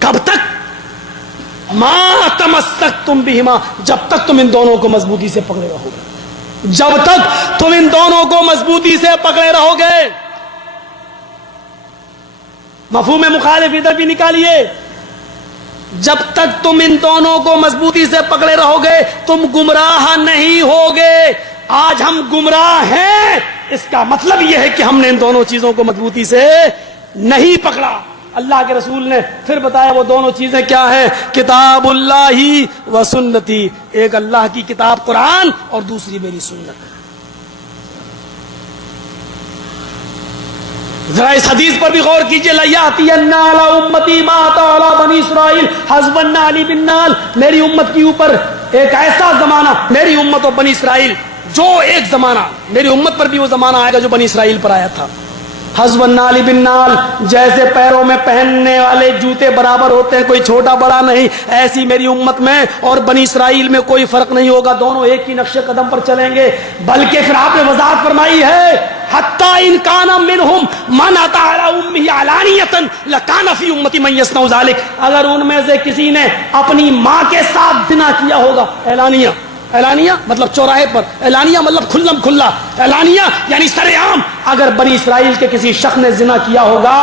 کب تک؟ ما تمسکتم بہما، جب تک تم ان دونوں کو مضبوطی سے پکڑے رہو گے. جب تک تم ان دونوں کو مضبوطی سے پکڑے رہو گے. مفہوم مخالف ادھر بھی نکالیے. جب تک تم ان دونوں کو مضبوطی سے پکڑے رہو گے تم گمراہ نہیں ہوگے. آج ہم گمراہ ہیں، اس کا مطلب یہ ہے کہ ہم نے ان دونوں چیزوں کو مضبوطی سے نہیں پکڑا. اللہ کے رسول نے پھر بتایا وہ دونوں چیزیں کیا ہیں. کتاب اللہ و سنتی، ایک اللہ کی کتاب قرآن اور دوسری میری سنت. ذرا اس حدیث پر بھی غور کیجیے. لَيَأْتِيَنَّ عَلَىٰ أُمَّتِي مَا أَتَىٰ عَلَىٰ بَنِي إِسْرَائِيلَ حَسْبَ النَّعْلِ بِالنَّعْلِ، میری امت کے اوپر ایک ایسا زمانہ، میری امت اور بنی اسرائیل، جو ایک زمانہ میری امت پر بھی وہ زمانہ آئے گا جو بنی اسرائیل پر آیا تھا. حسب النعل بالنعل، جیسے پیروں میں پہننے والے جوتے برابر ہوتے ہیں، کوئی چھوٹا بڑا نہیں، ایسی میری امت میں اور بنی اسرائیل میں کوئی فرق نہیں ہوگا. دونوں ایک ہی نقش قدم پر چلیں گے. بلکہ پھر آپ نے وضاحت فرمائی ہے حتی ان کان منہم من اتی علی امہ علانیۃ لکان فی امتی من یصنع ذلک، اگر ان میں سے کسی نے اپنی ماں کے ساتھ زنا کیا ہوگا، اعلانیہ، اعلانیہ مطلب چوراہے پر، اعلانیہ مطلب کھلم کھلا، اعلانیہ یعنی سر عام. اگر بنی اسرائیل کے کسی شخص نے زنا کیا ہوگا،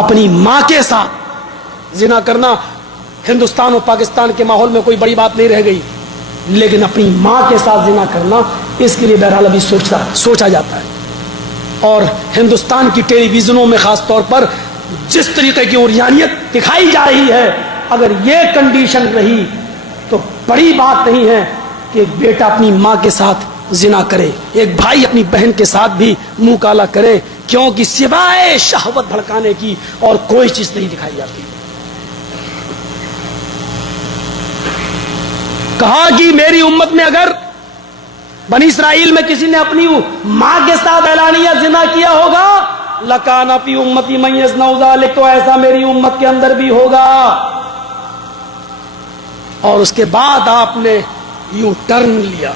اپنی ماں کے ساتھ زنا کرنا ہندوستان اور پاکستان کے ماحول میں کوئی بڑی بات نہیں رہ گئی، لیکن اپنی ماں کے ساتھ زنا کرنا اس کے لیے بہرحال ابھی سوچا جاتا ہے. اور ہندوستان کی ٹیلی ویژنوں میں خاص طور پر جس طریقے کی عریانیت دکھائی جا رہی ہے، اگر یہ کنڈیشن رہی تو بڑی بات نہیں ہے کہ ایک بیٹا اپنی ماں کے ساتھ زنا کرے، ایک بھائی اپنی بہن کے ساتھ بھی منہ کالا کرے، کیونکہ سوائے شہوت بھڑکانے کی اور کوئی چیز نہیں دکھائی جاتی. کہا کہ میری امت میں اگر بنی اسرائیل میں کسی نے اپنی ماں کے ساتھ اعلانیہ زنا کیا ہوگا، لکان فی امتی من یصنع ذلک، تو ایسا میری امت کے اندر بھی ہوگا. اور اس کے بعد آپ نے یوں ٹرن لیا.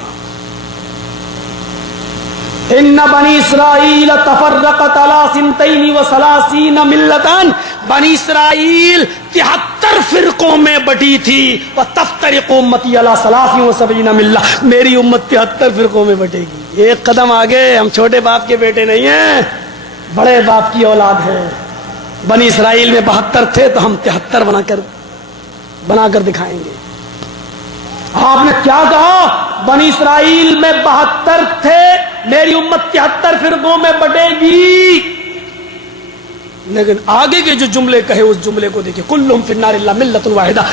ان بنی اسرائیل تفرقت علی 32 ملتاً، بنی اسرائیل 73 فرقوں میں بٹی تھی. وتفترق امتی علی 73 ملہ، میری امت 73 فرقوں میں بٹے گی. ایک قدم آگے، ہم چھوٹے باپ کے بیٹے نہیں ہیں، بڑے باپ کی اولاد ہے. بنی اسرائیل میں 72 تھے تو ہم 73 بنا کر دکھائیں گے. آپ نے کیا کہا؟ بنی اسرائیل میں 72 تھے، میری امت 73 فرقوں میں بٹے گی. لیکن آگے کے جو جملے کہے اس جملے کو دیکھیں، کلہم فی النار الا ملۃ واحدہ،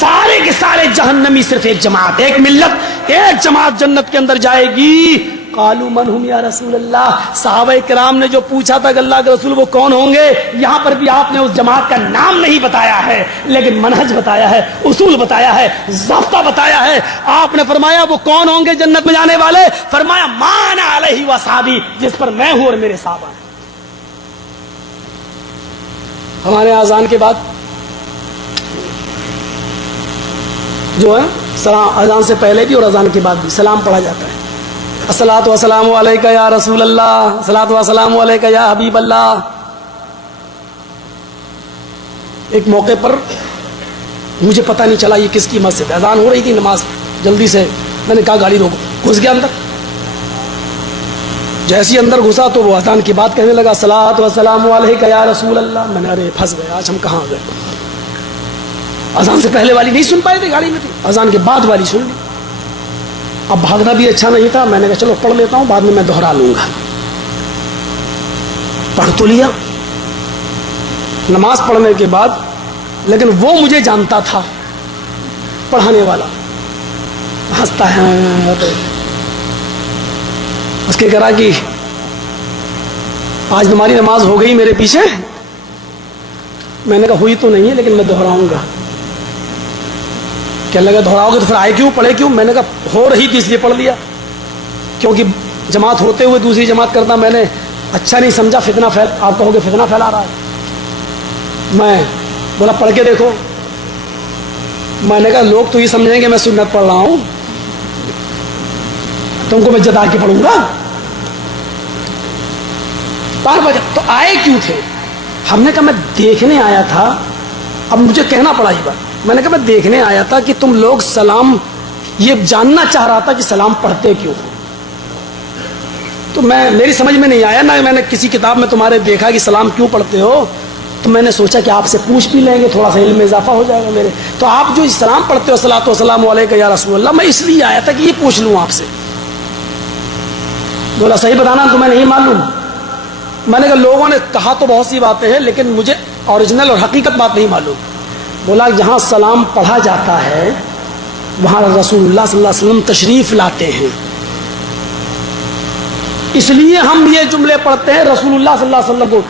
سارے کے سارے جہنمی، صرف ایک جماعت، ایک ملت، ایک جماعت جنت کے اندر جائے گی. قالوا من ہم یا رسول اللہ، صحابہ کرام نے جو پوچھا تھا کہ اللہ کے رسول وہ کون ہوں گے، یہاں پر بھی آپ نے اس جماعت کا نام نہیں بتایا ہے، لیکن منہج بتایا ہے، اصول بتایا ہے، ضابطہ بتایا ہے. آپ نے فرمایا وہ کون ہوں گے جنت میں جانے والے؟ فرمایا ما انا علیہ واصحابی، جس پر میں ہوں اور میرے صحابہ ہیں. ہمارے اذان کے بعد جو ہے سلام، اذان سے پہلے بھی اور اذان کے بعد بھی سلام پڑھا جاتا ہے. الصلاۃ والسلام علیکہ یا رسول اللہ، الصلاۃ والسلام علیکہ یا حبیب اللہ. ایک موقع پر مجھے پتہ نہیں چلا یہ کس کی مسجد ہے، اذان ہو رہی تھی، نماز جلدی سے میں نے کہا گاڑی روکو، گھس گیا اندر. جیسے اندر گھسا تو وہ اذان کی بات کہنے لگا، الصلاۃ والسلام علیکہ یا رسول اللہ. میں نے ارے پھنس گئے، آج ہم کہاں گئے. اذان سے پہلے والی نہیں سن پائے تھے، گاڑی میں تھی، اذان کے بعد والی سن لی. اب بھاگنا بھی اچھا نہیں تھا، میں نے کہا چلو پڑھ لیتا ہوں، بعد میں دوہرا لوں گا. پڑھ تو لیا نماز پڑھنے کے بعد، لیکن وہ مجھے جانتا تھا پڑھانے والا، ہنستا ہے. اس کے کہا کہ آج تمہاری نماز ہو گئی میرے پیچھے. میں نے کہا ہوئی تو نہیں ہے لیکن میں دوہراؤں گا. کہنے لگا دوہراؤ گے تو پھر آئے کیوں، پڑھے کیوں؟ میں نے کہا ہو رہی تھی اس لیے پڑھ لیا، کیونکہ جماعت ہوتے ہوئے دوسری جماعت کرتا میں نے اچھا نہیں سمجھا فتنہ آپ کہو گے فتنہ پھیلا رہا ہے. میں بولا پڑھ کے دیکھو. میں نے کہا لوگ تو یہ سمجھیں گے میں سنت پڑھ رہا ہوں, تم کو میں جتا کے پڑھوں گا. 12 بجے تو آئے کیوں تھے؟ ہم نے کہا میں دیکھنے آیا تھا. اب مجھے کہنا پڑا یہ بات. میں نے کہا میں دیکھنے آیا تھا کہ تم لوگ سلام, یہ جاننا چاہ رہا تھا کہ سلام پڑھتے کیوں ہو. تو میری سمجھ میں نہیں آیا, نہ میں نے کسی کتاب میں تمہارے دیکھا کہ سلام کیوں پڑھتے ہو. تو میں نے سوچا کہ آپ سے پوچھ بھی لیں گے, تھوڑا سا علم میں اضافہ ہو جائے گا میرے. تو آپ جو سلام پڑھتے ہو صلاۃ والسلام علیکہ یا رسول اللہ, میں اس لیے آیا تھا کہ یہ پوچھ لوں آپ سے. بولا صحیح بتانا تمہیں نہیں معلوم. میں نے کہا لوگوں نے کہا تو بہت سی باتیں ہیں, لیکن مجھے اوریجنل اور حقیقت بات نہیں معلوم. بولا جہاں سلام پڑھا جاتا ہے وہاں رسول اللہ صلی اللہ علیہ وسلم تشریف لاتے ہیں, اس لیے ہم یہ جملے پڑھتے ہیں رسول اللہ صلی اللہ علیہ وسلم کو.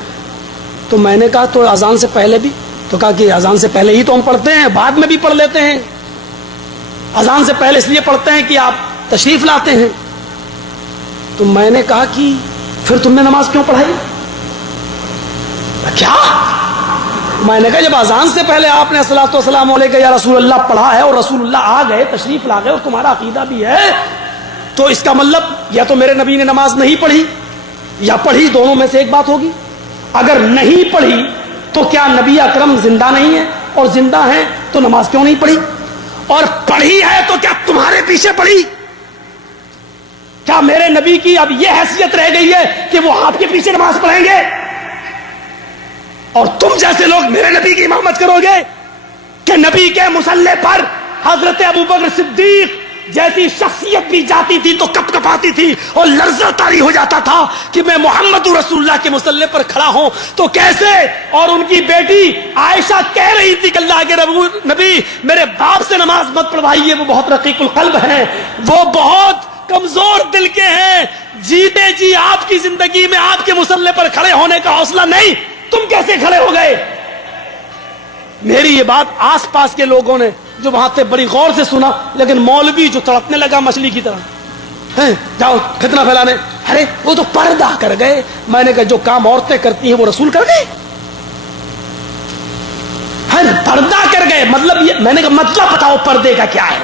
تو میں نے کہا تو اذان سے پہلے بھی؟ تو کہا کہ اذان سے پہلے ہی تو ہم پڑھتے ہیں, بعد میں بھی پڑھ لیتے ہیں. اذان سے پہلے اس لیے پڑھتے ہیں کہ آپ تشریف لاتے ہیں. تو میں نے کہا کہ پھر تم نے نماز کیوں پڑھائی؟ کیا؟ میں نے کہا جب اذان سے پہلے آپ نے الصلوۃ والسلام علیکہ یا رسول اللہ پڑھا ہے اور رسول اللہ آ گئے, تشریف لا گئے, اور تمہارا عقیدہ بھی ہے, تو اس کا مطلب یا تو میرے نبی نے نماز نہیں پڑھی یا پڑھی, دونوں میں سے ایک بات ہوگی. اگر نہیں پڑھی تو کیا نبی اکرم زندہ نہیں ہے, اور زندہ ہیں تو نماز کیوں نہیں پڑھی؟ اور پڑھی ہے تو کیا تمہارے پیچھے پڑھی؟ کیا میرے نبی کی اب یہ حیثیت رہ گئی ہے کہ وہ آپ کے پیچھے نماز پڑھیں گے اور تم جیسے لوگ میرے نبی کی امامت کرو گے کہ نبی کے مصلی پر حضرت ابوبکر صدیق جیسی شخصیت بھی جاتی تھی تو کپ کپاتی تھی اور لرزہ طاری ہو جاتا تھا کہ میں محمد رسول اللہ کے مصلی پر کھڑا ہوں تو کیسے؟ اور ان کی بیٹی عائشہ کہہ رہی تھی کہ اللہ کے نبی میرے باپ سے نماز مت پڑھوائیے, وہ بہت رقیق القلب ہیں, وہ بہت کمزور دل کے ہیں, جیتے جی آپ کی زندگی میں آپ کے مصلی پر کھڑے ہونے کا حوصلہ نہیں, تم کیسے کھڑے ہو گئے؟ میری یہ بات آس پاس کے لوگوں نے جو وہاں تھے بڑی غور سے سنا, لیکن مولوی جو تڑپنے لگا مچھلی کی طرح, جاؤ فتنہ پھیلانے, ارے وہ تو پردہ کر گئے. میں نے کہا جو کام عورتیں کرتی ہیں وہ رسول کر گئے, پردہ کر گئے. مطلب یہ, میں نے کہا مطلب بتاؤ پردے کا کیا ہے؟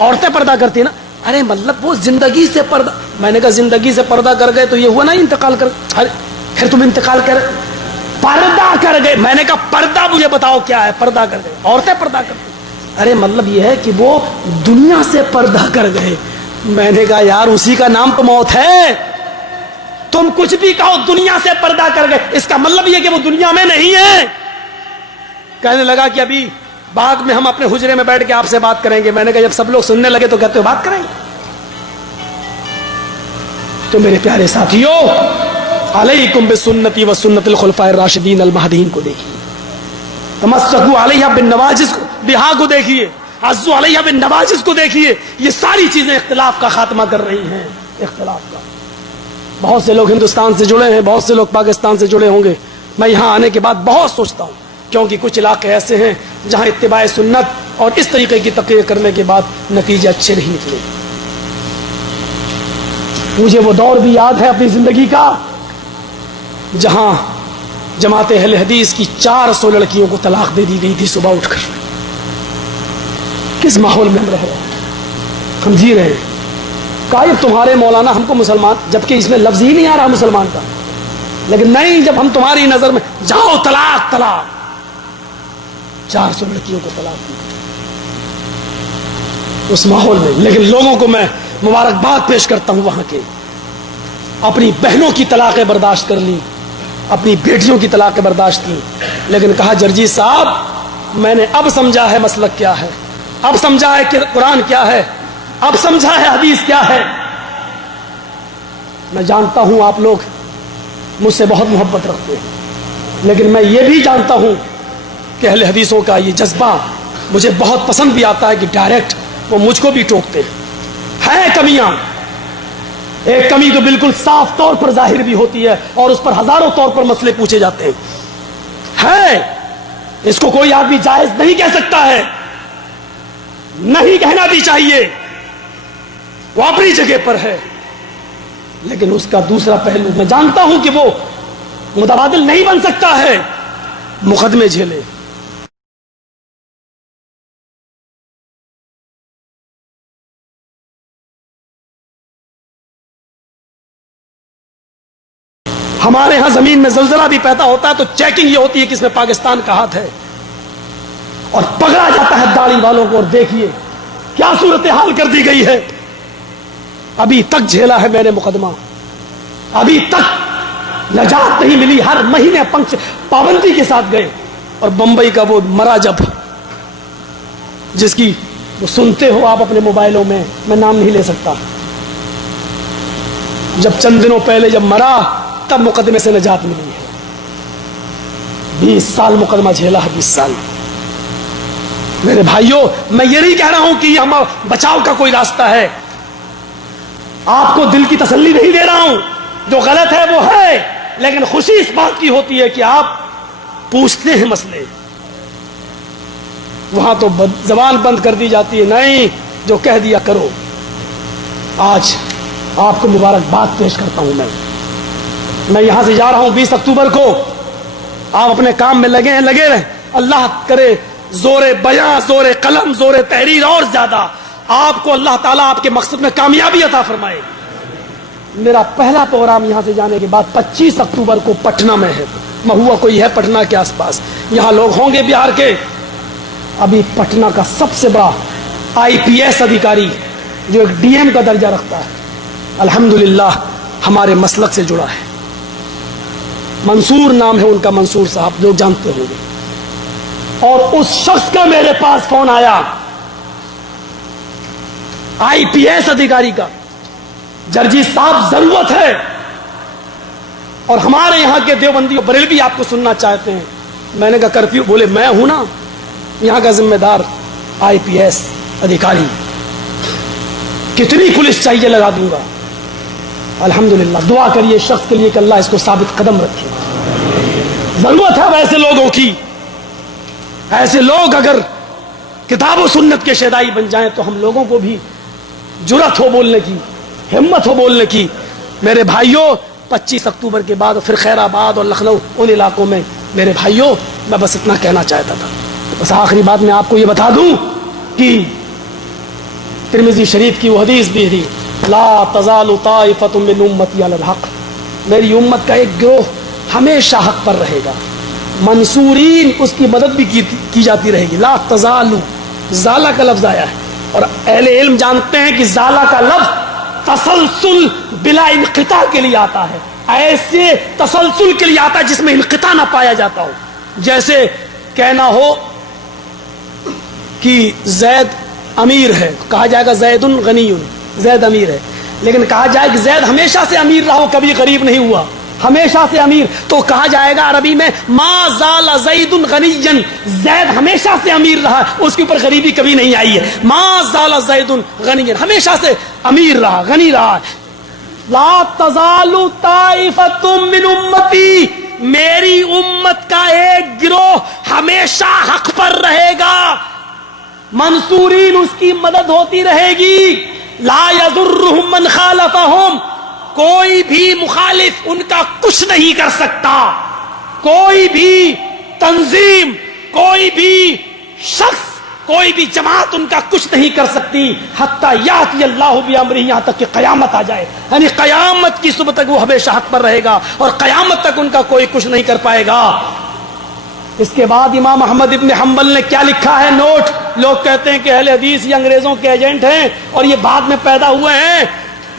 عورتیں پردہ کرتی ہیں نا, ارے مطلب وہ زندگی سے پردہ. میں نے کہا زندگی سے پردہ کر گئے تو یہ ہوا نا انتقال کر, ارے پھر تم انتقال کر پردہ کر گئے. میں نے کہا پردہ مجھے بتاؤ کیا ہے؟ پردہ کر گئے, عورتیں پردہ کرتی. ارے مطلب یہ ہے کہ وہ دنیا سے پردہ کر گئے. میں نے کہا یار اسی کا نام تو موت ہے, تم کچھ بھی کہو دنیا سے پردہ کر گئے, اس کا مطلب یہ کہ وہ دنیا میں نہیں ہے. کہنے لگا کہ ابھی بعد میں ہم اپنے حجرے میں بیٹھ کے آپ سے بات کریں گے. میں نے کہا جب سب لوگ سننے لگے تو کہتے ہو بات کریں گے. تو میرے پیارے ساتھیوں, علیکم بسنتی و سنت الخلفاء الراشدین المہدیین کو دیکھیے, تمسکوا علیہا بالنواجذ بہا کو دیکھیے, عزوا علیہا بالنواجذ کو دیکھیے. یہ ساری چیزیں اختلاف کا خاتمہ کر رہی ہیں, اختلاف کا. بہت سے لوگ ہندوستان سے جڑے ہیں, بہت سے لوگ پاکستان سے جڑے ہوں گے. میں یہاں آنے کے بعد بہت سوچتا ہوں, کیونکہ کچھ علاقے ایسے ہیں جہاں اتباع سنت اور اس طریقے کی تقریر کرنے کے بعد نتیجے اچھے نہیں نکلے. مجھے وہ دور بھی یاد ہے اپنی زندگی کا جہاں جماعت اہل حدیث کی 400 لڑکیوں کو طلاق دے دی گئی تھی صبح اٹھ کر. کس ماحول میں ہم رہ رہے ہیں, ہم جی رہے ہیں. کہا تمہارے مولانا ہم کو مسلمان, جبکہ اس میں لفظ ہی نہیں آ رہا مسلمان کا, لیکن نہیں, جب ہم تمہاری نظر میں جاؤ طلاق طلاق, 400 لڑکیوں کو طلاق دی اس ماحول میں. لیکن لوگوں کو میں مبارکباد پیش کرتا ہوں وہاں کے, اپنی بہنوں کی طلاقیں برداشت کر لی, اپنی بیٹیوں کی طلاقیں برداشت کی. لیکن کہا جرجی صاحب میں نے اب سمجھا ہے مسلک کیا ہے, اب سمجھا ہے کہ قرآن کیا ہے, اب سمجھا ہے حدیث کیا ہے. میں جانتا ہوں آپ لوگ مجھ سے بہت محبت رکھتے ہیں, لیکن میں یہ بھی جانتا ہوں کہ اہل حدیثوں کا یہ جذبہ مجھے بہت پسند بھی آتا ہے کہ ڈائریکٹ وہ مجھ کو بھی ٹوکتے ہیں کمیاں. ایک کمی تو بالکل صاف طور پر ظاہر بھی ہوتی ہے اور اس پر ہزاروں طور پر مسئلے پوچھے جاتے ہیں. اس کو کوئی آدمی جائز نہیں کہہ سکتا ہے, نہیں کہنا بھی چاہیے, وہ اپنی جگہ پر ہے. لیکن اس کا دوسرا پہلو میں جانتا ہوں کہ وہ متبادل نہیں بن سکتا ہے، مقدمے جھیلے۔ ہمارے ہاں زمین میں زلزلہ بھی پیدا ہوتا ہے تو چیکنگ یہ ہوتی ہے کہ اس میں پاکستان کا ہاتھ ہے، اور پکڑا جاتا ہے داڑھی والوں کو، اور دیکھیے کیا صورتحال کر دی گئی ہے۔ ابھی تک جھیلا ہے میں نے مقدمہ، ابھی تک نجات نہیں ملی، ہر مہینے پابندی کے ساتھ گئے، اور بمبئی کا وہ مرا جب، جس کی وہ سنتے ہو آپ اپنے موبائلوں میں نام نہیں لے سکتا، جب چند دنوں پہلے جب مرا تب مقدمے سے نجات ملی ہے۔ 20 سال مقدمہ جھیلا ہے، 20 سال۔ میرے بھائیوں، میں یہ نہیں کہہ رہا ہوں کہ ہم بچاؤ کا کوئی راستہ ہے، آپ کو دل کی تسلی نہیں دے رہا ہوں، جو غلط ہے وہ ہے، لیکن خوشی اس بات کی ہوتی ہے کہ آپ پوچھتے ہیں مسئلے۔ وہاں تو زبان بند کر دی جاتی ہے، نہیں جو کہہ دیا کرو۔ آج آپ کو مبارکباد پیش کرتا ہوں، میں یہاں سے جا رہا ہوں 20 اکتوبر کو، آپ اپنے کام میں لگے رہیں، اللہ کرے زور بیاں، زور قلم، زور تحریر اور زیادہ آپ کو اللہ تعالیٰ آپ کے مقصد میں کامیابی عطا فرمائے۔ میرا پہلا پروگرام یہاں سے جانے کے بعد 25 اکتوبر کو پٹنہ میں ہے، مہوا کوئی ہے پٹنہ کے آس پاس، یہاں لوگ ہوں گے بہار کے۔ ابھی پٹنہ کا سب سے بڑا IPS ادھیکاری جو ایک DM کا درجہ رکھتا ہے، الحمدللہ ہمارے مسلک سے جڑا ہے، منصور نام ہے ان کا، منصور صاحب، لوگ جانتے ہوں گے۔ اور اس شخص کا میرے پاس فون آیا، IPS ادھیکاری کا، جرجی صاحب ضرورت ہے، اور ہمارے یہاں کے دیوبندی بریلوی آپ کو سننا چاہتے ہیں۔ میں نے کہا کرفیو، بولے میں ہوں نا یہاں کا ذمہ دار IPS ادھیکاری، کتنی پولیس چاہیے لگا دوں گا۔ الحمدللہ دعا کریے شخص کے لیے کہ اللہ اس کو ثابت قدم رکھے۔ ضرورت ہے ویسے لوگوں کی، ایسے لوگ اگر کتاب و سنت کے شیدائی بن جائیں تو ہم لوگوں کو بھی جرأت ہو بولنے کی، ہمت ہو بولنے کی۔ میرے بھائیوں، 25 اکتوبر کے بعد پھر خیر آباد اور لکھنؤ، ان علاقوں میں میرے بھائیوں میں بس اتنا کہنا چاہتا تھا۔ بس آخری بات میں آپ کو یہ بتا دوں کہ ترمذی شریف کی وہ حدیث بھی تھی، لا تزال طائفۃ من امتی علی الحق، میری امت کا ایک گروہ ہمیشہ حق پر رہے گا، منصورین اس کی مدد بھی کی جاتی رہے گی۔ لا تزال، زالہ کا لفظ آیا ہے، اور اہل علم جانتے ہیں کہ زالہ کا لفظ تسلسل بلا انقطاع کے لیے آتا ہے، ایسے تسلسل کے لیے آتا ہے جس میں انقطاع نہ پایا جاتا ہو۔ جیسے کہنا ہو کہ زید امیر ہے، کہا جائے گا زید غنی، زید امیر ہے، لیکن کہا جائے کہ زید ہمیشہ سے امیر رہا ہو، کبھی غریب نہیں ہوا، ہمیشہ سے امیر، تو کہا جائے گا عربی میں ما زال زید غنیا، زید ہمیشہ سے امیر رہا، اس کے اوپر غریبی کبھی نہیں آئی ہے۔ ما زال زید غنیا، ہمیشہ سے امیر رہا، غنی رہا۔ لا تزال طائفۃ من امتی، میری امت کا ایک گروہ ہمیشہ حق پر رہے گا، منصورین اس کی مدد ہوتی رہے گی، لا یضرهم من خالفهم، کوئی بھی مخالف ان کا کچھ نہیں کر سکتا، کوئی بھی تنظیم، کوئی بھی شخص، کوئی بھی جماعت ان کا کچھ نہیں کر سکتی، حتی یاتی اللہ بامرہ، یہاں تک کہ قیامت آ جائے، یعنی قیامت کی صبح تک وہ ہمیشہ حق پر رہے گا، اور قیامت تک ان کا کوئی کچھ نہیں کر پائے گا۔ اس کے بعد امام احمد ابن حنبل نے کیا لکھا ہے، نوٹ، لوگ کہتے ہیں کہ اہل حدیث یہ انگریزوں کے ایجنٹ ہیں اور یہ بعد میں پیدا ہوئے ہیں۔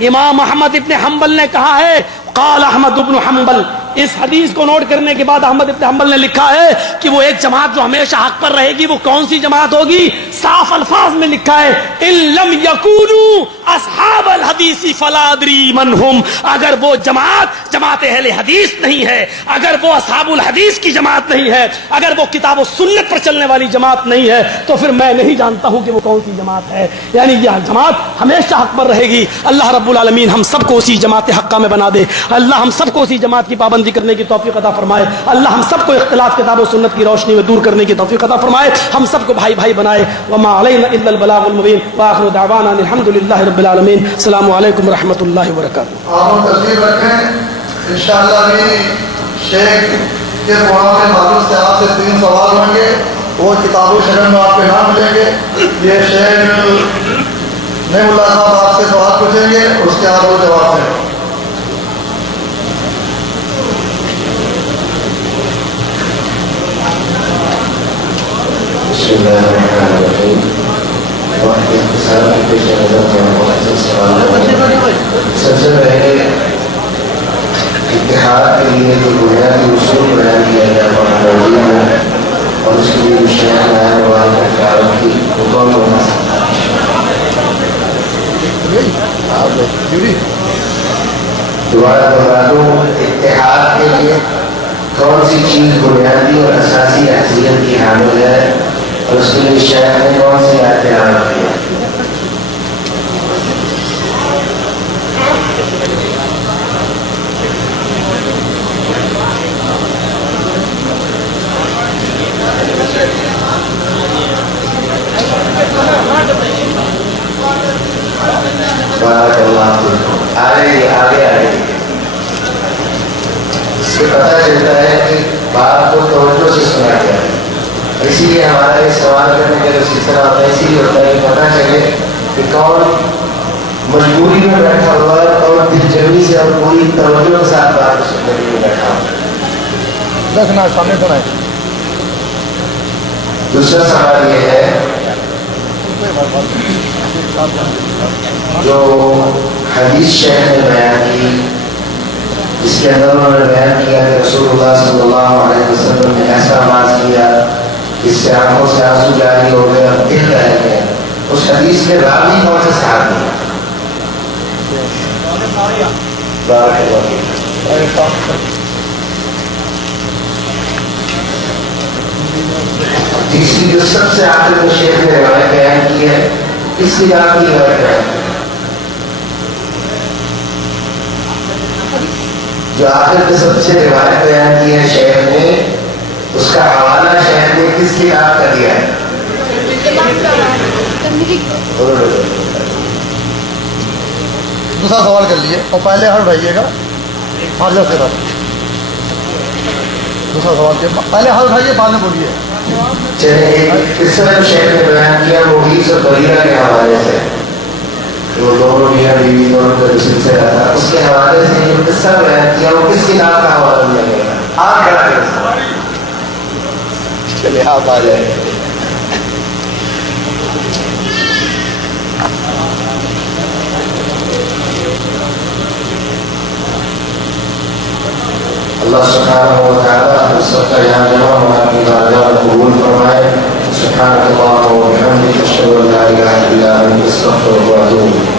امام احمد ابن حنبل نے کہا ہے، قال احمد ابن حنبل، اس حدیث کو نوٹ کرنے کے بعد احمد ابن حنبل نے لکھا ہے کہ وہ ایک جماعت جو ہمیشہ حق پر رہے گی، وہ کون سی جماعت ہوگی؟ صاف الفاظ میں لکھا ہے، ان لم یکونوا اصحاب الحدیث فلا ادری من هم، اگر وہ جماعت جماعت اہل حدیث نہیں ہے، اگر وہ اصحاب الحدیث کی جماعت نہیں ہے، اگر وہ کتاب و سنت پر چلنے والی جماعت نہیں ہے، تو پھر میں نہیں جانتا ہوں کہ وہ کون سی جماعت ہے. یعنی یہ جماعت ہمیشہ حق پر رہے گی. اللہ رب العالمین ہم سب کو اسی جماعت حقہ میں بنا دے. اللہ ہم سب کو اسی جماعت کی پابندی کرنے کی توفیق عطا فرمائے. اللہ ہم سب کو اختلاف کتاب و سنت کی روشنی میں دور کرنے کی توفیق عطا فرمائے. ہم سب کو بھائی بھائی بنائے. وما علینا الا البلاغ المبین واخر دعوانا الحمد للہ رب العالمین. السلام علیکم ورحمۃ اللہ وبرکاتہ. آپ تصویر رکھیں انشاءاللہ بھی شیخ کے پروگرام میں معلوم سے آپ سے 3 سوال ہوں گے، وہ کتاب و شرح میں آپ کے نام ملیں گے. یہ شیخ نعیم اللہ صاحب آپ سے سوال پوچھیں گے، اس کے بعد وہ جواب دیں. بسم اللہ الرحمن الرحیم. سب سے پہلے اتحاد کے لیے جو بنیادی اصول بیان کیا گیا قرآن میں اور اس کے لیے شیخ نائب والے قیادت کی حکم ہونا دوبارہ بتا دوں، اتحاد کے لیے کون سی چیز بنیادی اور اساسی حیثیت کی حامل ہے اور اس کے لیے شیخ نے کون سی اعتراض کیا. بارک اللہ فیکم. آگے اس سے پتہ چلتا ہے کہ بات کو توجہ سے سنا گیا ہے. اسی لیے ہمارا یہ سوال کرنے کا جو سلسلہ ہوتا ہے اسی لیے ہوتا ہے کہ پتہ چلے کہ کون مجبوری میں بیٹھا ہوا ہے اور دلجمعی سے اور پوری توجہ کے ساتھ بات سننے کے لیے بیٹھا ہوا ہے. دوسرا سوال یہ ہے جو حدیث شیخ نے بیان کی، جس کے اندر انہوں نے بیان کیا کہ رسول اللہ صلی اللہ علیہ وسلم نے ایسا آواز کیا جس سے آنکھوں سے آنسو جاری ہو گئے اور دل رہ گئے، اس حدیث کے راوی کون سے صحابی ہیں؟ تیسری جو سب سے آخر میں شیخ نے روایت بیان کی ہے، اس کی آپ کی روایت بیان کی جو آخر میں سب سے روایت بیان کی ہے شیخ نے، اس کا حوالہ شیخ نے کس کتاب کا دیا ہے؟ دوسرا سوال کر لیے اور پہلے ہر اٹھائیے گا. ہاں جب سے دوسرا سوال کیا پہلے ہر اٹھائیے بعد میں بولیے. اس طرح شیخ نے بیان کیا مغیث اور بریرہ کے حوالے سے، جو دونوں میاں بیوی دونوں کا جو سلسلہ تھا اس کے حوالے سے جو قصہ بیان کیا وہ کس کتاب کا حوالہ دیا گیا؟ آپ کیا کریں؟ چلے آپ آ جائیں. اللہ سبحانہ و تعالیٰ ہم سب کا یہاں جمع ہونا اپنی بارگاہ میں قبول فرمائے. سبحانک اللہم و بحمدک اشہد ان لا الہ الا انت استغفرک و اتوب الیک.